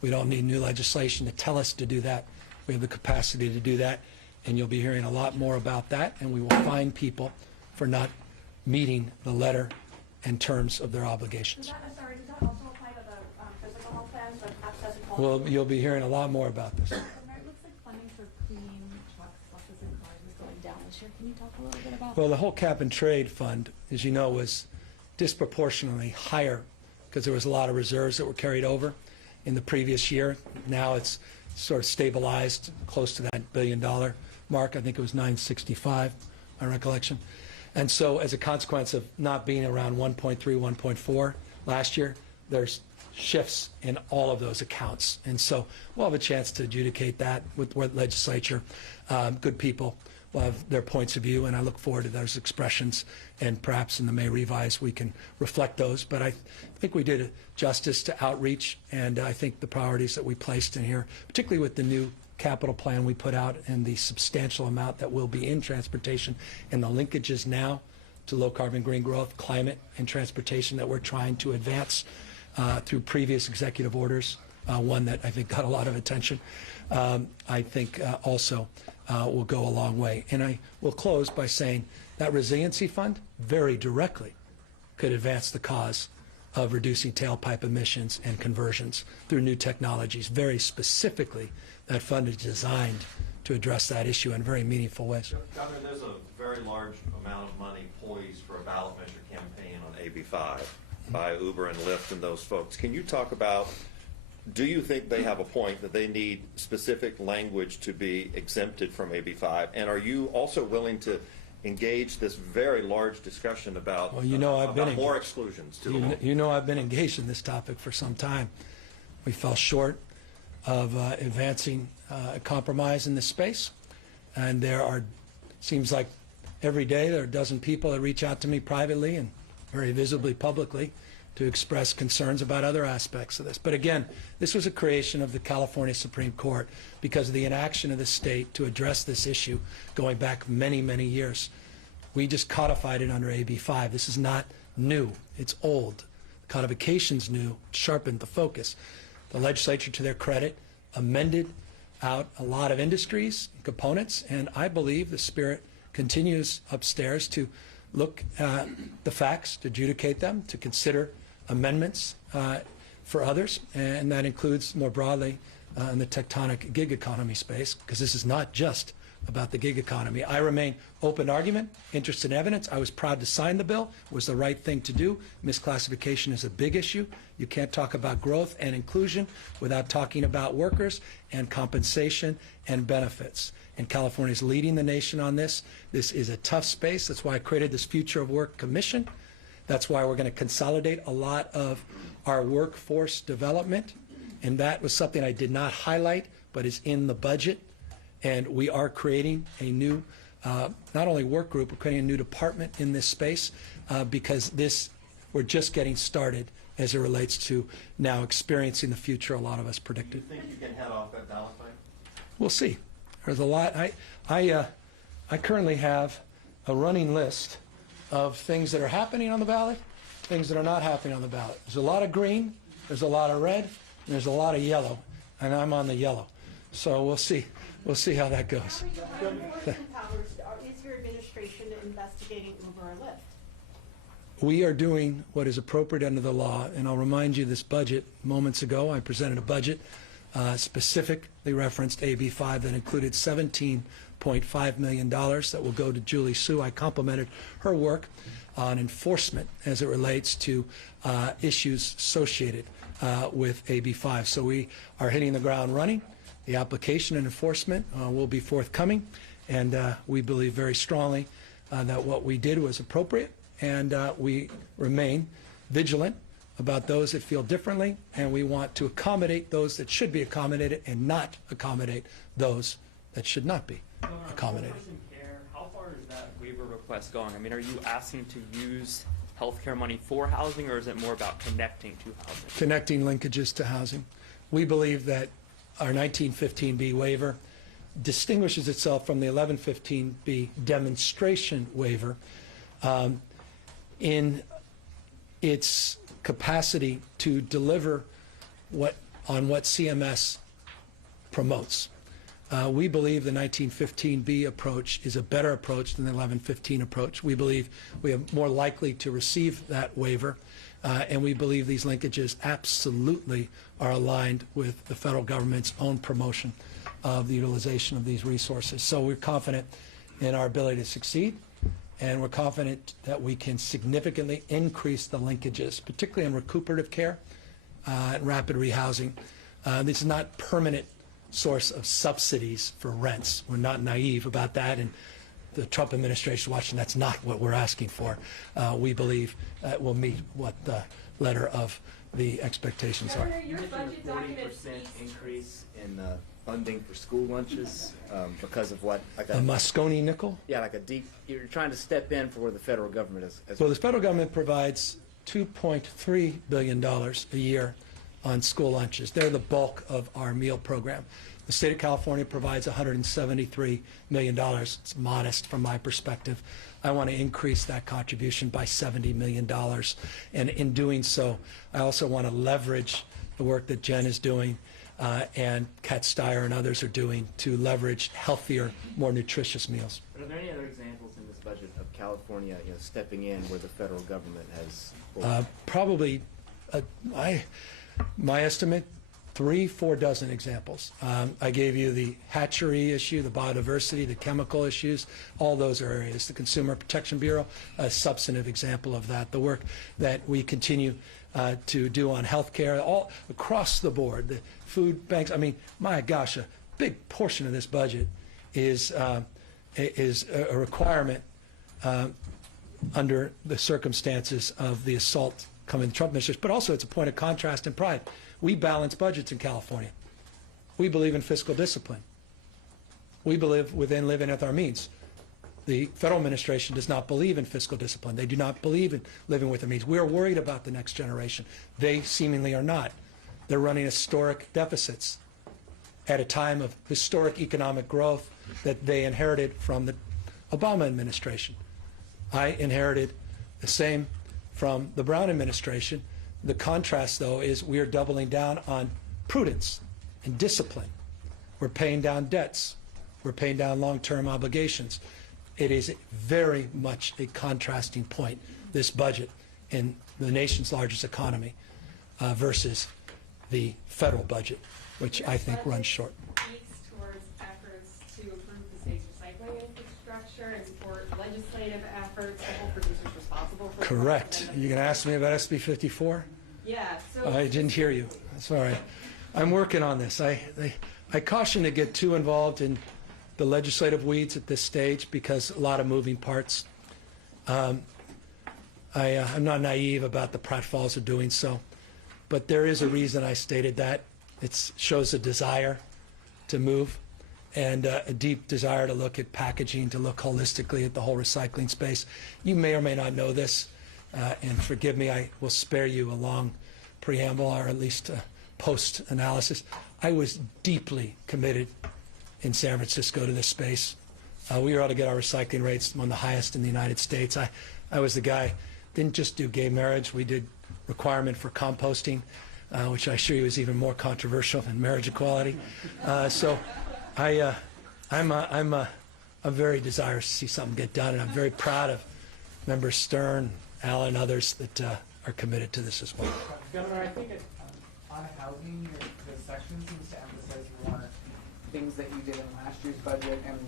We don't need new legislation to tell us to do that. We have the capacity to do that. And you'll be hearing a lot more about that. And we will fine people for not meeting the letter and terms of their obligations. Does that also apply to the physical health plans, with access and quality? Well, you'll be hearing a lot more about this. It looks like funding for clean trucks, buses, and cars is going down this year. Can you talk a little bit about Well, the whole cap and trade fund, as you know, was disproportionately higher because there was a lot of reserves that were carried over in the previous year. Now it's sort of stabilized close to that $1 billion mark. I think it was 965, my recollection. And so as a consequence of not being around 1.3, 1.4 last year, there's shifts in all of those accounts. And so we'll have a chance to adjudicate that with the legislature. Good people will have their points of view, and I look forward to those expressions. And perhaps in the May revise we can reflect those. But I think we did justice to outreach, and I think the priorities that we placed in here, particularly with the new capital plan we put out and the substantial amount that will be in transportation and the linkages now to low carbon green growth, climate, and transportation that we're trying to advance through previous executive orders, one that I think got a lot of attention, I think also will go a long way. And I will close by saying that resiliency fund very directly could advance the cause of reducing tailpipe emissions and conversions through new technologies. Very specifically, that fund is designed to address that issue in very meaningful ways. Governor, there's a very large amount of money poised for a ballot measure campaign on AB5 by Uber and Lyft and those folks. Can you talk about, do you think they have a point that they need specific language to be exempted from AB5? And are you also willing to engage this very large discussion about, well, you know, about more exclusions to the law? You know I've been engaged in this topic for some time. We fell short of advancing a compromise in this space. And there are, seems like every day there are a dozen people that reach out to me privately and very visibly publicly to express concerns about other aspects of this. But again, this was a creation of the California Supreme Court because of the inaction of the state to address this issue going back many, many years. We just codified it under AB5. This is not new. It's old. The codification's new, sharpened the focus. The legislature, to their credit, amended out a lot of industries, components, and I believe the spirit continues upstairs to look at the facts, to adjudicate them, to consider amendments for others, and that includes more broadly in the tectonic gig economy space, because this is not just about the gig economy. I remain open to argument, interested in evidence. I was proud to sign the bill. It was the right thing to do. Misclassification is a big issue. You can't talk about growth and inclusion without talking about workers and compensation and benefits. And California is leading the nation on this. This is a tough space. That's why I created this Future of Work Commission. That's why we're going to consolidate a lot of our workforce development. And that was something I did not highlight, but is in the budget. And we are creating a new, not only work group, we're creating a new department in this space because we're just getting started as it relates to now experiencing the future a lot of us predicted. Do you think you can head off that ballot fight? We'll see. There's a lot. I currently have a running list of things that are happening on the ballot, things that are not happening on the ballot. There's a lot of green, there's a lot of red, and there's a lot of yellow, and I'm on the yellow. So we'll see. We'll see how that goes. How many enforcement powers is your administration investigating negotiating Uber or Lyft? We are doing what is appropriate under the law, and I'll remind you this budget, moments ago, I presented a budget specifically referenced AB 5 that included $17.5 million that will go to Julie Sue. I complimented her work on enforcement as it relates to issues associated with AB 5. So we are hitting the ground running. The application and enforcement will be forthcoming, and we believe very strongly that what we did was appropriate, and we remain vigilant about those that feel differently, and we want to accommodate those that should be accommodated and not accommodate those that should not be accommodated. How far is that waiver request going? I mean, are you asking to use healthcare money for housing, or is it more about connecting to housing? Connecting linkages to housing. We believe that our 1915B waiver distinguishes itself from the 1115B demonstration waiver in its capacity to deliver on what CMS promotes. We believe the 1915B approach is a better approach than the 1115 approach. We believe we are more likely to receive that waiver, and we believe these linkages absolutely are aligned with the federal government's own promotion of the utilization of these resources. So we're confident in our ability to succeed, and we're confident that we can significantly increase the linkages, particularly in recuperative care and rapid rehousing. This is not permanent source of subsidies for rents. We're not naive about that, and the Trump administration is watching. That's not what we're asking for. We believe it will meet what the letter of the expectations are. You mentioned a 40% increase in funding for school lunches because of what? Like A Moscone nickel? Yeah, like a deep, you're trying to step in for where the federal government is. Well, the federal government provides $2.3 billion a year on school lunches. They're the bulk of our meal program. The state of California provides $173 million. It's modest from my perspective. I want to increase that contribution by $70 million. And in doing so, I also want to leverage the work that Jen is doing and Kat Steyer and others are doing to leverage healthier, more nutritious meals. Are there any other examples in this budget of California, stepping in where the federal government has? Probably, my estimate, 3-4 dozen examples. I gave you the hatchery issue, the biodiversity, the chemical issues. All those are areas. The Consumer Protection Bureau, a substantive example of that. The work that we continue to do on health care, all across the board. The food banks, I mean, my gosh, a big portion of this budget is a requirement under the circumstances of the assault coming Trump administration, but also it's a point of contrast and pride. We balance budgets in California. We believe in fiscal discipline. We believe within living with our means. The federal administration does not believe in fiscal discipline. They do not believe in living with their means. We are worried about the next generation. They seemingly are not. They're running historic deficits at a time of historic economic growth that they inherited from the Obama administration. I inherited the same from the Brown administration. The contrast, though, is we are doubling down on prudence and discipline. We're paying down debts. We're paying down long-term obligations. It is very much a contrasting point, this budget, in the nation's largest economy versus the federal budget, which I think runs short. Speaks towards efforts to improve the state's recycling infrastructure and support legislative efforts to hold producers responsible for. Correct. You're going to ask me about SB 54? Yeah. So I didn't hear you. Sorry. I'm working on this. I caution to get too involved in the legislative weeds at this stage because a lot of moving parts. I'm not naive about the pratfalls of doing so, but there is a reason I stated that. It shows a desire to move and a deep desire to look at packaging, to look holistically at the whole recycling space. You may or may not know this, and forgive me, I will spare you a long preamble or at least post-analysis. I was deeply committed in San Francisco to this space. We ought to get our recycling rates among the highest in the United States. I was the guy, didn't just do gay marriage, we did requirement for composting, which I assure you is even more controversial than marriage equality. So I'm very desirous to see something get done, and I'm very proud of Member Stern, Alan, others that are committed to this as well. Governor, I think on housing, the section seems to emphasize more things that you did in last year's budget and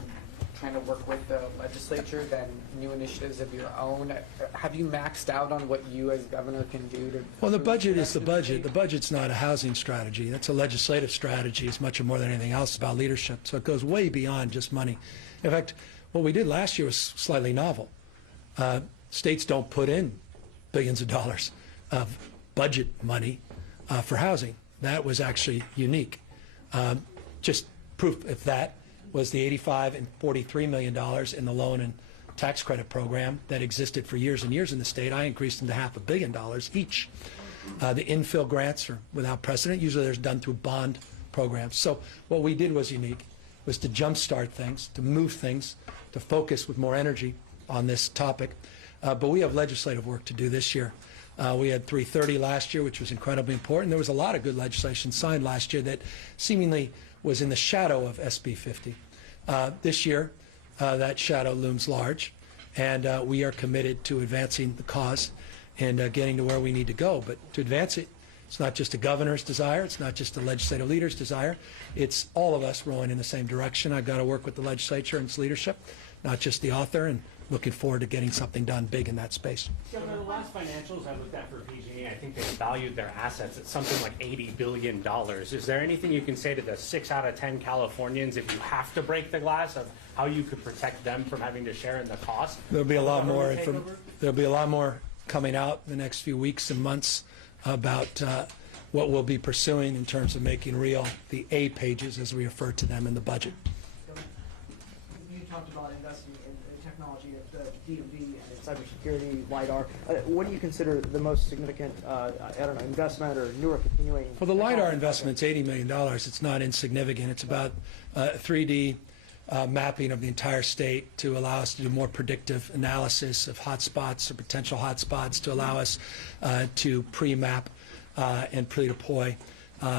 trying to work with the legislature than new initiatives of your own. Have you maxed out on what you as governor can do to? Well, the budget is the budget. The budget's not a housing strategy. That's a legislative strategy. It's much more than anything else about leadership. So it goes way beyond just money. In fact, what we did last year was slightly novel. States don't put in billions of dollars of budget money for housing. That was actually unique. Just proof if that was the $85 and $43 million in the loan and tax credit program that existed for years and years in the state. I increased them to $500 million each. The infill grants are without precedent. Usually they're done through bond programs. So what we did was unique, was to jumpstart things, to move things, to focus with more energy on this topic. But we have legislative work to do this year. We had 330 last year, which was incredibly important. There was a lot of good legislation signed last year that seemingly was in the shadow of SB 50. This year, that shadow looms large, and we are committed to advancing the cause and getting to where we need to go. But to advance it, it's not just a governor's desire, it's not just a legislative leader's desire, it's all of us rowing in the same direction. I've got to work with the legislature and its leadership, not just the author, and looking forward to getting something done big in that space. Governor, the last financials I looked at for PG&E, I think they valued their assets at something like $80 billion. Is there anything you can say to the 6 out of 10 Californians, if you have to break the glass, of how you could protect them from having to share in the cost? There'll be a lot more. There'll be a lot more coming out in the next few weeks and months about what we'll be pursuing in terms of making real the A pages, as we refer to them, in the budget. You talked about investing in technology at the DMV and in cybersecurity, LiDAR. What do you consider the most significant, investment or newer continuing? Well, the LiDAR investment's $80 million. It's not insignificant. It's about 3D mapping of the entire state to allow us to do more predictive analysis of hotspots or potential hotspots, to allow us to pre-map and pre-deploy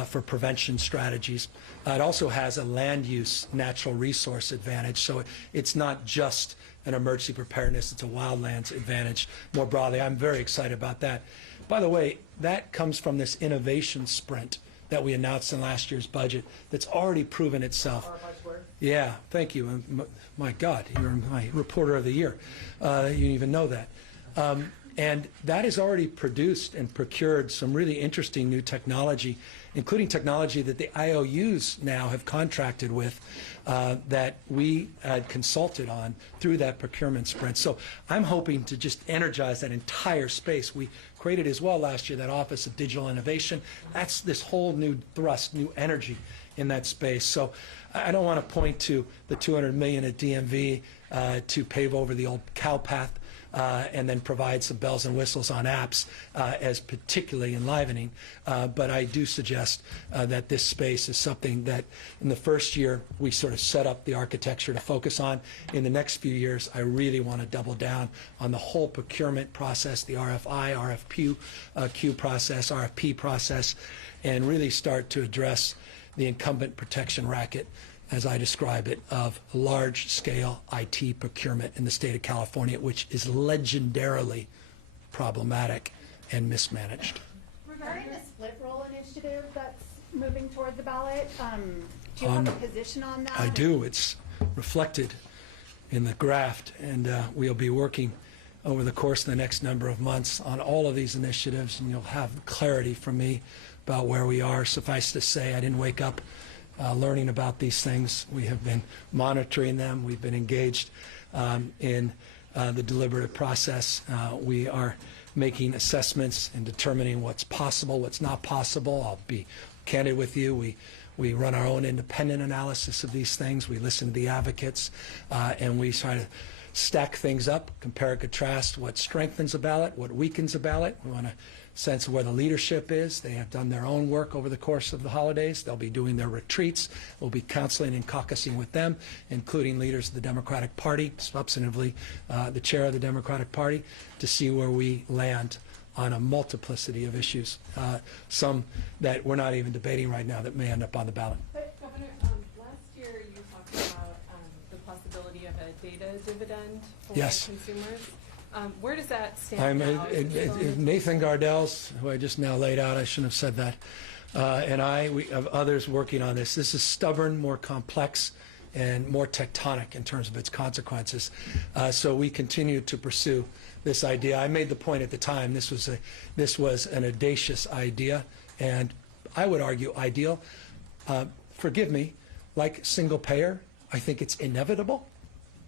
for prevention strategies. It also has a land use natural resource advantage, so it's not just an emergency preparedness, it's a wildlands advantage more broadly. I'm very excited about that. By the way, that comes from this innovation sprint that we announced in last year's budget that's already proven itself. Yeah, thank you. My God, you're my reporter of the year. You didn't even know that. And that has already produced and procured some really interesting new technology, including technology that the IOUs now have contracted with, that we had consulted on through that procurement sprint. So I'm hoping to just energize that entire space. We created as well last year that Office of Digital Innovation. That's this whole new thrust, new energy in that space. So I don't want to point to the $200 million at DMV to pave over the old cow path and then provide some bells and whistles on apps as particularly enlivening. But I do suggest that this space is something that in the first year we sort of set up the architecture to focus on. In the next few years, I really want to double down on the whole procurement process, the RFI, RFQ process, RFP process, and really start to address the incumbent protection racket, as I describe it, of large-scale IT procurement in the state of California, which is legendarily problematic and mismanaged. Regarding the split roll initiative that's moving toward the ballot, do you have a position on that? I do. It's reflected in the draft, and we'll be working over the course of the next number of months on all of these initiatives, and you'll have clarity from me about where we are. Suffice to say, I didn't wake up learning about these things. We have been monitoring them. We've been engaged in the deliberative process. We are making assessments and determining what's possible, what's not possible. I'll be candid with you. We run our own independent analysis of these things. We listen to the advocates, and we try to stack things up, compare and contrast what strengthens a ballot, what weakens a ballot. We want to sense of where the leadership is. They have done their own work over the course of the holidays. They'll be doing their retreats. We'll be counseling and caucusing with them, including leaders of the Democratic Party, substantively the chair of the Democratic Party, to see where we land on a multiplicity of issues, some that we're not even debating right now that may end up on the ballot. Governor, last year you talked about the possibility of a data dividend for Yes. consumers. Where does that stand now? Nathan Gardels, who I just now laid out, I shouldn't have said that, and we have others working on this. This is stubborn, more complex, and more tectonic in terms of its consequences. So we continue to pursue this idea. I made the point at the time this was an audacious idea, and I would argue ideal. Forgive me, like single payer, I think it's inevitable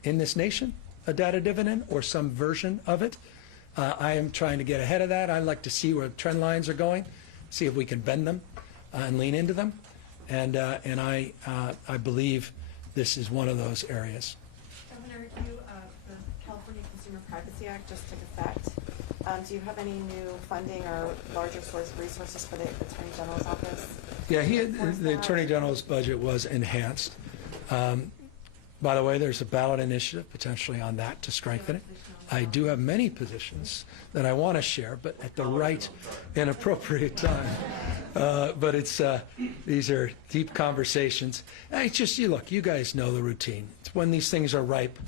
in this nation, a data dividend or some version of it. I am trying to get ahead of that. I'd like to see where trend lines are going, see if we can bend them and lean into them. And I believe this is one of those areas. Governor, the California Consumer Privacy Act just took effect. Do you have any new funding or larger source of resources for the Attorney General's office? Yeah, the Attorney General's budget was enhanced. By the way, there's a ballot initiative potentially on that to strengthen it. I do have many positions that I want to share, but at the right and appropriate time. But these are deep conversations. And it's just, look, you guys know the routine. It's when these things are ripe,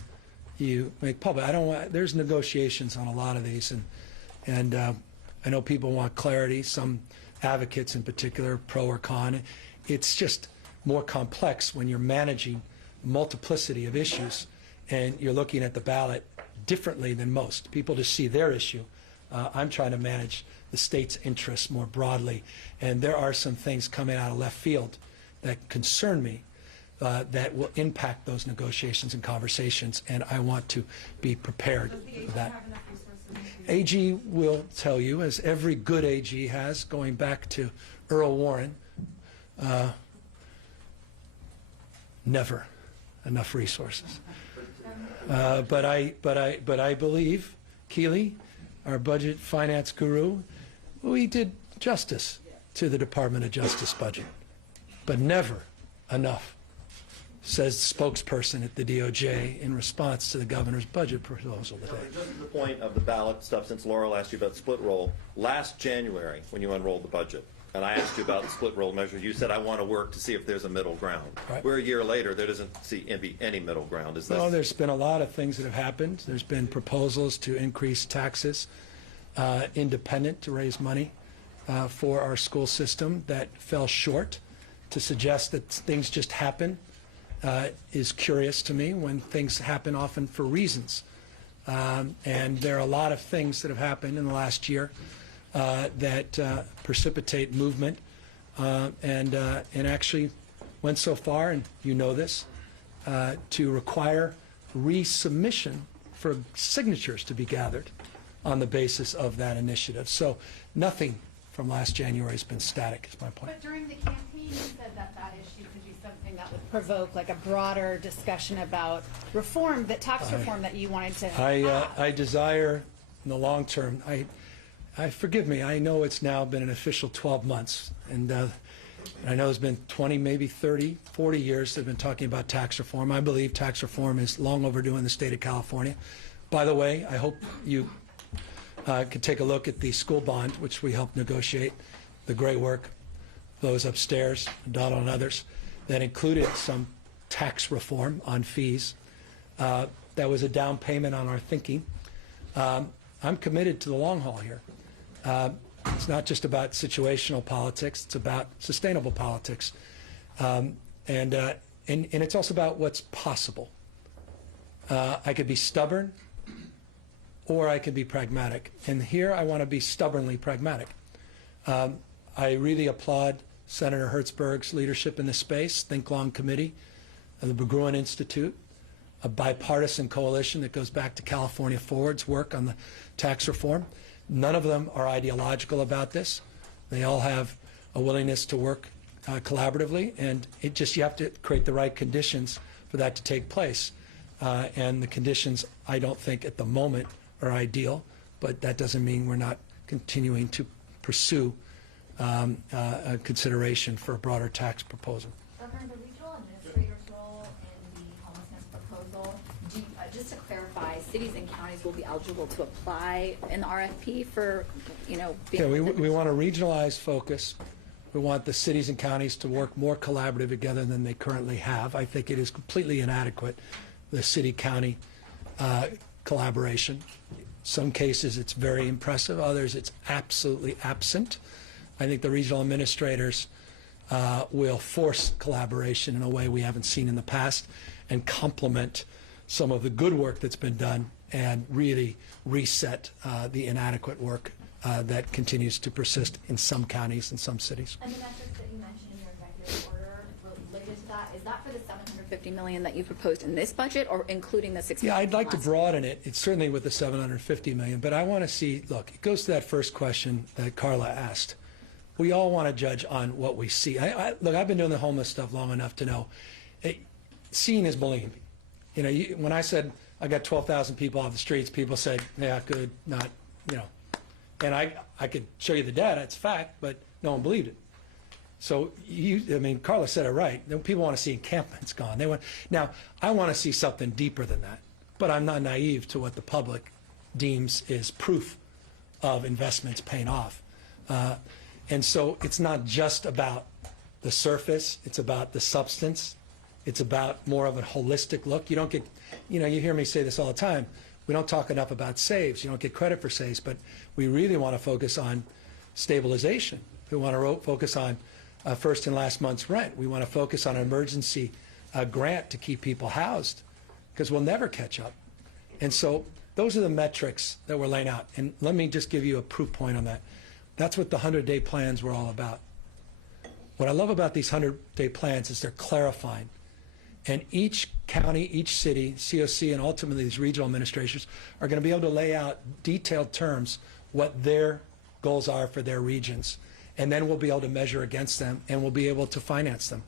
you make public. There's negotiations on a lot of these, and I know people want clarity. Some advocates in particular, pro or con. It's just more complex when you're managing multiplicity of issues and you're looking at the ballot differently than most. People just see their issue. I'm trying to manage the state's interests more broadly, and there are some things coming out of left field that concern me that will impact those negotiations and conversations, and I want to be prepared for that. AG will tell you, as every good AG has, going back to Earl Warren, never enough resources. But I believe Keeley, our budget finance guru, we did justice to the Department of Justice budget, but never enough, says the spokesperson at the DOJ in response to the governor's budget proposal today. Just to the point of the ballot stuff, since Laurel asked you about split roll, last January when you unrolled the budget, and I asked you about the split roll measure, you said, I want to work to see if there's a middle ground. Right. We're a year later, there doesn't seem to be any middle ground. Is Well, this? there's been a lot of things that have happened. There's been proposals to increase taxes, independent to raise money for our school system that fell short. To suggest that things just happen is curious to me when things happen often for reasons. And there are a lot of things that have happened in the last year that precipitate movement and actually went so far, and you know this, to require resubmission for signatures to be gathered on the basis of that initiative. So nothing from last January has been static, is my point. But during the campaign, you said that that issue could be something that would provoke like a broader discussion about reform, that tax reform that you wanted to have. I desire in the long term, forgive me, I know it's now been an official 12 months, and I know it's been 20, maybe 30, 40 years they've been talking about tax reform. I believe tax reform is long overdue in the state of California. By the way, I hope you could take a look at the school bond, which we helped negotiate, the great work, those upstairs, Donald and others, that included some tax reform on fees. That was a down payment on our thinking. I'm committed to the long haul here. It's not just about situational politics, it's about sustainable politics. And it's also about what's possible. I could be stubborn, or I could be pragmatic. And here I want to be stubbornly pragmatic. I really applaud Senator Hertzberg's leadership in this space, Think Long Committee, the Berggruen Institute, a bipartisan coalition that goes back to California Forward's work on the tax reform. None of them are ideological about this. They all have a willingness to work collaboratively, and you have to create the right conditions for that to take place. And the conditions, I don't think at the moment are ideal, but that doesn't mean we're not continuing to pursue a consideration for a broader tax proposal. Governor, the regional administrator's role in the homelessness proposal, just to clarify, cities and counties will be eligible to apply in the RFP for, being we want a regionalized focus. We want the cities and counties to work more collaborative together than they currently have. I think it is completely inadequate, the city-county collaboration. Some cases it's very impressive, others it's absolutely absent. I think the regional administrators will force collaboration in a way we haven't seen in the past and complement some of the good work that's been done and really reset the inadequate work that continues to persist in some counties and some cities. And the metrics that you mentioned in your executive order related to that, is that for the $750 million that you proposed in this budget, or including the $60 Yeah, million I'd like to last? broaden it. It's certainly with the $750 million, but I want to see, look, it goes to that first question that Carla asked. We all want to judge on what we see. Look, I've been doing the homeless stuff long enough to know seeing is believing. You know, when I said I got 12,000 people off the streets, people said, yeah, good, not, you know. And I could show you the data, it's fact, but no one believed it. So, Carla said it right. People want to see encampments gone. Now, I want to see something deeper than that, but I'm not naive to what the public deems is proof of investments paying off. And so it's not just about the surface, it's about the substance. It's about more of a holistic look. You don't get, you hear me say this all the time, we don't talk enough about saves. You don't get credit for saves, but we really want to focus on stabilization. We want to focus on first and last month's rent. We want to focus on an emergency grant to keep people housed, because we'll never catch up. And so those are the metrics that we're laying out. And let me just give you a proof point on that. That's what the 100-day plans were all about. What I love about these 100-day plans is they're clarifying. And each county, each city, COC, and ultimately these regional administrators are going to be able to lay out detailed terms what their goals are for their regions. And then we'll be able to measure against them, and we'll be able to finance them.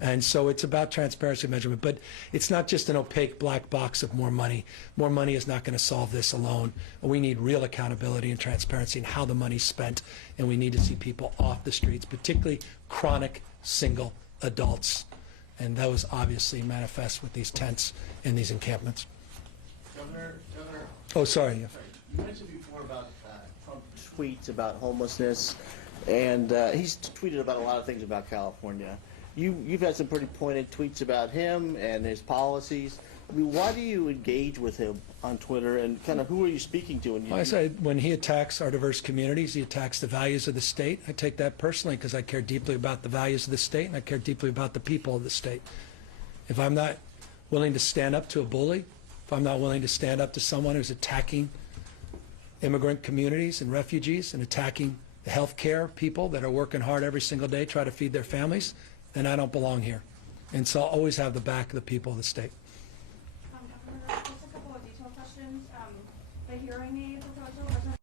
And so it's about transparency measurement. But it's not just an opaque black box of more money. More money is not going to solve this alone. We need real accountability and transparency in how the money's spent, and we need to see people off the streets, particularly chronic single adults. And those obviously manifest with these tents and these encampments. Governor, Oh, sorry. you mentioned before about Trump tweets about homelessness, and he's tweeted about a lot of things about California. You've had some pretty pointed tweets about him and his policies. I mean, why do you engage with him on Twitter, and kind of who are you speaking to? Well, I say when he attacks our diverse communities, he attacks the values of the state. I take that personally because I care deeply about the values of the state, and I care deeply about the people of the state. If I'm not willing to stand up to a bully, if I'm not willing to stand up to someone who's attacking immigrant communities and refugees and attacking the health care people that are working hard every single day try to feed their families, then I don't belong here. And so I'll always have the back of the people of the state. Governor, just a couple of detailed questions. The hearing aid proposal wasn't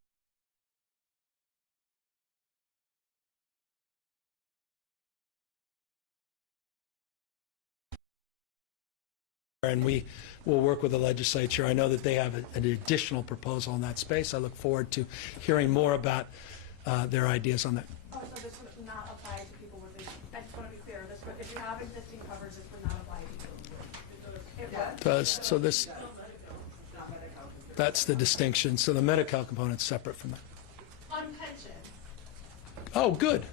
and we will work with the legislature. I know that they have an additional proposal in that space. I look forward to hearing more about their ideas on that. Oh, so this would not apply to people with, I just want to be clear, this would, if you have existing coverage, this would not apply to you. It would. Does so this that's the distinction. So the Medi-Cal component is separate from that. On pensions, Oh, good.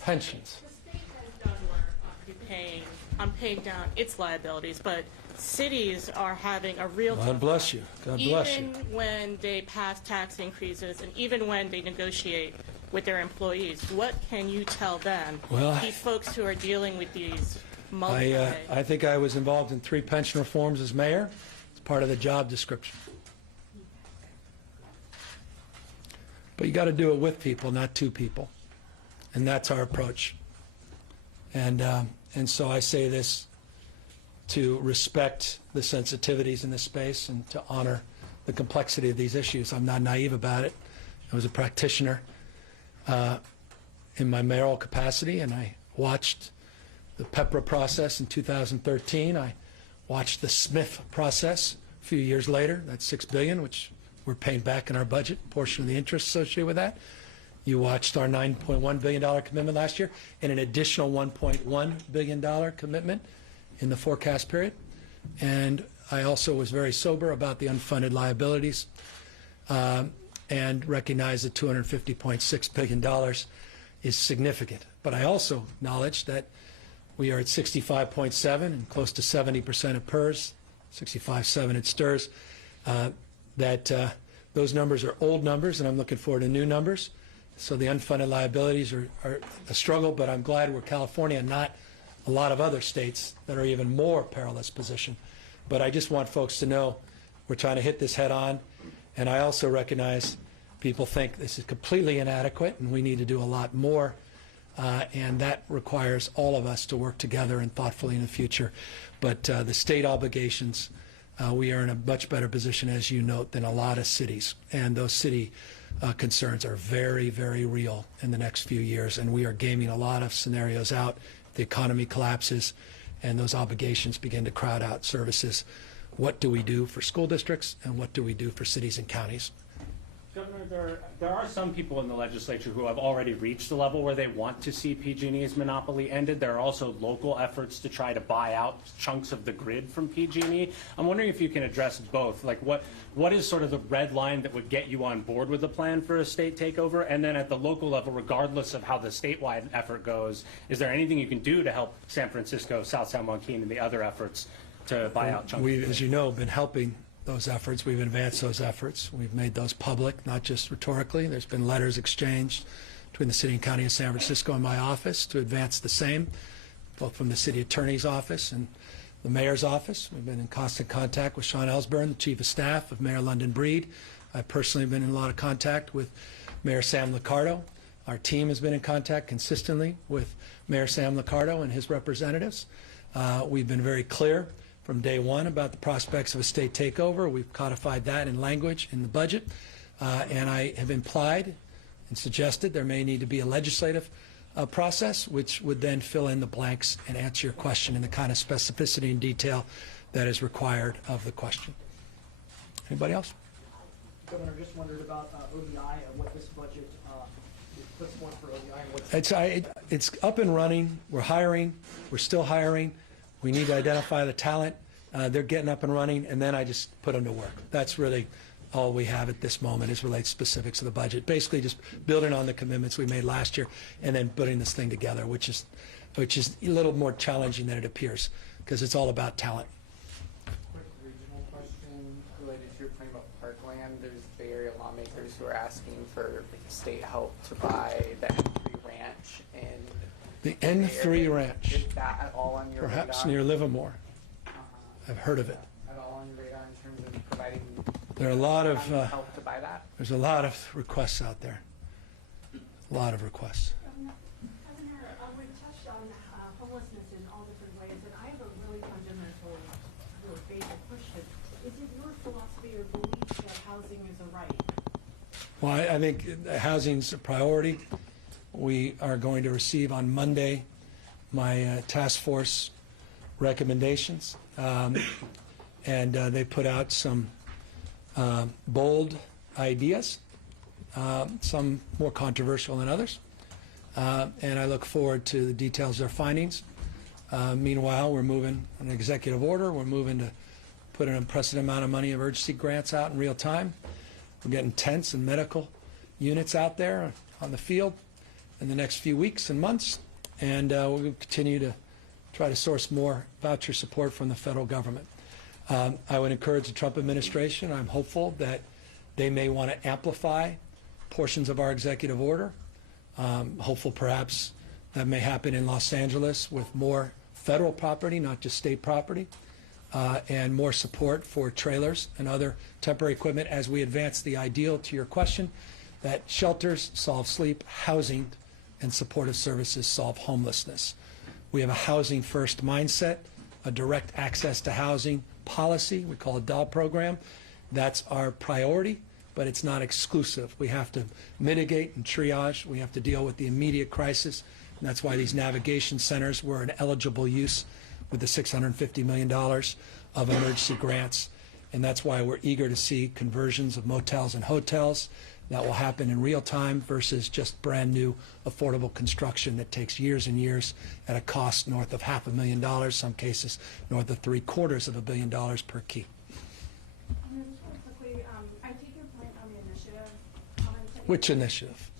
Pensions. the state has done work on paying down its liabilities, but cities are having a real God tough bless you. God bless you. even when they pass tax increases and even when they negotiate with their employees. What can you tell them? Well, These folks who are dealing with these I think I was involved in 3 pension reforms as mayor. It's part of the job description. But you got to do it with people, not to people. And that's our approach. And so I say this to respect the sensitivities in this space and to honor the complexity of these issues. I'm not naive about it. I was a practitioner in my mayoral capacity, and I watched the PEPRA process in 2013. I watched the Smith process a few years later. That's $6 billion, which we're paying back in our budget, a portion of the interest associated with that. You watched our $9.1 billion commitment last year and an additional $1.1 billion commitment in the forecast period. And I also was very sober about the unfunded liabilities and recognized that $250.6 billion is significant. But I also acknowledge that we are at 65.7 and close to 70% at PERS, 65.7 at STRS. that those numbers are old numbers, and I'm looking forward to new numbers. So the unfunded liabilities are a struggle, but I'm glad we're California and not a lot of other states that are even more perilous position. But I just want folks to know we're trying to hit this head on, and I also recognize people think this is completely inadequate and we need to do a lot more, and that requires all of us to work together and thoughtfully in the future. But the state obligations, we are in a much better position, as you note, than a lot of cities, and those city concerns are very, very real in the next few years, and we are gaming a lot of scenarios out. The economy collapses and those obligations begin to crowd out services. What do we do for school districts, and what do we do for cities and counties? Governor, there are some people in the legislature who have already reached the level where they want to see PG&E's monopoly ended. There are also local efforts to try to buy out chunks of the grid from PG&E. I'm wondering if you can address both. Like, what is sort of the red line that would get you on board with a plan for a state takeover? And then at the local level, regardless of how the statewide effort goes, is there anything you can do to help San Francisco, South San Joaquin, and the other efforts to buy out chunks? We've, as you know, been helping those efforts. We've advanced those efforts. We've made those public, not just rhetorically. There's been letters exchanged between the city and county of San Francisco and my office to advance the same, both from the city attorney's office and the mayor's office. We've been in constant contact with Sean Ellsburn, the chief of staff of Mayor London Breed. I've personally been in a lot of contact with Mayor Sam Liccardo. Our team has been in contact consistently with Mayor Sam Liccardo and his representatives. We've been very clear from day one about the prospects of a state takeover. We've codified that in language in the budget, and I have implied and suggested there may need to be a legislative process, which would then fill in the blanks and answer your question in the kind of specificity and detail that is required of the question. Anybody else? Governor, just wondered about ODI and what this budget puts forth for ODI. And what's It's up and running. We're hiring. We're still hiring. We need to identify the talent. They're getting up and running, and then I just put them to work. That's really all we have at this moment as relates specifics of the budget. Basically just building on the commitments we made last year and then putting this thing together, which is a little more challenging than it appears because it's all about talent. Quick regional question related to your point about parkland. There's Bay Area lawmakers who are asking for state help to buy the M3 Ranch and The N3 Ranch, is that at all on your perhaps radar? near Livermore. I've heard of it. At all on your radar in terms of providing There are a lot of help to buy that? there's a lot of requests out there. A lot of requests. Governor, we've touched on homelessness in all different ways, and I have a really fundamental, really basic question. Is it your philosophy or belief that housing is a right? Well, I think housing's a priority. We are going to receive on Monday my task force recommendations, and they put out some bold ideas, some more controversial than others, and I look forward to the details of their findings. Meanwhile, we're moving an executive order. We're moving to put an unprecedented amount of money of emergency grants out in real time. We're getting tents and medical units out there on the field in the next few weeks and months, and we'll continue to try to source more voucher support from the federal government. I would encourage the Trump administration. I'm hopeful that they may want to amplify portions of our executive order. Hopeful perhaps that may happen in Los Angeles with more federal property, not just state property, and more support for trailers and other temporary equipment as we advance the ideal, to your question, that shelters solve sleep, housing and supportive services solve homelessness. We have a housing first mindset, a direct access to housing policy, we call it DAW program. That's our priority, but it's not exclusive. We have to mitigate and triage. We have to deal with the immediate crisis, and that's why these navigation centers were an eligible use with the $650 million of emergency grants, and that's why we're eager to see conversions of motels and hotels. That will happen in real time versus just brand new affordable construction that takes years and years at a cost north of $500,000, some cases north of $750 million per key. And then just really quickly, I take your point on the initiative. Which initiative?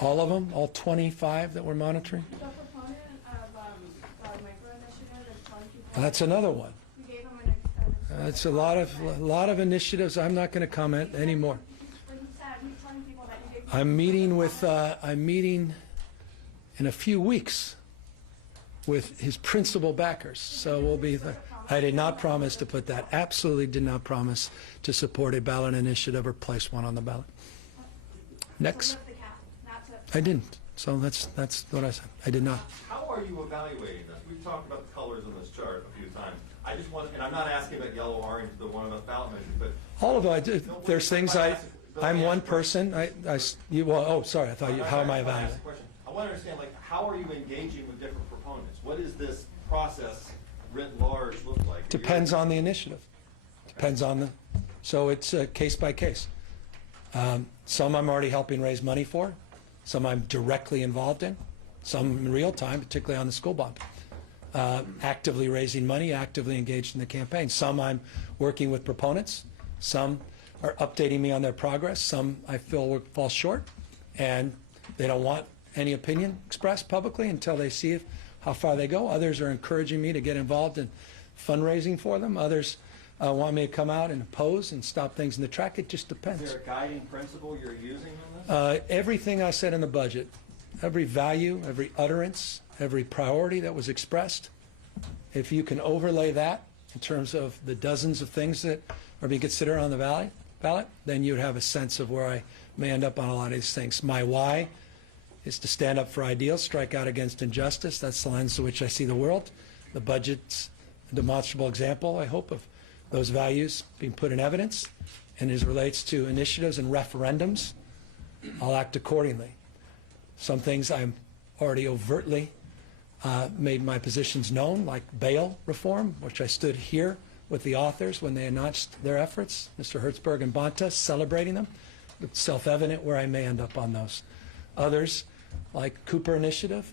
All of them? All 25 that we're monitoring? The proponent of the micro initiative is telling people. That's another one. We gave them an It's a lot of initiatives. I'm not going to comment anymore. When you said, you're telling people that you did. I'm meeting in a few weeks with his principal backers, so we'll be there. I did not promise to put that, absolutely did not promise to support a ballot initiative or place one on the ballot. Next. I didn't, so that's what I said. I did not. How are you evaluating this? We've talked about the colors on this chart a few times. I just want, and I'm not asking about yellow, orange, the one about ballot measures, but. All of it, I do. There's things I'm one person, sorry, I thought you, how am I evaluating? I want to understand, like, how are you engaging with different proponents? What does this process writ large look like? Depends on the initiative. Depends on the, so it's case by case. Some I'm already helping raise money for, some I'm directly involved in, some in real time, particularly on the school bond. Actively raising money, actively engaged in the campaign. Some I'm working with proponents, some are updating me on their progress, some I feel will fall short, and they don't want any opinion expressed publicly until they see how far they go. Others are encouraging me to get involved in fundraising for them. Others want me to come out and oppose and stop things in the track. It just depends. Is there a guiding principle you're using in this? Everything I said in the budget, every value, every utterance, every priority that was expressed, if you can overlay that in terms of the dozens of things that are being considered on the ballot, then you would have a sense of where I may end up on a lot of these things. My why is to stand up for ideals, strike out against injustice. That's the lens through which I see the world. The budget's a demonstrable example, I hope, of those values being put in evidence. And as it relates to initiatives and referendums, I'll act accordingly. Some things I'm already overtly made my positions known, like bail reform, which I stood here with the authors when they announced their efforts, Mr. Hertzberg and Bonta, celebrating them. It's self-evident where I may end up on those. Others, like Cooper Initiative,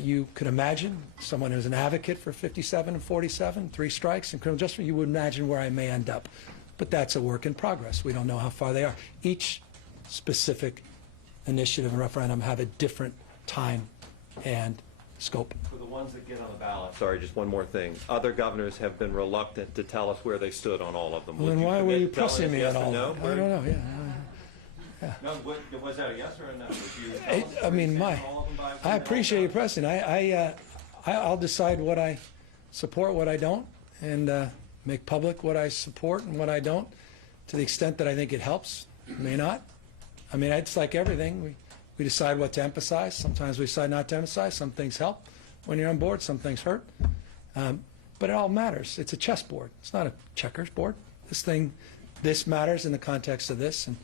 you could imagine someone who's an advocate for 57 and 47, 3 strikes in criminal justice, you would imagine where I may end up. But that's a work in progress. We don't know how far they are. Each specific initiative and referendum have a different time and scope. For the ones that get on the ballot, sorry, just one more thing. Other governors have been reluctant to tell us where they stood on all of them. Well, then why were you pressing me on all of them? I don't know, yeah. No, was that a yes or a no? Would you I mean, I appreciate you pressing. I'll decide what I support, what I don't, and make public what I support and what I don't, to the extent that I think it helps. May not. I mean, it's like everything. We decide what to emphasize. Sometimes we decide not to emphasize. Some things help when you're on board. Some things hurt. But it all matters. It's a chessboard. It's not a checkers board. This matters in the context of this, and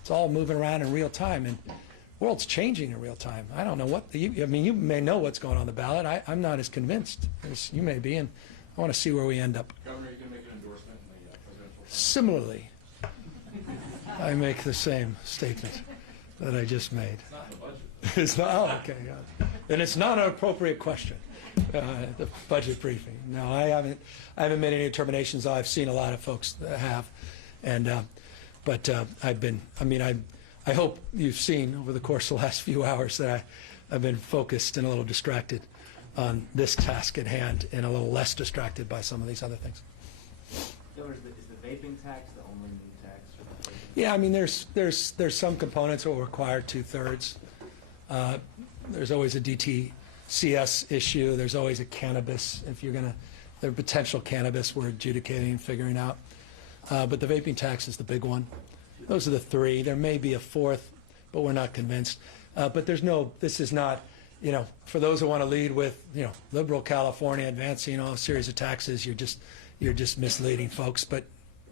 it's all moving around in real time, and the world's changing in real time. I don't know what, you may know what's going on the ballot. I'm not as convinced as you may be, and I want to see where we end up. Governor, you can make an endorsement in the presidential. Similarly, I make the same statement that I just made. It's not in the budget. It's not, oh, okay. Yeah. Then it's not an appropriate question, the budget briefing. No, I haven't made any determinations, though I've seen a lot of folks that have. And, but I hope you've seen over the course of the last few hours that I've been focused and a little distracted on this task at hand and a little less distracted by some of these other things. So is the vaping tax the only new tax? Yeah, I mean, there's some components that will require 2/3. There's always a DTCS issue. There's always a cannabis, the potential cannabis we're adjudicating and figuring out. But the vaping tax is the big one. Those are the 3. There may be a 4th, but we're not convinced. But this is not, for those who want to lead with, liberal California advancing a series of taxes, you're just misleading folks. But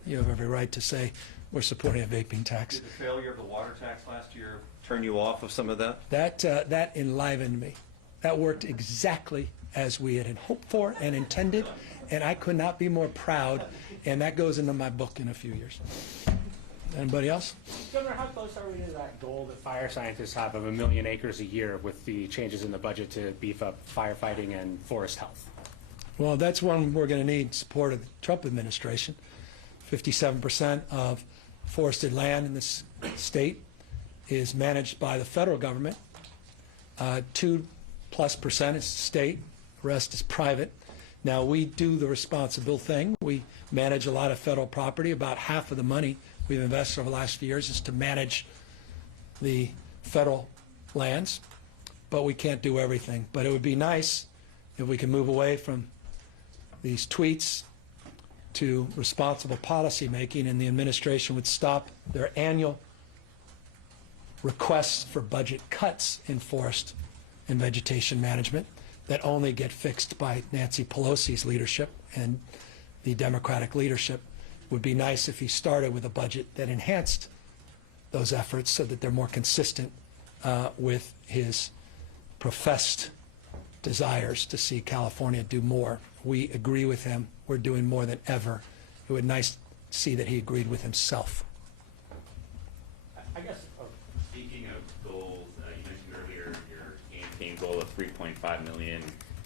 you have every right to say we're supporting a vaping tax. Did the failure of the water tax last year turn you off of some of that? That enlivened me. That worked exactly as we had hoped for and intended, and I could not be more proud, and that goes into my book in a few years. Anybody else? Governor, how close are we to that goal that fire scientists have of 1 million acres a year with the changes in the budget to beef up firefighting and forest health? Well, that's one we're going to need support of the Trump administration. 57% of forested land in this state is managed by the federal government. 2+% is state, the rest is private. Now, we do the responsible thing. We manage a lot of federal property. About half of the money we've invested over the last few years is to manage the federal lands, but we can't do everything. But it would be nice if we can move away from these tweets to responsible policy making, and the administration would stop their annual requests for budget cuts in forest and vegetation management that only get fixed by Nancy Pelosi's leadership and the Democratic leadership. It would be nice if he started with a budget that enhanced those efforts so that they're more consistent with his professed desires to see California do more. We agree with him. We're doing more than ever. It would be nice to see that he agreed with himself. I guess, speaking of goals, you mentioned earlier your campaign goal of 3.5 million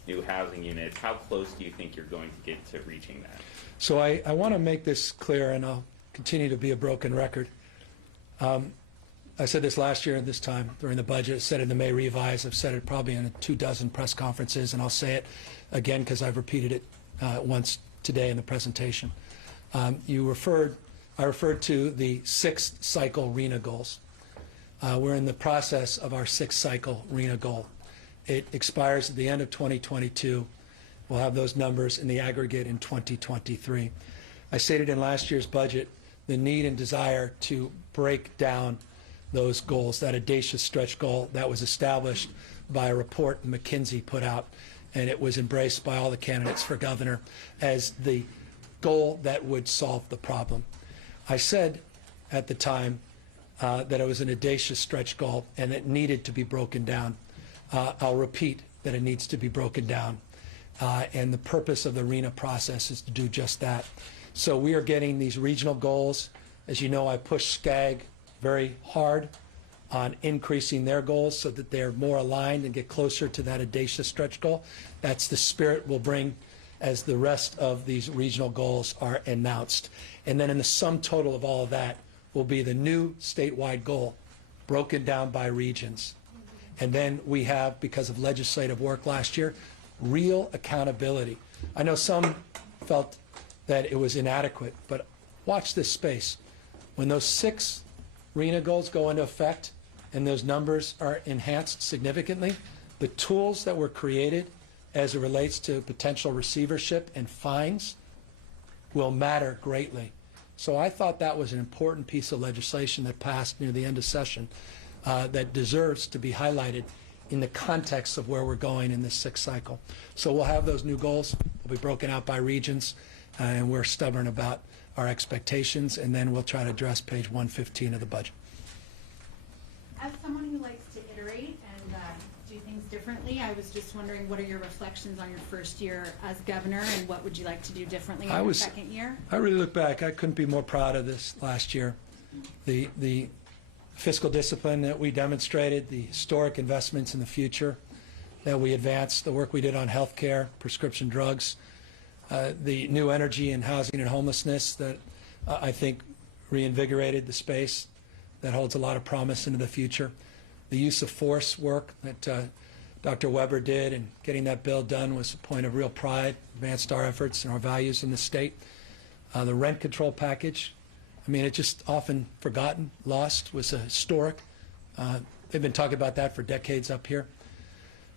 new housing units. How close do you think you're going to get to reaching that? So I want to make this clear, and I'll continue to be a broken record. I said this last year and this time during the budget. I said it in the May Revise. I've said it probably in 24 press conferences, and I'll say it again because I've repeated it once today in the presentation. I referred to the 6th cycle RHNA goals. We're in the process of our 6th cycle RHNA goal. It expires at the end of 2022. We'll have those numbers in the aggregate in 2023. I stated in last year's budget the need and desire to break down those goals, that audacious stretch goal that was established by a report McKinsey put out, and it was embraced by all the candidates for governor as the goal that would solve the problem. I said at the time that it was an audacious stretch goal and it needed to be broken down. I'll repeat that it needs to be broken down. And the purpose of the RHNA process is to do just that. So we are getting these regional goals. As you know, I pushed SCAG very hard on increasing their goals so that they're more aligned and get closer to that audacious stretch goal. That's the spirit we'll bring as the rest of these regional goals are announced. And then in the sum total of all of that will be the new statewide goal broken down by regions. And then we have, because of legislative work last year, real accountability. I know some felt that it was inadequate, but watch this space. When those 6 RHNA goals go into effect and those numbers are enhanced significantly, the tools that were created as it relates to potential receivership and fines will matter greatly. So I thought that was an important piece of legislation that passed near the end of session that deserves to be highlighted in the context of where we're going in this 6th cycle. So we'll have those new goals. They'll be broken out by regions, and we're stubborn about our expectations, and then we'll try to address page 115 of the budget. As someone who likes to iterate and do things differently, I was just wondering, what are your reflections on your first year as governor, and what would you like to do differently in your second year? I really look back. I couldn't be more proud of this last year. The fiscal discipline that we demonstrated, the historic investments in the future that we advanced, the work we did on health care, prescription drugs, the new energy in housing and homelessness that I think reinvigorated the space that holds a lot of promise into the future. The use of force work that Dr. Weber did and getting that bill done was a point of real pride, advanced our efforts and our values in the state. The rent control package, I mean, it's just often forgotten, lost, was historic. They've been talking about that for decades up here.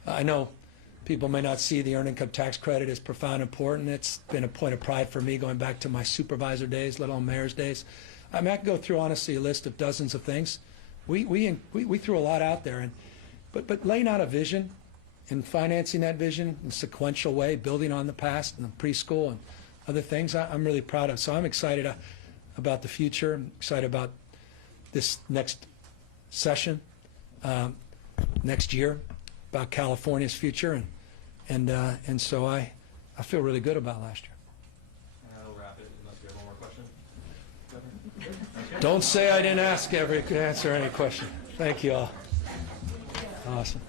I know people may not see the earned income tax credit as profound and important. It's been a point of pride for me going back to my supervisor days, let alone mayor's days. I mean, I could go through, honestly, a list of dozens of things. We threw a lot out there, but laying out a vision and financing that vision in a sequential way, building on the past and the preschool and other things, I'm really proud of. So I'm excited about the future. I'm excited about this next session, next year, about California's future, and so I feel really good about last year. I'll wrap it unless we have one more question. Don't say I didn't answer any question. Thank you all. Awesome.